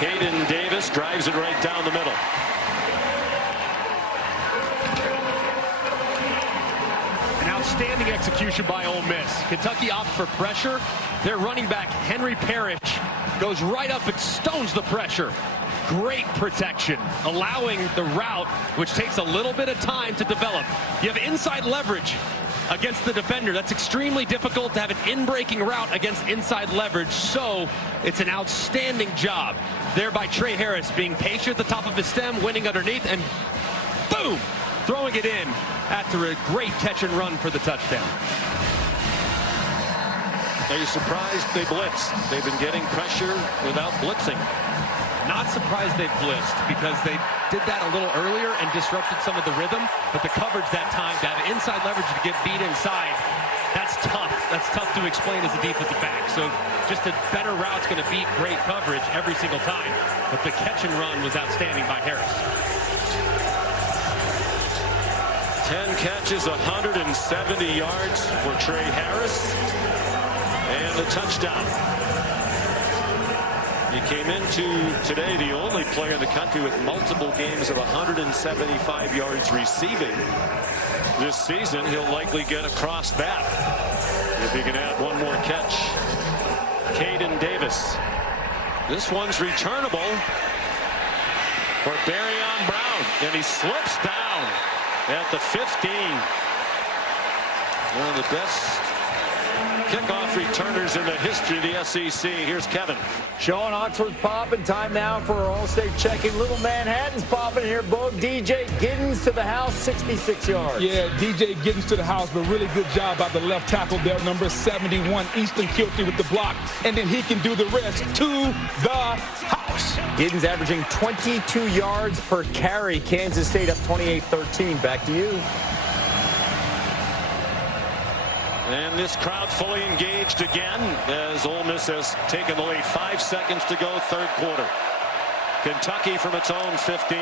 Caden Davis drives it right down the middle. An outstanding execution by Ole Miss. Kentucky opts for pressure. Their running back, Henry Parrish, goes right up and stones the pressure. Great protection, allowing the route, which takes a little bit of time to develop. You have inside leverage against the defender. That's extremely difficult to have an in-breaking route against inside leverage, so it's an outstanding job there by Trey Harris, being patient at the top of his stem, winning underneath, and boom, throwing it in after a great catch and run for the touchdown. Are you surprised they blitzed? They've been getting pressure without blitzing. Not surprised they blitzed, because they did that a little earlier and disrupted some of the rhythm, but the coverage that time, to have inside leverage to get beat inside, that's tough. That's tough to explain as a defensive back. So just a better route's going to beat great coverage every single time. But the catch and run was outstanding by Harris. 10 catches, 170 yards for Trey Harris, and the touchdown. He came into today the only player in the country with multiple games of 175 yards receiving this season. He'll likely get across that if he can add one more catch. Caden Davis. This one's returnable for Barrion Brown, and he slips down at the 15. One of the best kickoff returners in the history of the SEC. Here's Kevin. Sean Oxford's popping. Time now for our All-State check-in. Little Manhattan's popping here, Bo. DJ Giddens to the house, 66 yards. Yeah, DJ Giddens to the house, but really good job by the left tackle there, number 71, Easton Kilty with the block, and then he can do the rest to the house. Giddens averaging 22 yards per carry. Kansas State up 28-13. Back to you. And this crowd fully engaged again as Ole Miss has taken the lead. 5 seconds to go, third quarter. Kentucky from its own 15.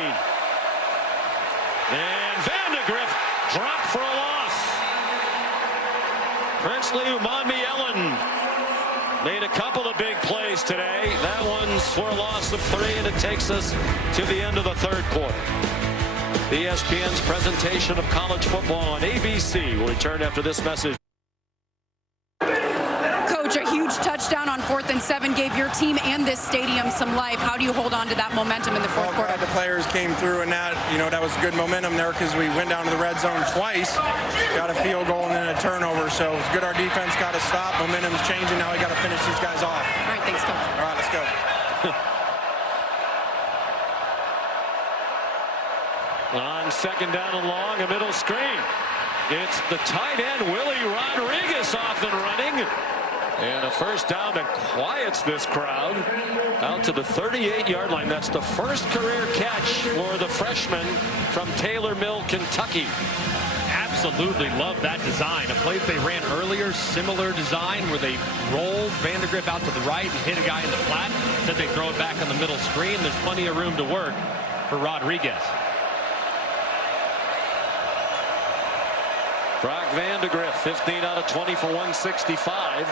And Vandegrift dropped for a loss. Princely Umanmielen made a couple of big plays today. That one's for a loss of 3, and it takes us to the end of the third quarter. ESPN's presentation of college football on ABC will return after this message. Coach, a huge touchdown on 4th and 7 gave your team and this stadium some life. How do you hold on to that momentum in the fourth quarter? The players came through, and that was good momentum there because we went down to the red zone twice, got a field goal and then a turnover. So it's good our defense got to stop. Momentum's changing. Now we got to finish these guys off. All right, thanks, Coach. All right, let's go. On second down and long, a middle screen. It's the tight end, Willie Rodriguez, off and running. And a first down that quiets this crowd out to the 38-yard line. That's the first career catch for the freshman from Taylor Mill, Kentucky. Absolutely love that design. A play they ran earlier, similar design where they rolled Vandegrift out to the right and hit a guy in the flat. Said they throw it back on the middle screen. There's plenty of room to work for Rodriguez. Brock Vandegrift, 15 out of 20 for 165.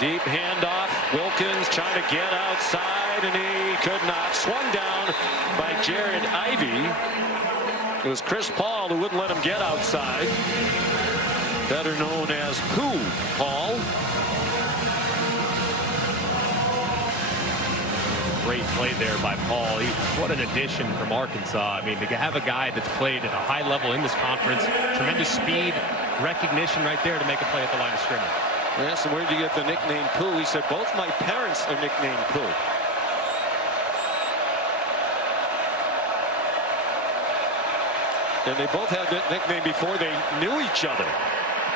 Deep handoff. Wilkins trying to get outside, and he could not. Swung down by Jared Ivey. It was Chris Paul who wouldn't let him get outside. Better known as Pooh Paul. Great play there by Paul. What an addition from Arkansas. I mean, to have a guy that's played at a high level in this conference, tremendous speed, recognition right there to make a play at the line of scrimmage. Yes, and where'd you get the nickname Pooh? He said, both my parents are nicknamed Pooh. And they both had that nickname before they knew each other.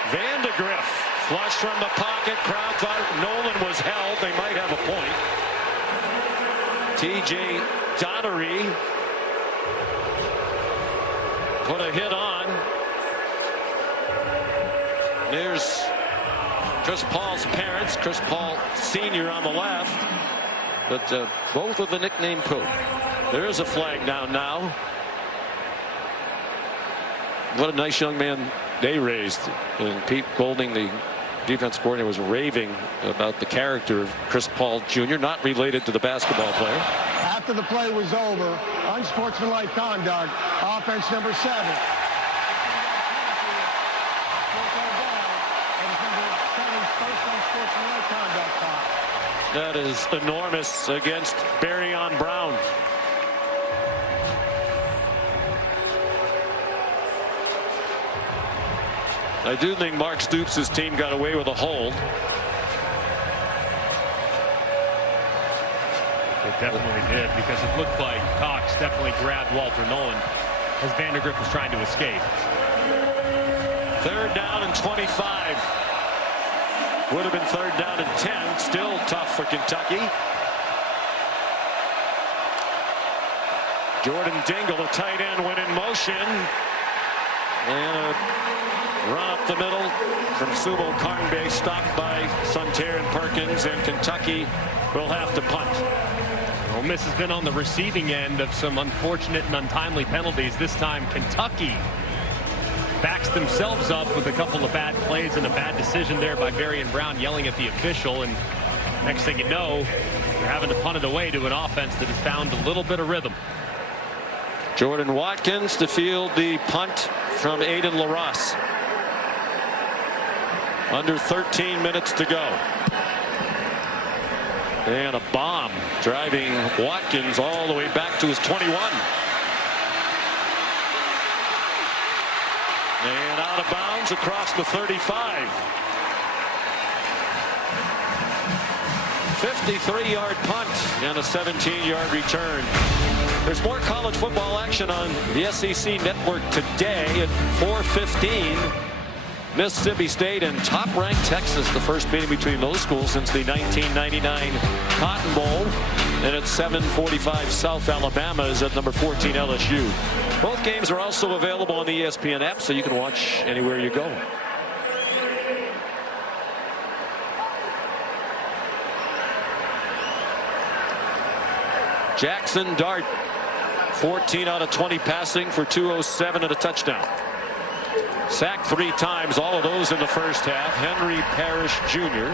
Vandegrift, flush from the pocket. Crowd thought Nolan was held. They might have a point. TJ Donnery put a hit on. There's Chris Paul's parents, Chris Paul Sr. on the left, but both with the nickname Pooh. There is a flag down now. What a nice young man they raised. And Pete Golding, the defense coordinator, was raving about the character of Chris Paul Jr., not related to the basketball player. After the play was over, unsportsmanlike conduct, offense number 7. That is enormous against Barryon Brown. I do think Mark Stoops' team got away with a hold. It definitely did, because it looked like Cox definitely grabbed Walter Nolan as Vandegrift was trying to escape. Third down and 25. Would have been third down and 10. Still tough for Kentucky. Jordan Dingle, the tight end, went in motion. And a run up the middle from Sumo Karnbe, stopped by Suntaran Perkins, and Kentucky will have to punt. Ole Miss has been on the receiving end of some unfortunate and untimely penalties. This time Kentucky backs themselves up with a couple of bad plays and a bad decision there by Barryon Brown yelling at the official, and next thing you know, they're having to punt it away to an offense that has found a little bit of rhythm. Jordan Watkins to field the punt from Aiden LaRosse. Under 13 minutes to go. And a bomb driving Watkins all the way back to his 21. And out of bounds across the 35. 53-yard punt and a 17-yard return. There's more college football action on the SEC Network today at 4:15. Mississippi State and top-ranked Texas, the first meeting between those schools since the 1999 Cotton Bowl. And at 7:45, South Alabama is at number 14 LSU. Both games are also available on the ESPN app, so you can watch anywhere you go. Jackson Dart 14 out of 20 passing for 207 and a touchdown. Sacked 3 times, all of those in the first half. Henry Parrish Jr.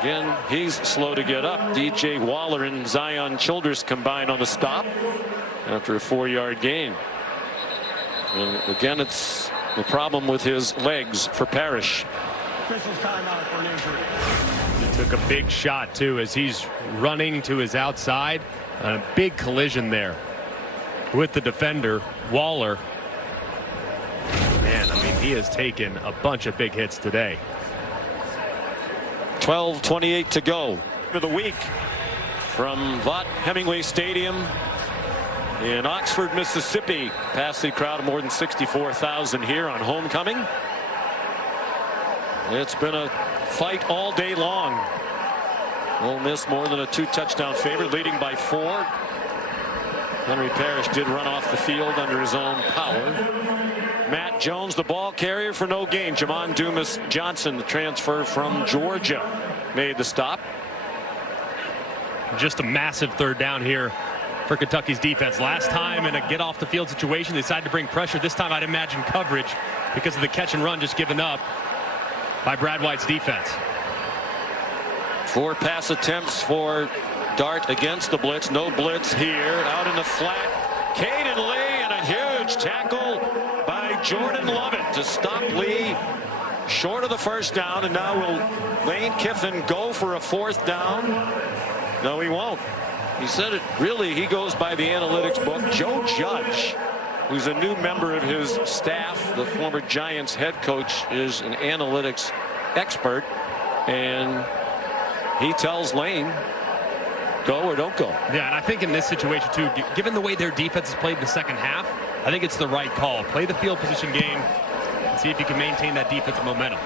Again, he's slow to get up. DJ Waller and Zion Childress combined on the stop after a 4-yard gain. And again, it's the problem with his legs for Parrish. Officials timeout for an injury. He took a big shot too as he's running to his outside. A big collision there with the defender Waller. Man, I mean, he has taken a bunch of big hits today. 12:28 to go for the week from Vaught Hemingway Stadium in Oxford, Mississippi. Capacity crowd of more than 64,000 here on homecoming. It's been a fight all day long. Ole Miss more than a 2-touchdown favorite, leading by 4. Henry Parrish did run off the field under his own power. Matt Jones, the ball carrier for no gain. Jamon Dumas Johnson, the transfer from Georgia, made the stop. Just a massive 3rd down here for Kentucky's defense. Last time in a get off the field situation, they decided to bring pressure. This time I'd imagine coverage because of the catch and run just given up by Brad White's defense. 4 pass attempts for Dart against the blitz. No blitz here. Out in the flat, Caden Lee, and a huge tackle by Jordan Lovett to stop Lee short of the first down. And now will Lane Kiffin go for a 4th down? No, he won't. He said it really, he goes by the analytics book. Joe Judge, who's a new member of his staff, the former Giants head coach, is an analytics expert, and he tells Lane, go or don't go. Yeah, and I think in this situation too, given the way their defense has played in the second half, I think it's the right call. Play the field position game and see if you can maintain that defensive momentum.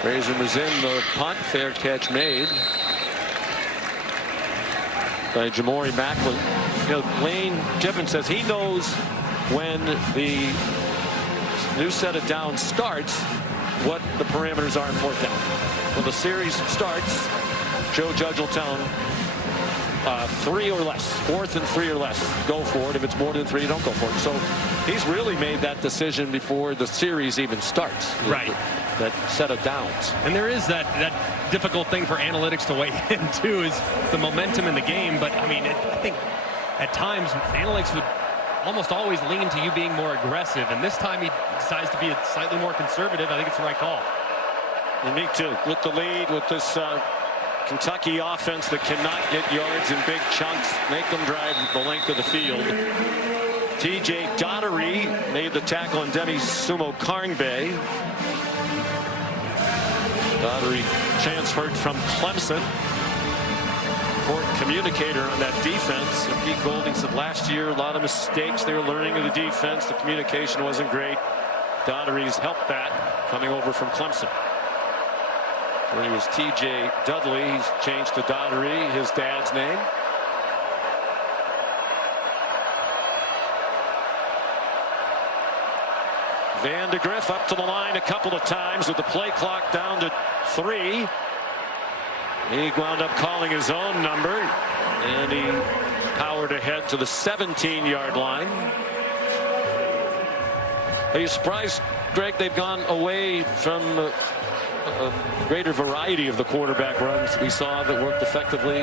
Fraser was in the punt. Fair catch made by Jamori Macklin. You know, Lane Kiffin says he knows when the new set of downs starts what the parameters are in 4th down. When the series starts, Joe Judge will tell him 3 or less, 4th and 3 or less, go for it. If it's more than 3, don't go for it. So he's really made that decision before the series even starts. Right. That set of downs. And there is that difficult thing for analytics to weigh in too, is the momentum in the game. But I mean, I think at times analytics would almost always lean to you being more aggressive. And this time he decides to be slightly more conservative. I think it's the right call. And me too. With the lead, with this Kentucky offense that cannot get yards in big chunks, make them drive the length of the field. TJ Daugherty made the tackle on Demi Sumo Karngbe. Daugherty transferred from Clemson. Important communicator on that defense. And Pete Golding said last year a lot of mistakes they were learning of the defense. The communication wasn't great. Daugherty's helped that coming over from Clemson. When he was TJ Dudley, he's changed to Daugherty, his dad's name. Van de Griff up to the line a couple of times with the play clock down to 3. He wound up calling his own number, and he powered ahead to the 17-yard line. Are you surprised, Greg, they've gone away from a greater variety of the quarterback runs we saw that worked effectively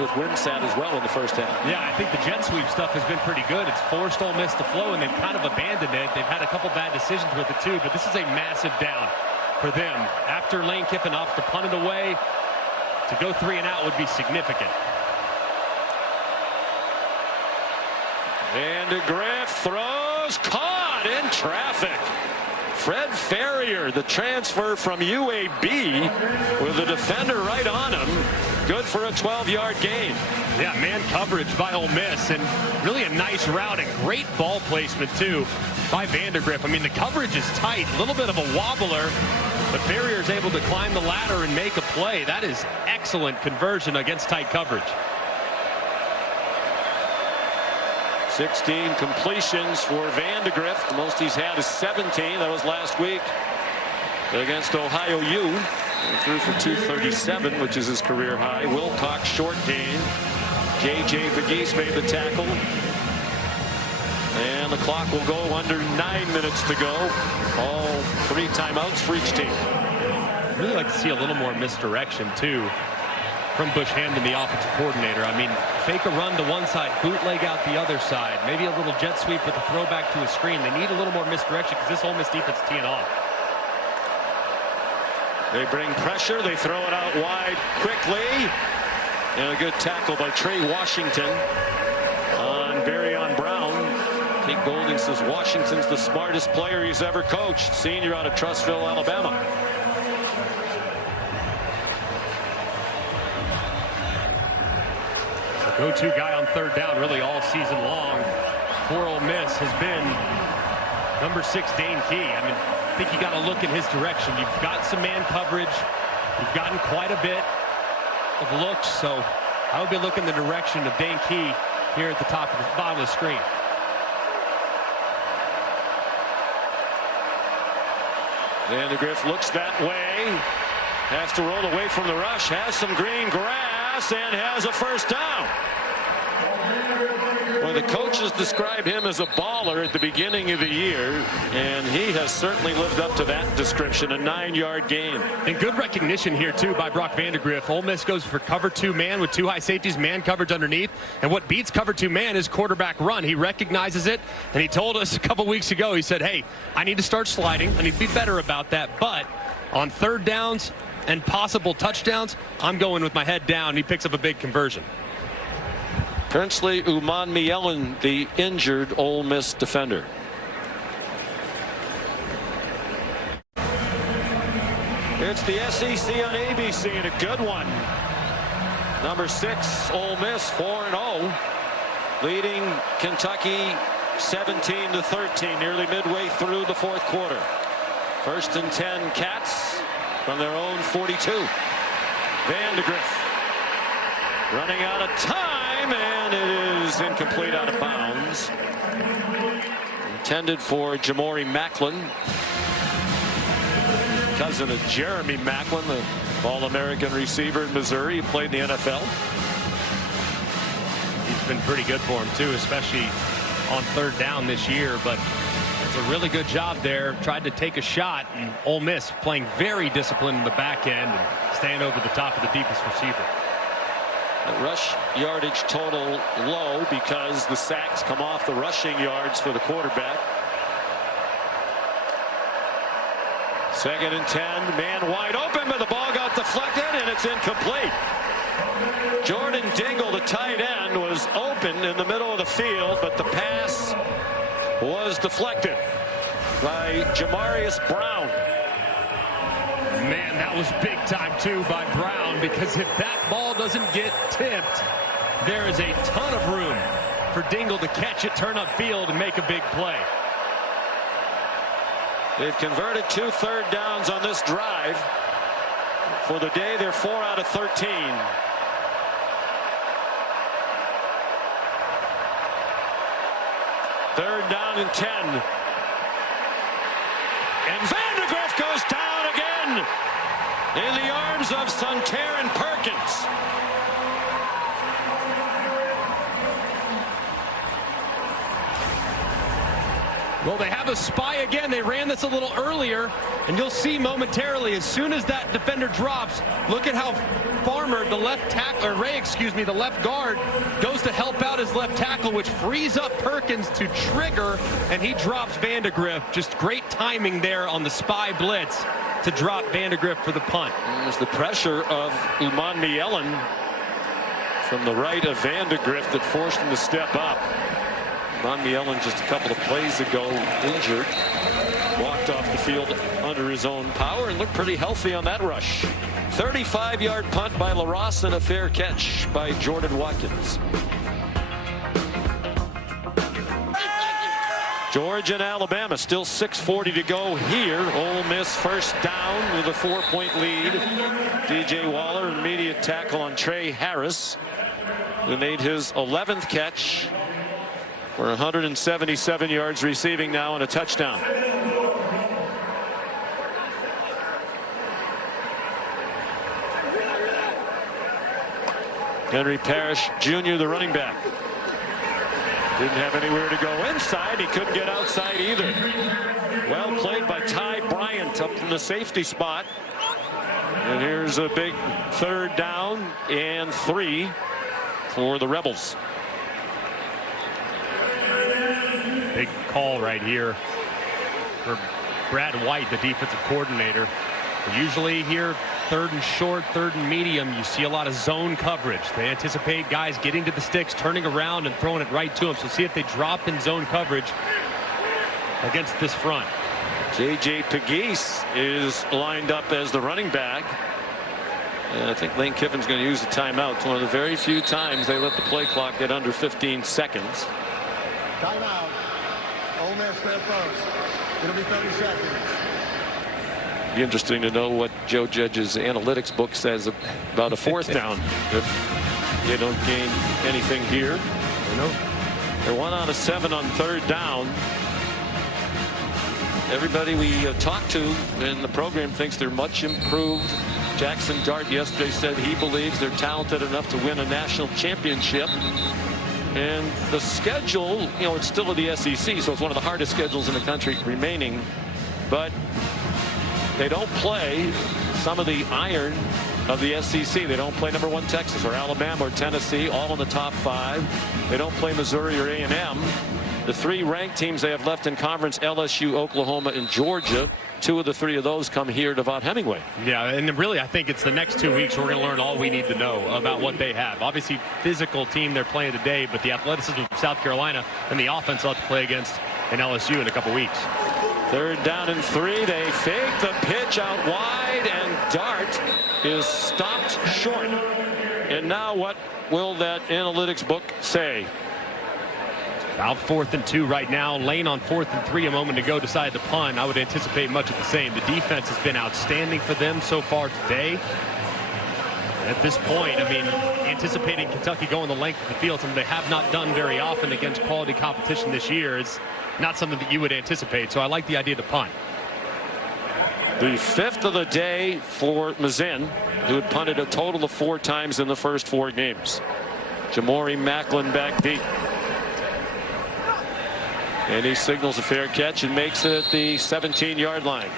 with Wimsatt as well in the first half? Yeah, I think the jet sweep stuff has been pretty good. It's forced Ole Miss to flow, and they've kind of abandoned it. They've had a couple bad decisions with it too, but this is a massive down for them. After Lane Kiffin opts to punt it away, to go 3 and out would be significant. Van de Griff throws, caught in traffic. Fred Ferrier, the transfer from UAB, with the defender right on him. Good for a 12-yard gain. Yeah, man coverage by Ole Miss, and really a nice route and great ball placement too by Van de Griff. I mean, the coverage is tight, a little bit of a wobbler, but Ferrier is able to climb the ladder and make a play. That is excellent conversion against tight coverage. 16 completions for Van de Griff. The most he's had is 17. That was last week against Ohio U. Threw for 237, which is his career high. Wilcox short gain. J.J. Pegues made the tackle. And the clock will go under 9 minutes to go. All 3 timeouts for each team. I'd really like to see a little more misdirection, too, from Bush Hamdan, the offensive coordinator. I mean, fake a run to one side, bootleg out the other side. Maybe a little jet sweep with a throwback to a screen. They need a little more misdirection because this Ole Miss defense is teeing off. They bring pressure. They throw it out wide quickly. And a good tackle by Trey Washington on Barryon Brown. Pete Golding says Washington's the smartest player he's ever coached. Senior out of Trussville, Alabama. The go-to guy on third down really all season long for Ole Miss has been number 6, Dane Key. I mean, I think you got to look in his direction. You've got some man coverage. You've gotten quite a bit of looks, so I would be looking the direction of Dane Key here at the top of the bottom of the screen. Vandegrift looks that way. Has to roll away from the rush. Has some green grass and has a first down. Well, the coaches described him as a baller at the beginning of the year, and he has certainly lived up to that description. A 9-yard gain. And good recognition here, too, by Brock Vandegrift. Ole Miss goes for cover 2 man with 2 high safeties, man coverage underneath. And what beats cover 2 man is quarterback run. He recognizes it, and he told us a couple weeks ago, he said, hey, I need to start sliding. I need to be better about that. But on third downs and possible touchdowns, I'm going with my head down. He picks up a big conversion. Princely Umanmielen, the injured Ole Miss defender. It's the SEC on ABC, and a good one. Number 6, Ole Miss, 4-0, leading Kentucky 17-13, nearly midway through the 4th quarter. 1st and 10, Cats from their own 42. Vandegrift running out of time, and it is incomplete, out of bounds. Intended for Jamori Macklin, cousin of Jeremy Macklin, the All-American receiver in Missouri. He played in the NFL. He's been pretty good for him, too, especially on third down this year. But it's a really good job there. Tried to take a shot, and Ole Miss playing very disciplined in the back end and staying over the top of the deepest receiver. The rush yardage total low because the sacks come off the rushing yards for the quarterback. 2nd and 10, man wide open, but the ball got deflected and it's incomplete. Jordan Dingle, the tight end, was open in the middle of the field, but the pass was deflected by Jamarius Brown. Man, that was big time, too, by Brown, because if that ball doesn't get tipped, there is a ton of room for Dingle to catch it, turn upfield, and make a big play. They've converted 2 third downs on this drive. For the day, they're 4 out of 13. Third down and 10. And Vandegrift goes down again in the arms of Suntarine Perkins. Well, they have a spy again. They ran this a little earlier, and you'll see momentarily as soon as that defender drops, look at how Farmer, the left tackle, or Ray, excuse me, the left guard, goes to help out his left tackle, which frees up Perkins to trigger, and he drops Vandegrift. Just great timing there on the spy blitz to drop Vandegrift for the punt. There's the pressure of Umanmielen from the right of Vandegrift that forced him to step up. Umanmielen just a couple of plays ago injured, walked off the field under his own power and looked pretty healthy on that rush. 35-yard punt by LaRosse and a fair catch by Jordan Watkins. Georgia and Alabama, still 6:40 to go here. Ole Miss first down with a 4-point lead. DJ Waller, immediate tackle on Trey Harris, who made his 11th catch for 177 yards receiving now and a touchdown. Henry Parrish Jr., the running back. Didn't have anywhere to go inside. He couldn't get outside either. Well played by Ty Bryant up in the safety spot. And here's a big 3rd down and 3 for the Rebels. Big call right here for Brad White, the defensive coordinator. Usually here, 3rd and short, 3rd and medium, you see a lot of zone coverage. They anticipate guys getting to the sticks, turning around and throwing it right to them. So see if they drop in zone coverage against this front. J.J. Pegues is lined up as the running back. And I think Lane Kiffin's going to use the timeout. It's one of the very few times they let the play clock get under 15 seconds. Timeout. Ole Miss there first. It'll be 30 seconds. Be interesting to know what Joe Judge's analytics book says about a 4th down if they don't gain anything here. They're 1 out of 7 on 3rd down. Everybody we talked to in the program thinks they're much improved. Jackson Dart yesterday said he believes they're talented enough to win a national championship. And the schedule, you know, it's still of the SEC, so it's one of the hardest schedules in the country remaining. But they don't play some of the iron of the SEC. They don't play number 1 Texas or Alabama or Tennessee, all in the top 5. They don't play Missouri or A&M. The 3 ranked teams they have left in conference, LSU, Oklahoma, and Georgia. 2 of the 3 of those come here to Vaught-Hemingway. Yeah, and really I think it's the next 2 weeks we're going to learn all we need to know about what they have. Obviously, physical team they're playing today, but the athleticism of South Carolina and the offense they'll have to play against in LSU in a couple weeks. 3rd down and 3. They fake the pitch out wide, and Dart is stopped short. And now what will that analytics book say? About 4th and 2 right now. Lane on 4th and 3 a moment ago decided to punt. I would anticipate much of the same. The defense has been outstanding for them so far today. At this point, I mean, anticipating Kentucky going the length of the field, something they have not done very often against quality competition this year, is not something that you would anticipate. So I like the idea to punt. The 5th of the day for Mazin, who had punted a total of 4 times in the first 4 games. Jamori Macklin back deep. And he signals a fair catch and makes it at the 17-yard line.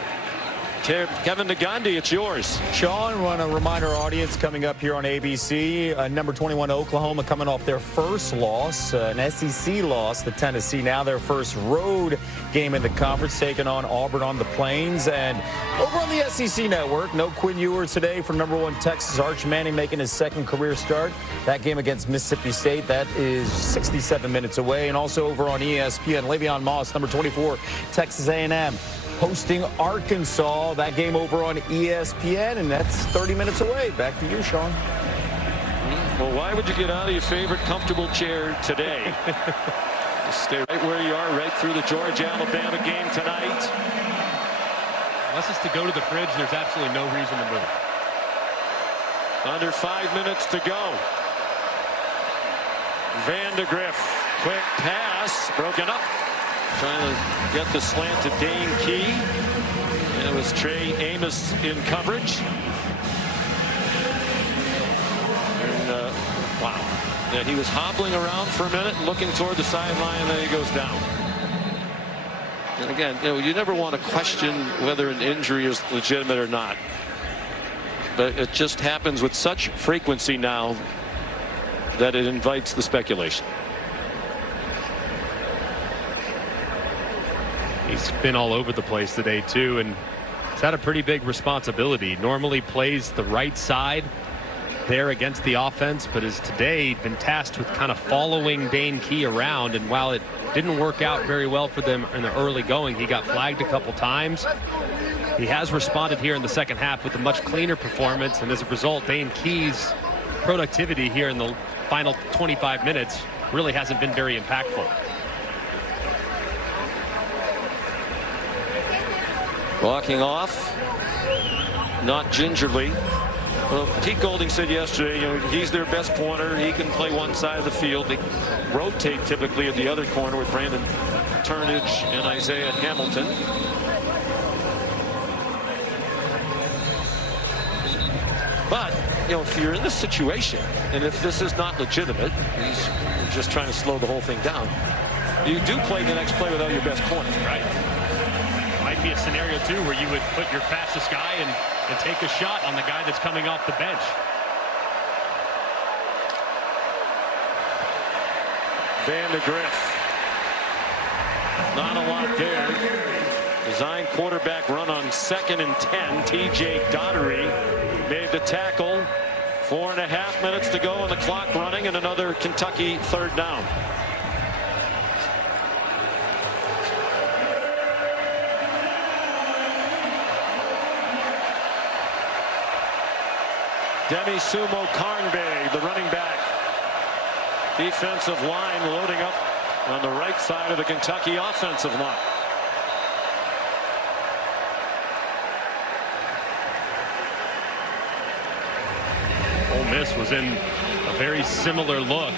Kevin Nagandi, it's yours. Sean, I want to remind our audience coming up here on ABC, number 21 Oklahoma coming off their first loss, an SEC loss to Tennessee. Now their first road game in the conference, taking on Auburn on the Plains. And over on the SEC network, no Quinn Ewers today for number 1 Texas. Arch Manning making his 2nd career start. That game against Mississippi State, that is 67 minutes away. And also over on ESPN, Le'Veon Moss, number 24 Texas A&M. Hosting Arkansas, that game over on ESPN, and that's 30 minutes away. Back to you, Sean. Well, why would you get out of your favorite comfortable chair today? Just stay right where you are, right through the Georgia-Alabama game tonight. Unless it's to go to the fridge, there's absolutely no reason to move. Under 5 minutes to go. Vandegrift, quick pass, broken up. Trying to get the slant to Dane Key. And it was Trey Amos in coverage. And, wow. Yeah, he was hobbling around for a minute and looking toward the sideline, and then he goes down. And again, you know, you never want to question whether an injury is legitimate or not. But it just happens with such frequency now that it invites the speculation. He's been all over the place today, too, and he's had a pretty big responsibility. Normally plays the right side there against the offense, but has today been tasked with kind of following Dane Key around. And while it didn't work out very well for them in the early going, he got flagged a couple times. He has responded here in the second half with a much cleaner performance, and as a result, Dane Key's productivity here in the final 25 minutes really hasn't been very impactful. Walking off, not gingerly. Well, Pete Golding said yesterday, you know, he's their best corner. He can play one side of the field. They rotate typically at the other corner with Brandon Turnage and Isaiah Hamilton. But you know, if you're in this situation, and if this is not legitimate, he's just trying to slow the whole thing down, you do play the next play without your best corner. Right. Might be a scenario, too, where you would put your fastest guy and take a shot on the guy that's coming off the bench. Vandegrift. Not a lot there. Design quarterback run on 2nd and 10. TJ Daugherty made the tackle. 4.5 minutes to go on the clock running, and another Kentucky 3rd down. Demi Sumo Karnbe, the running back. Defensive line loading up on the right side of the Kentucky offensive line. Ole Miss was in a very similar look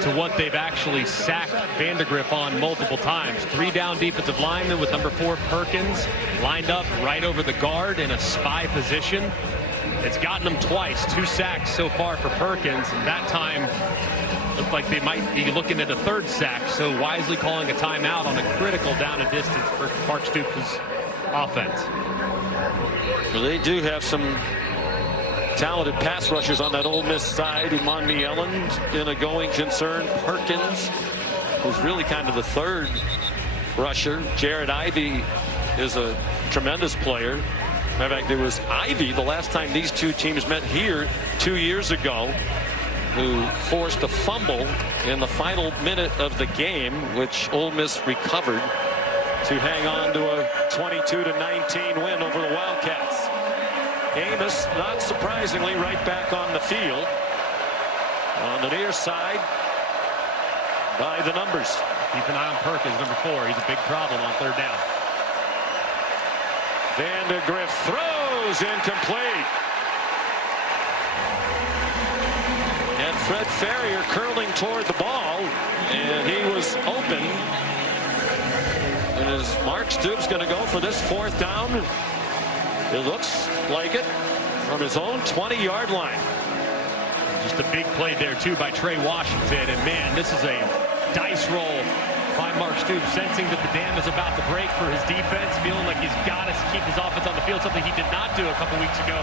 to what they've actually sacked Vandegrift on multiple times. 3 down defensive linemen with number 4 Perkins lined up right over the guard in a spy position. It's gotten them twice. 2 sacks so far for Perkins, and that time looked like they might be looking at a 3rd sack, so wisely calling a timeout on a critical down and distance for Mark Stoops' offense. Well, they do have some talented pass rushers on that Ole Miss side. Imandi Elland in a going concern. Perkins, who's really kind of the 3rd rusher. Jared Ivey is a tremendous player. In fact, it was Ivey the last time these two teams met here 2 years ago, who forced a fumble in the final minute of the game, which Ole Miss recovered to hang on to a 22-19 win over the Wildcats. Amos, not surprisingly, right back on the field on the near side by the numbers. Keep an eye on Perkins, number 4. He's a big problem on 3rd down. Vandegrift throws incomplete. And Fred Ferrier curling toward the ball, and he was open. And is Mark Stoops going to go for this 4th down? It looks like it from his own 20-yard line. Just a big play there, too, by Trey Washington. And, man, this is a dice roll by Mark Stoops, sensing that the dam is about to break for his defense, feeling like he's got to keep his offense on the field, something he did not do a couple weeks ago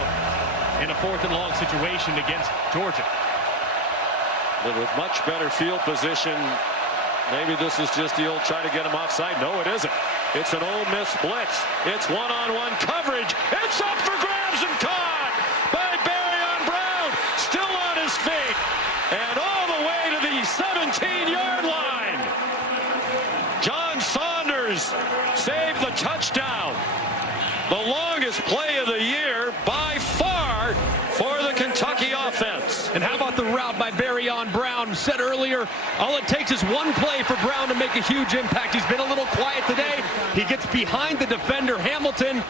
in a 4th and long situation against Georgia. But with much better field position, maybe this is just the old try to get him offside. No, it isn't. It's an Ole Miss blitz. It's one-on-one coverage. It's up for grabs and caught by Barrion Brown. Still on his feet. And all the way to the 17-yard line. John Saunders saved the touchdown. The longest play of the year by far for the Kentucky offense. And how about the route by Barrion Brown? Said earlier, all it takes is one play for Brown to make a huge impact. He's been a little quiet today. He gets behind the defender, Hamilton,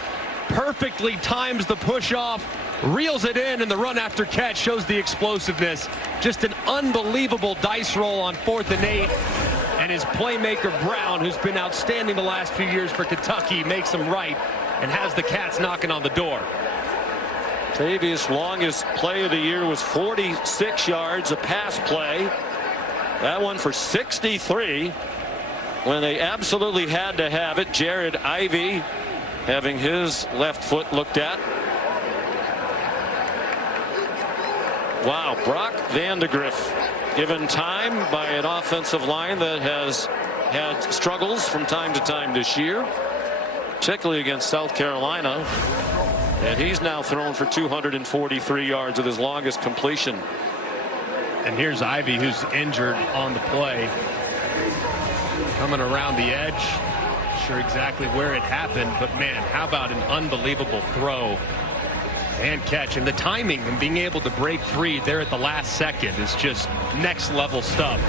perfectly times the push off, reels it in, and the run after catch shows the explosiveness. Just an unbelievable dice roll on 4th and 8. And his playmaker Brown, who's been outstanding the last few years for Kentucky, makes him right and has the Cats knocking on the door. Previous longest play of the year was 46 yards, a pass play. That one for 63 when they absolutely had to have it. Jared Ivey having his left foot looked at. Wow, Brock Vandegrift given time by an offensive line that has had struggles from time to time this year, particularly against South Carolina. And he's now thrown for 243 yards with his longest completion. And here's Ivey, who's injured on the play. Coming around the edge. Sure exactly where it happened, but man, how about an unbelievable throw and catch. And the timing and being able to break free there at the last second is just next level stuff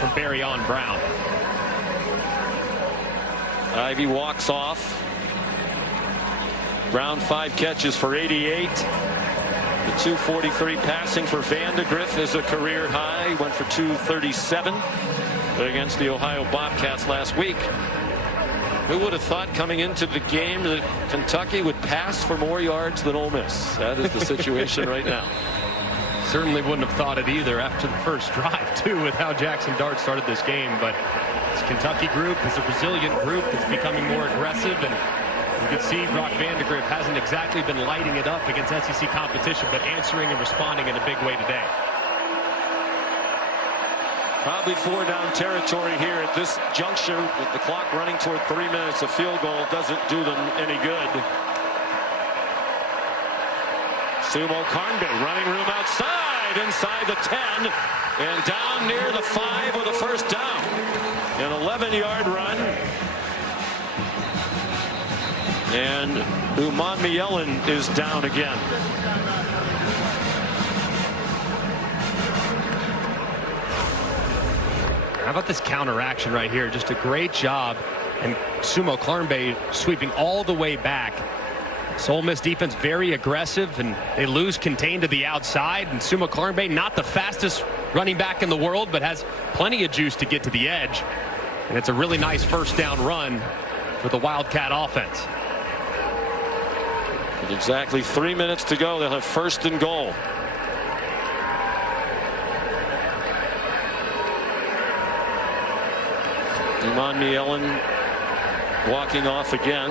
from Barrion Brown. Ivey walks off. Brown 5 catches for 88. The 243 passing for Vandegrift is a career high. Went for 237 against the Ohio Bobcats last week. Who would have thought coming into the game that Kentucky would pass for more yards than Ole Miss? That is the situation right now. Certainly wouldn't have thought it either after the first drive, too, with how Jackson Dart started this game. But this Kentucky group is a resilient group that's becoming more aggressive. And you can see Brock Vandagriff hasn't exactly been lighting it up against SEC competition, but answering and responding in a big way today. Probably 4-down territory here at this juncture with the clock running toward 3 minutes. A field goal doesn't do them any good. Sumo Karnbe running room outside, inside the 10, and down near the 5 with a first down. An 11-yard run. And Umanmielen is down again. How about this counteraction right here? Just a great job. And Sumo Karnbe sweeping all the way back. Ole Miss defense very aggressive, and they lose contained to the outside. And Sumo Karnbe, not the fastest running back in the world, but has plenty of juice to get to the edge. And it's a really nice first down run for the Wildcat offense. With exactly 3 minutes to go, they'll have first and goal. Umanmielen walking off again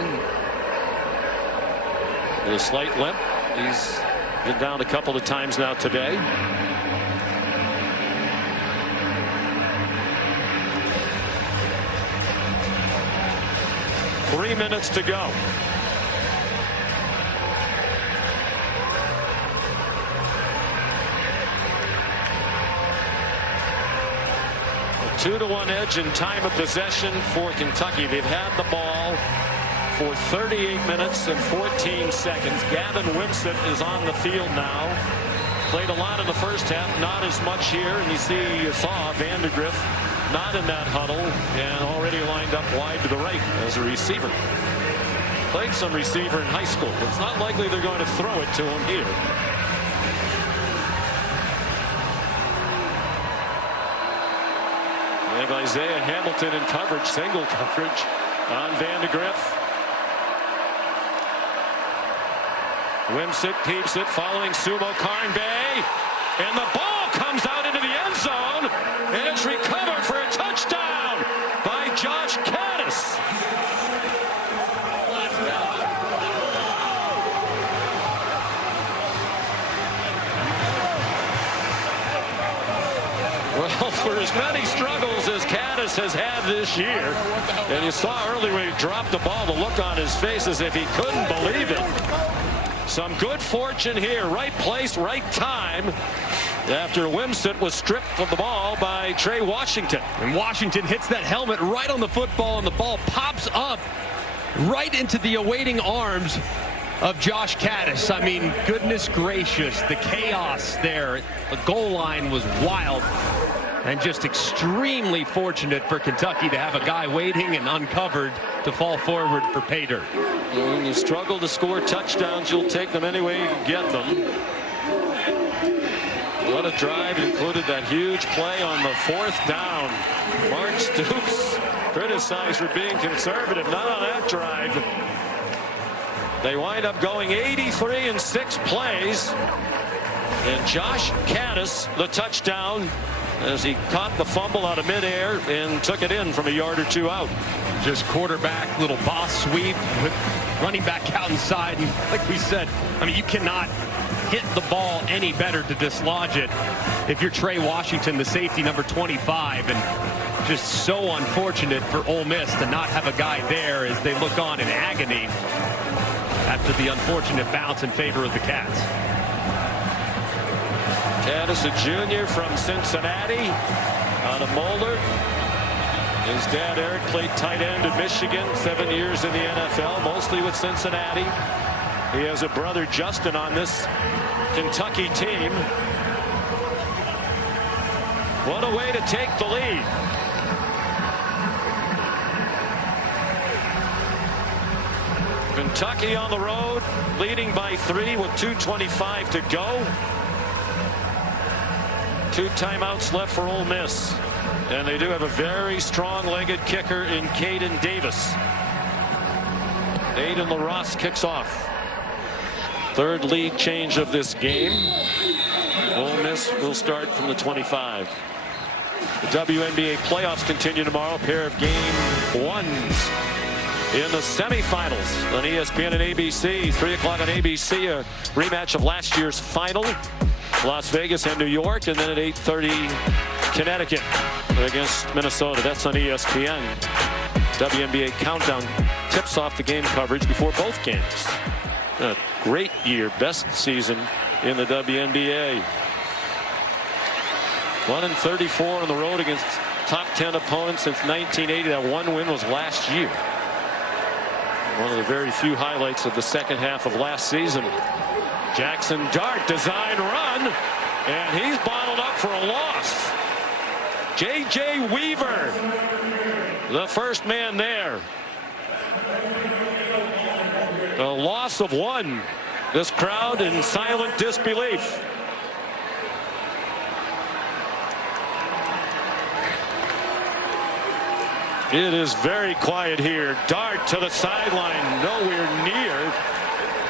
with a slight limp. He's been down a couple of times now today. Three minutes to go. A 2-1 edge in time of possession for Kentucky. They've had the ball for 38 minutes and 14 seconds. Gavin Wimsatt is on the field now. Played a lot in the first half, not as much here. And you saw Vandagriff not in that huddle and already lined up wide to the right as a receiver. Played some receiver in high school. It's not likely they're going to throw it to him here. They have Isaiah Hamilton in coverage, single coverage on Vandagriff. Wimsatt keeps it, following Sumo Karnbe, and the ball comes out into the end zone, and it's recovered for a touchdown by Josh Caddis. Well, for as many struggles as Caddis has had this year, and you saw earlier when he dropped the ball, the look on his face as if he couldn't believe it. Some good fortune here. Right place, right time. After Wimsatt was stripped of the ball by Trey Washington. And Washington hits that helmet right on the football, and the ball pops up right into the awaiting arms of Josh Caddis. I mean, goodness gracious, the chaos there. The goal line was wild. And just extremely fortunate for Kentucky to have a guy waiting and uncovered to fall forward for pay dirt. When you struggle to score touchdowns, you'll take them any way you can get them. What a drive. Included that huge play on the 4th down. Mark Stoops criticized for being conservative. Not on that drive. They wind up going 83 in 6 plays. And Josh Caddis, the touchdown, as he caught the fumble out of midair and took it in from a yard or two out. Just quarterback, little boss sweep with running back out inside. And like we said, I mean, you cannot hit the ball any better to dislodge it if you're Trey Washington, the safety, number 25. And just so unfortunate for Ole Miss to not have a guy there as they look on in agony after the unfortunate bounce in favor of the Cats. Caddis, a junior from Cincinnati, out of Moeller. His dad, Eric, played tight end in Michigan, 7 years in the NFL, mostly with Cincinnati. He has a brother, Justin, on this Kentucky team. What a way to take the lead. Kentucky on the road, leading by 3 with 2:25 to go. 2 timeouts left for Ole Miss. And they do have a very strong-legged kicker in Caden Davis. Aiden LaRosse kicks off. 3rd lead change of this game. Ole Miss Miss will start from the 25. The WNBA playoffs continue tomorrow. A pair of game ones in the semifinals on ESPN and ABC. 3 o'clock on ABC, a rematch of last year's final. Las Vegas and New York, and then at 8:30 Connecticut against Minnesota. That's on ESPN. WNBA countdown tips off the game coverage before both games. A great year, best season in the WNBA. 1-34 on the road against top 10 opponents since 1980. That one win was last year. One of the very few highlights of the second half of last season. Jackson Dart, design run, and he's bottled up for a loss. J.J. Weaver, the first man there. A loss of 1. This crowd in silent disbelief. It is very quiet here. Dart to the sideline, nowhere near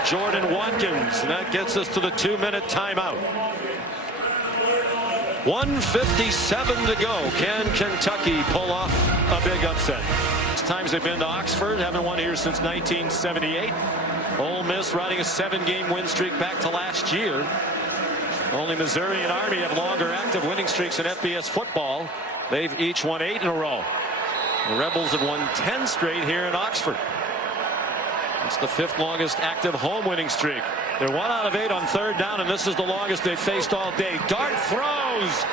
Jordan Watkins, and that gets us to the 2-minute timeout. 1:57 to go. Can Kentucky pull off a big upset? It's times they've been to Oxford, haven't won here since 1978. Ole Miss riding a 7-game win streak back to last year. Only Missouri and Army have longer active winning streaks in FBS football. They've each won 8 in a row. The Rebels have won 10 straight here in Oxford. It's the 5th longest active home winning streak. They're 1 out of 8 on 3rd down, and this is the longest they've faced all day. Dart throws,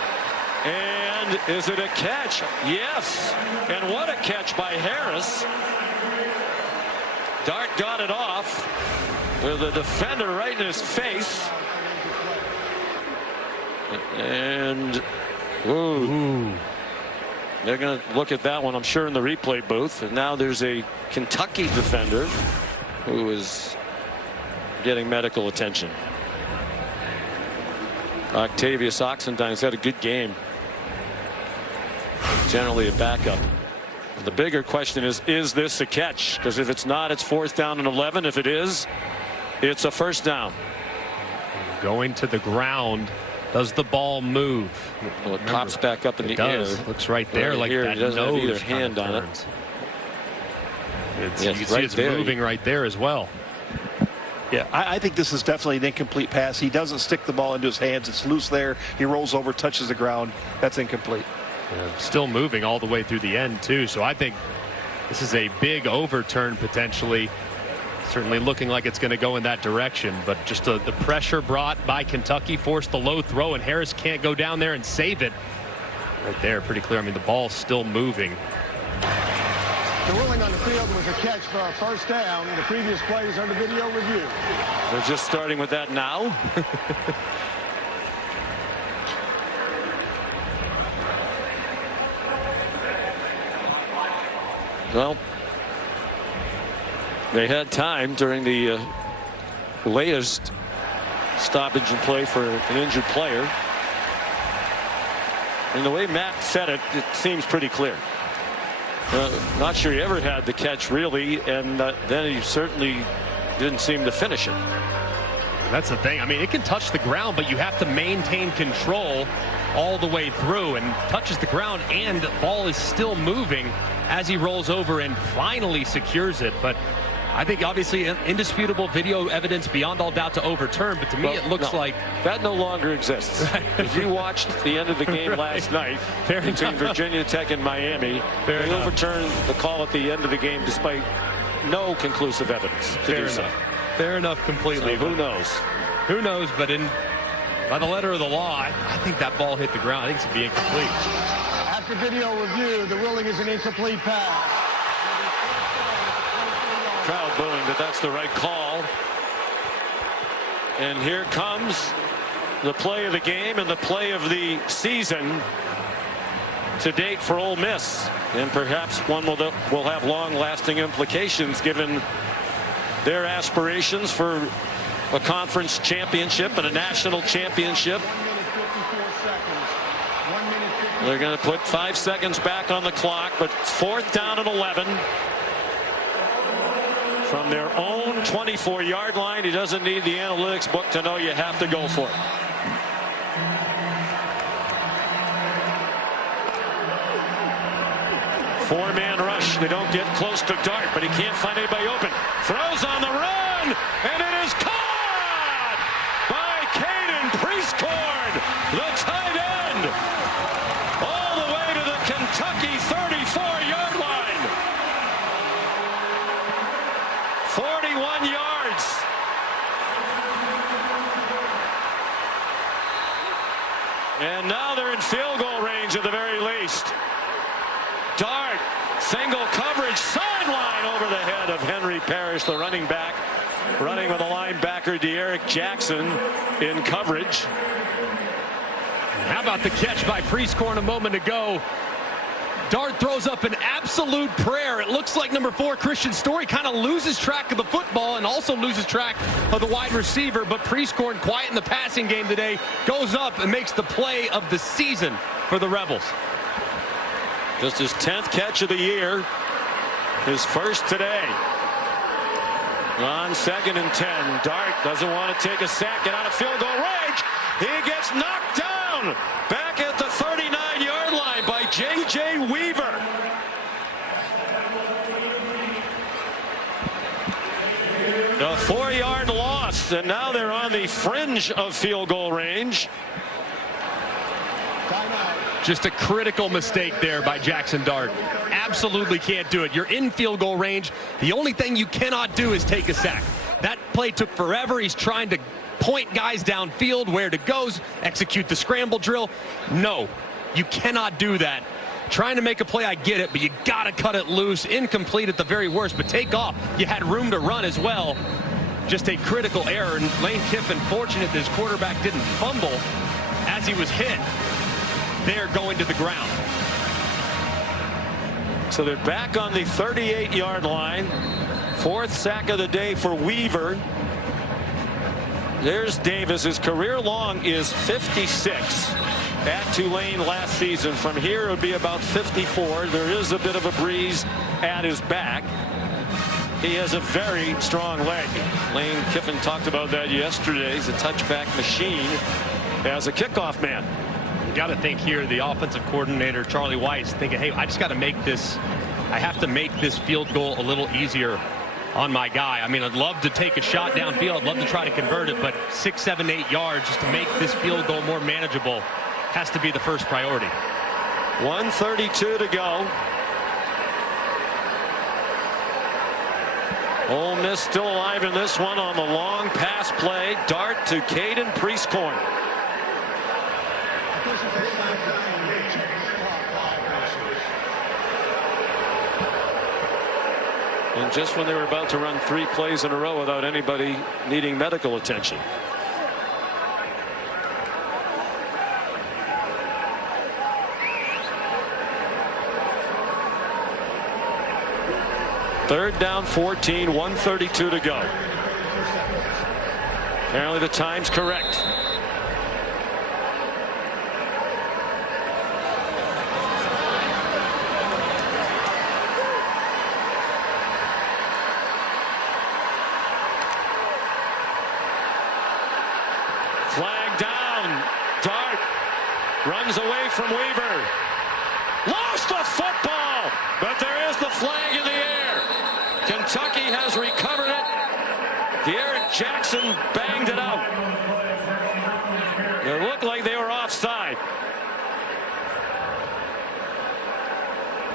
and is it a catch? Yes, and what a catch by Harris. Dart got it off with a defender right in his face, and ooh. They're going to look at that one, I'm sure, in the replay booth. And now there's a Kentucky defender who is getting medical attention. Octavius Oxendine's had a good game. Generally a backup. The bigger question is this a catch? Because if it's not, it's 4th down and 11. If it is, it's a 1st down. Going to the ground. Does the ball move? Well, it pops back up in the air. Looks right there, like here, that it doesn't have either nose hand on it. Yes, you can right see it's there. moving right there as well. Yeah, I think this is definitely an incomplete pass. He doesn't stick the ball into his hands. It's loose there. He rolls over, touches the ground. That's incomplete. Yeah, still moving all the way through the end, too. So I think this is a big overturn potentially. Certainly looking like it's going to go in that direction, but just the pressure brought by Kentucky forced the low throw, and Harris can't go down there and save it. Right there, pretty clear. I mean, the ball's still moving. The ruling on the field was a catch for a 1st down. The previous play is under video review. They're just starting with that now. Well, they had time during the latest stoppage in play for an injured player. And the way Matt said it, it seems pretty clear. Not sure he ever had the catch, really, and then he certainly didn't seem to finish it. That's the thing. I mean, it can touch the ground, but you have to maintain control all the way through, and touches the ground, and the ball is still moving as he rolls over and finally secures it. But I think obviously indisputable video evidence beyond all doubt to overturn, but to me it looks like that no longer exists. If you watched the end of the game last night between Virginia Tech and Miami, they overturned the call at the end of the game despite no conclusive evidence to do so. Fair enough completely. So who knows? Who knows, but by the letter of the law, I think that ball hit the ground. I think it's going to be incomplete. After video review, the ruling is an incomplete pass. Crowd booing that that's the right call. And here comes the play of the game and the play of the season to date for Ole Miss, and perhaps one will have long-lasting implications given their aspirations for a conference championship and a national championship. They're going to put 5 seconds back on the clock, but it's 4th down and 11 from their own 24-yard line. He doesn't need the analytics book to know you have to go for it. Four-man rush. They don't get close to Dart, but he can't find anybody open. Throws on the run, and it is caught by Caden Prieskorn, the tight end, all the way to the Kentucky 34-yard line. 41 yards. And now they're in field goal range at the very least. Dart, single coverage, sideline over the head of Henry Parrish, the running back, running with the linebacker De'Eric Jackson in coverage. How about the catch by Prieskorn a moment ago? Dart throws up an absolute prayer. It looks like number 4, Christian Story, kind of loses track of the football and also loses track of the wide receiver. But Prieskorn, quiet in the passing game today, goes up and makes the play of the season for the Rebels. Just his 10th catch of the year, his first today. On 2nd and 10, Dart doesn't want to take a sack, get out of field goal range. He gets knocked down back at the 39-yard line by J.J. Weaver. A 4-yard loss, and now they're on the fringe of field goal range. Just a critical mistake there by Jackson Dart. Absolutely can't do it. You're in field goal range. The only thing you cannot do is take a sack. That play took forever. He's trying to point guys downfield where to go, execute the scramble drill. No, you cannot do that. Trying to make a play, I get it, but you got to cut it loose. Incomplete at the very worst, but take off. You had room to run as well. Just a critical error, and Lane Kiffin fortunate that his quarterback didn't fumble as he was hit. They're going to the ground. So they're back on the 38-yard line. 4th sack of the day for Weaver. There's Davis. His career long is 56 at Tulane last season. From here it would be about 54. There is a bit of a breeze at his back. He has a very strong leg. Lane Kiffin talked about that yesterday. He's a touchback machine as a kickoff man. Got to think here, the offensive coordinator, Charlie Weis, thinking, hey, I just got to make this, I have to make this field goal a little easier on my guy. I mean, I'd love to take a shot downfield. I'd love to try to convert it, but 6, 7, 8 yards just to make this field goal more manageable has to be the first priority. 1:32 to go. Ole Miss still alive in this one on the long pass play. Dart to Caden Prieskorn. And just when they were about to run 3 plays in a row without anybody needing medical attention. Third down 14, 1:32 to go. Apparently the time's correct. Flag down. Dart runs away from Weaver. Lost the football, but there is the flag in the air. Kentucky has recovered it. De'Eric Jackson banged it out. It looked like they were offside.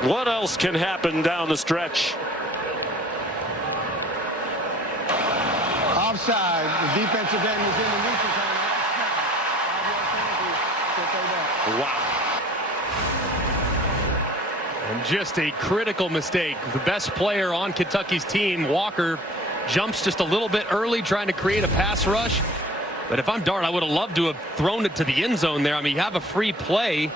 What else can happen down the stretch? Offside. The defensive end was in the neutral zone. Wow. And just a critical mistake. The best player on Kentucky's team, Walker, jumps just a little bit early trying to create a pass rush. But if I'm Dart, I would have loved to have thrown it to the end zone there. I mean, you have a free play.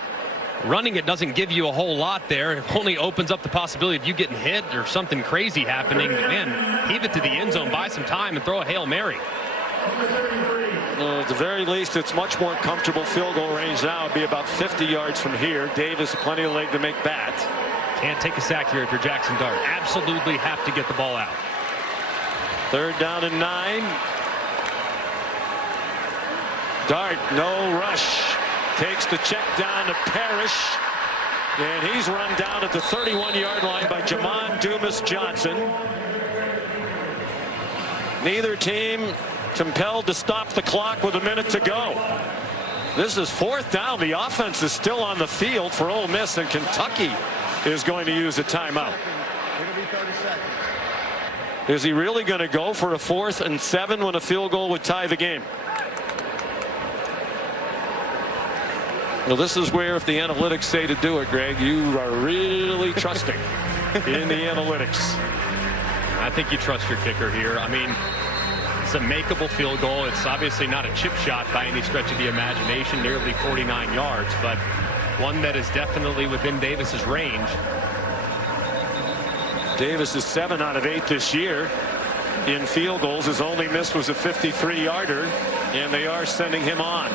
Running it doesn't give you a whole lot there. It only opens up the possibility of you getting hit or something crazy happening. Man, heave it to the end zone, buy some time, and throw a Hail Mary. At the very least, it's much more comfortable field goal range now. It'd be about 50 yards from here. Davis, plenty of leg to make that. Can't take a sack here if you're Jackson Dart. Absolutely have to get the ball out. Third down and 9. Dart, no rush. Takes the check down to Parrish. And he's run down at the 31-yard line by Jamon Dumas Johnson. Neither team compelled to stop the clock with a minute to go. This is 4th down. The offense is still on the field for Ole Miss, and Kentucky is going to use a timeout. Is he really going to go for a 4th and 7 when a field goal would tie the game? Well, this is where, if the analytics say to do it, Greg, you are really trusting in the analytics. I think you trust your kicker here. I mean, it's a makeable field goal. It's obviously not a chip shot by any stretch of the imagination, nearly 49 yards, but one that is definitely within Davis's range. Davis is 7 out of 8 this year in field goals. His only miss was a 53-yarder, and they are sending him on.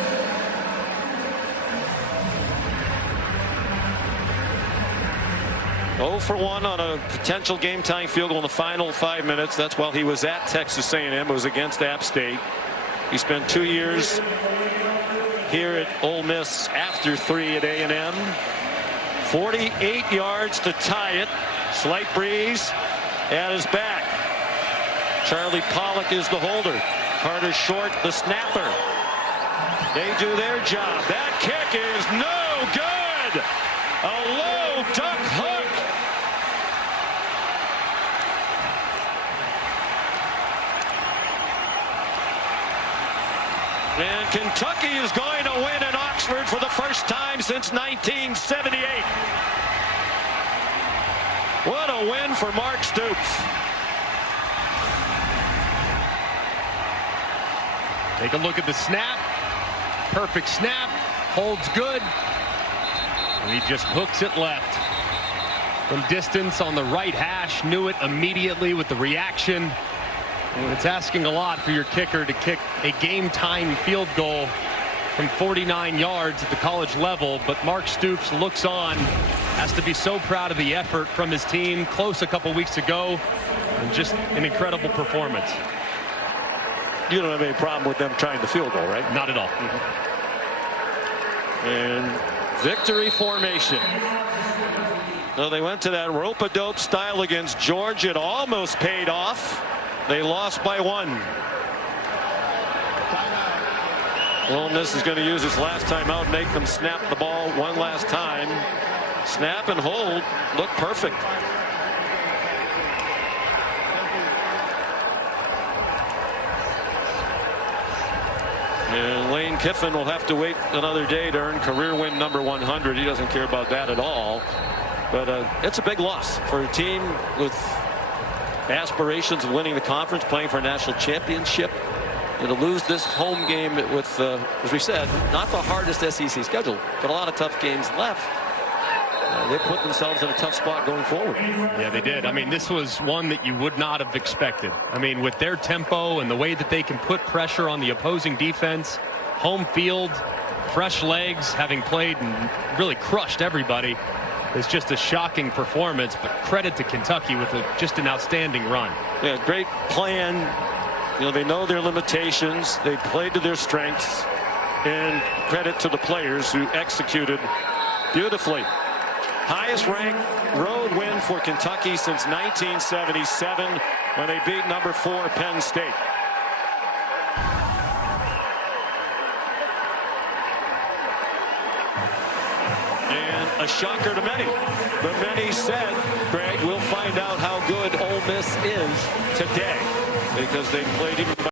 Oh for 1 on a potential game-tying field goal in the final 5 minutes. That's while he was at Texas A&M. It was against App State. He spent 2 years here at Ole Miss after 3 at A&M. 48 yards to tie it. Slight breeze at his back. Charlie Pollock is the holder. Carter Short, the snapper. They do their job. That kick is no good. A low duck hook. And Kentucky is going to win in Oxford for the first time since 1978. What a win for Mark Stoops. Take a look at the snap. Perfect snap. Holds good. And he just hooks it left. From distance on the right hash. Knew it immediately with the reaction. And it's asking a lot for your kicker to kick a game-tying field goal from 49 yards at the college level, but Mark Stoops looks on, has to be so proud of the effort from his team, close a couple weeks ago, and just an incredible performance. You don't have any problem with them trying the field goal, right? Not at all. And victory formation. So they went to that rope-a-dope style against Georgia. It almost paid off. They lost by 1. Ole Miss is going to use his last timeout, make them snap the ball one last time. Snap and hold look perfect. And Lane Kiffin will have to wait another day to earn career win number 100. He doesn't care about that at all. But it's a big loss for a team with aspirations of winning the conference, playing for a national championship. And to lose this home game with, as we said, not the hardest SEC schedule, but a lot of tough games left. They put themselves in a tough spot going forward. Yeah, they did. I mean, this was one that you would not have expected. I mean, with their tempo and the way that they can put pressure on the opposing defense, home field, fresh legs, having played and really crushed everybody. It's just a shocking performance, but credit to Kentucky with just an outstanding run. Yeah, great plan. You know, they know their limitations. They played to their strengths, and credit to the players who executed beautifully. Highest ranked road win for Kentucky since 1977 when they beat number 4 Penn State. A shocker to many, but many said, Greg, we'll find out how good Ole Miss is today because they played even better.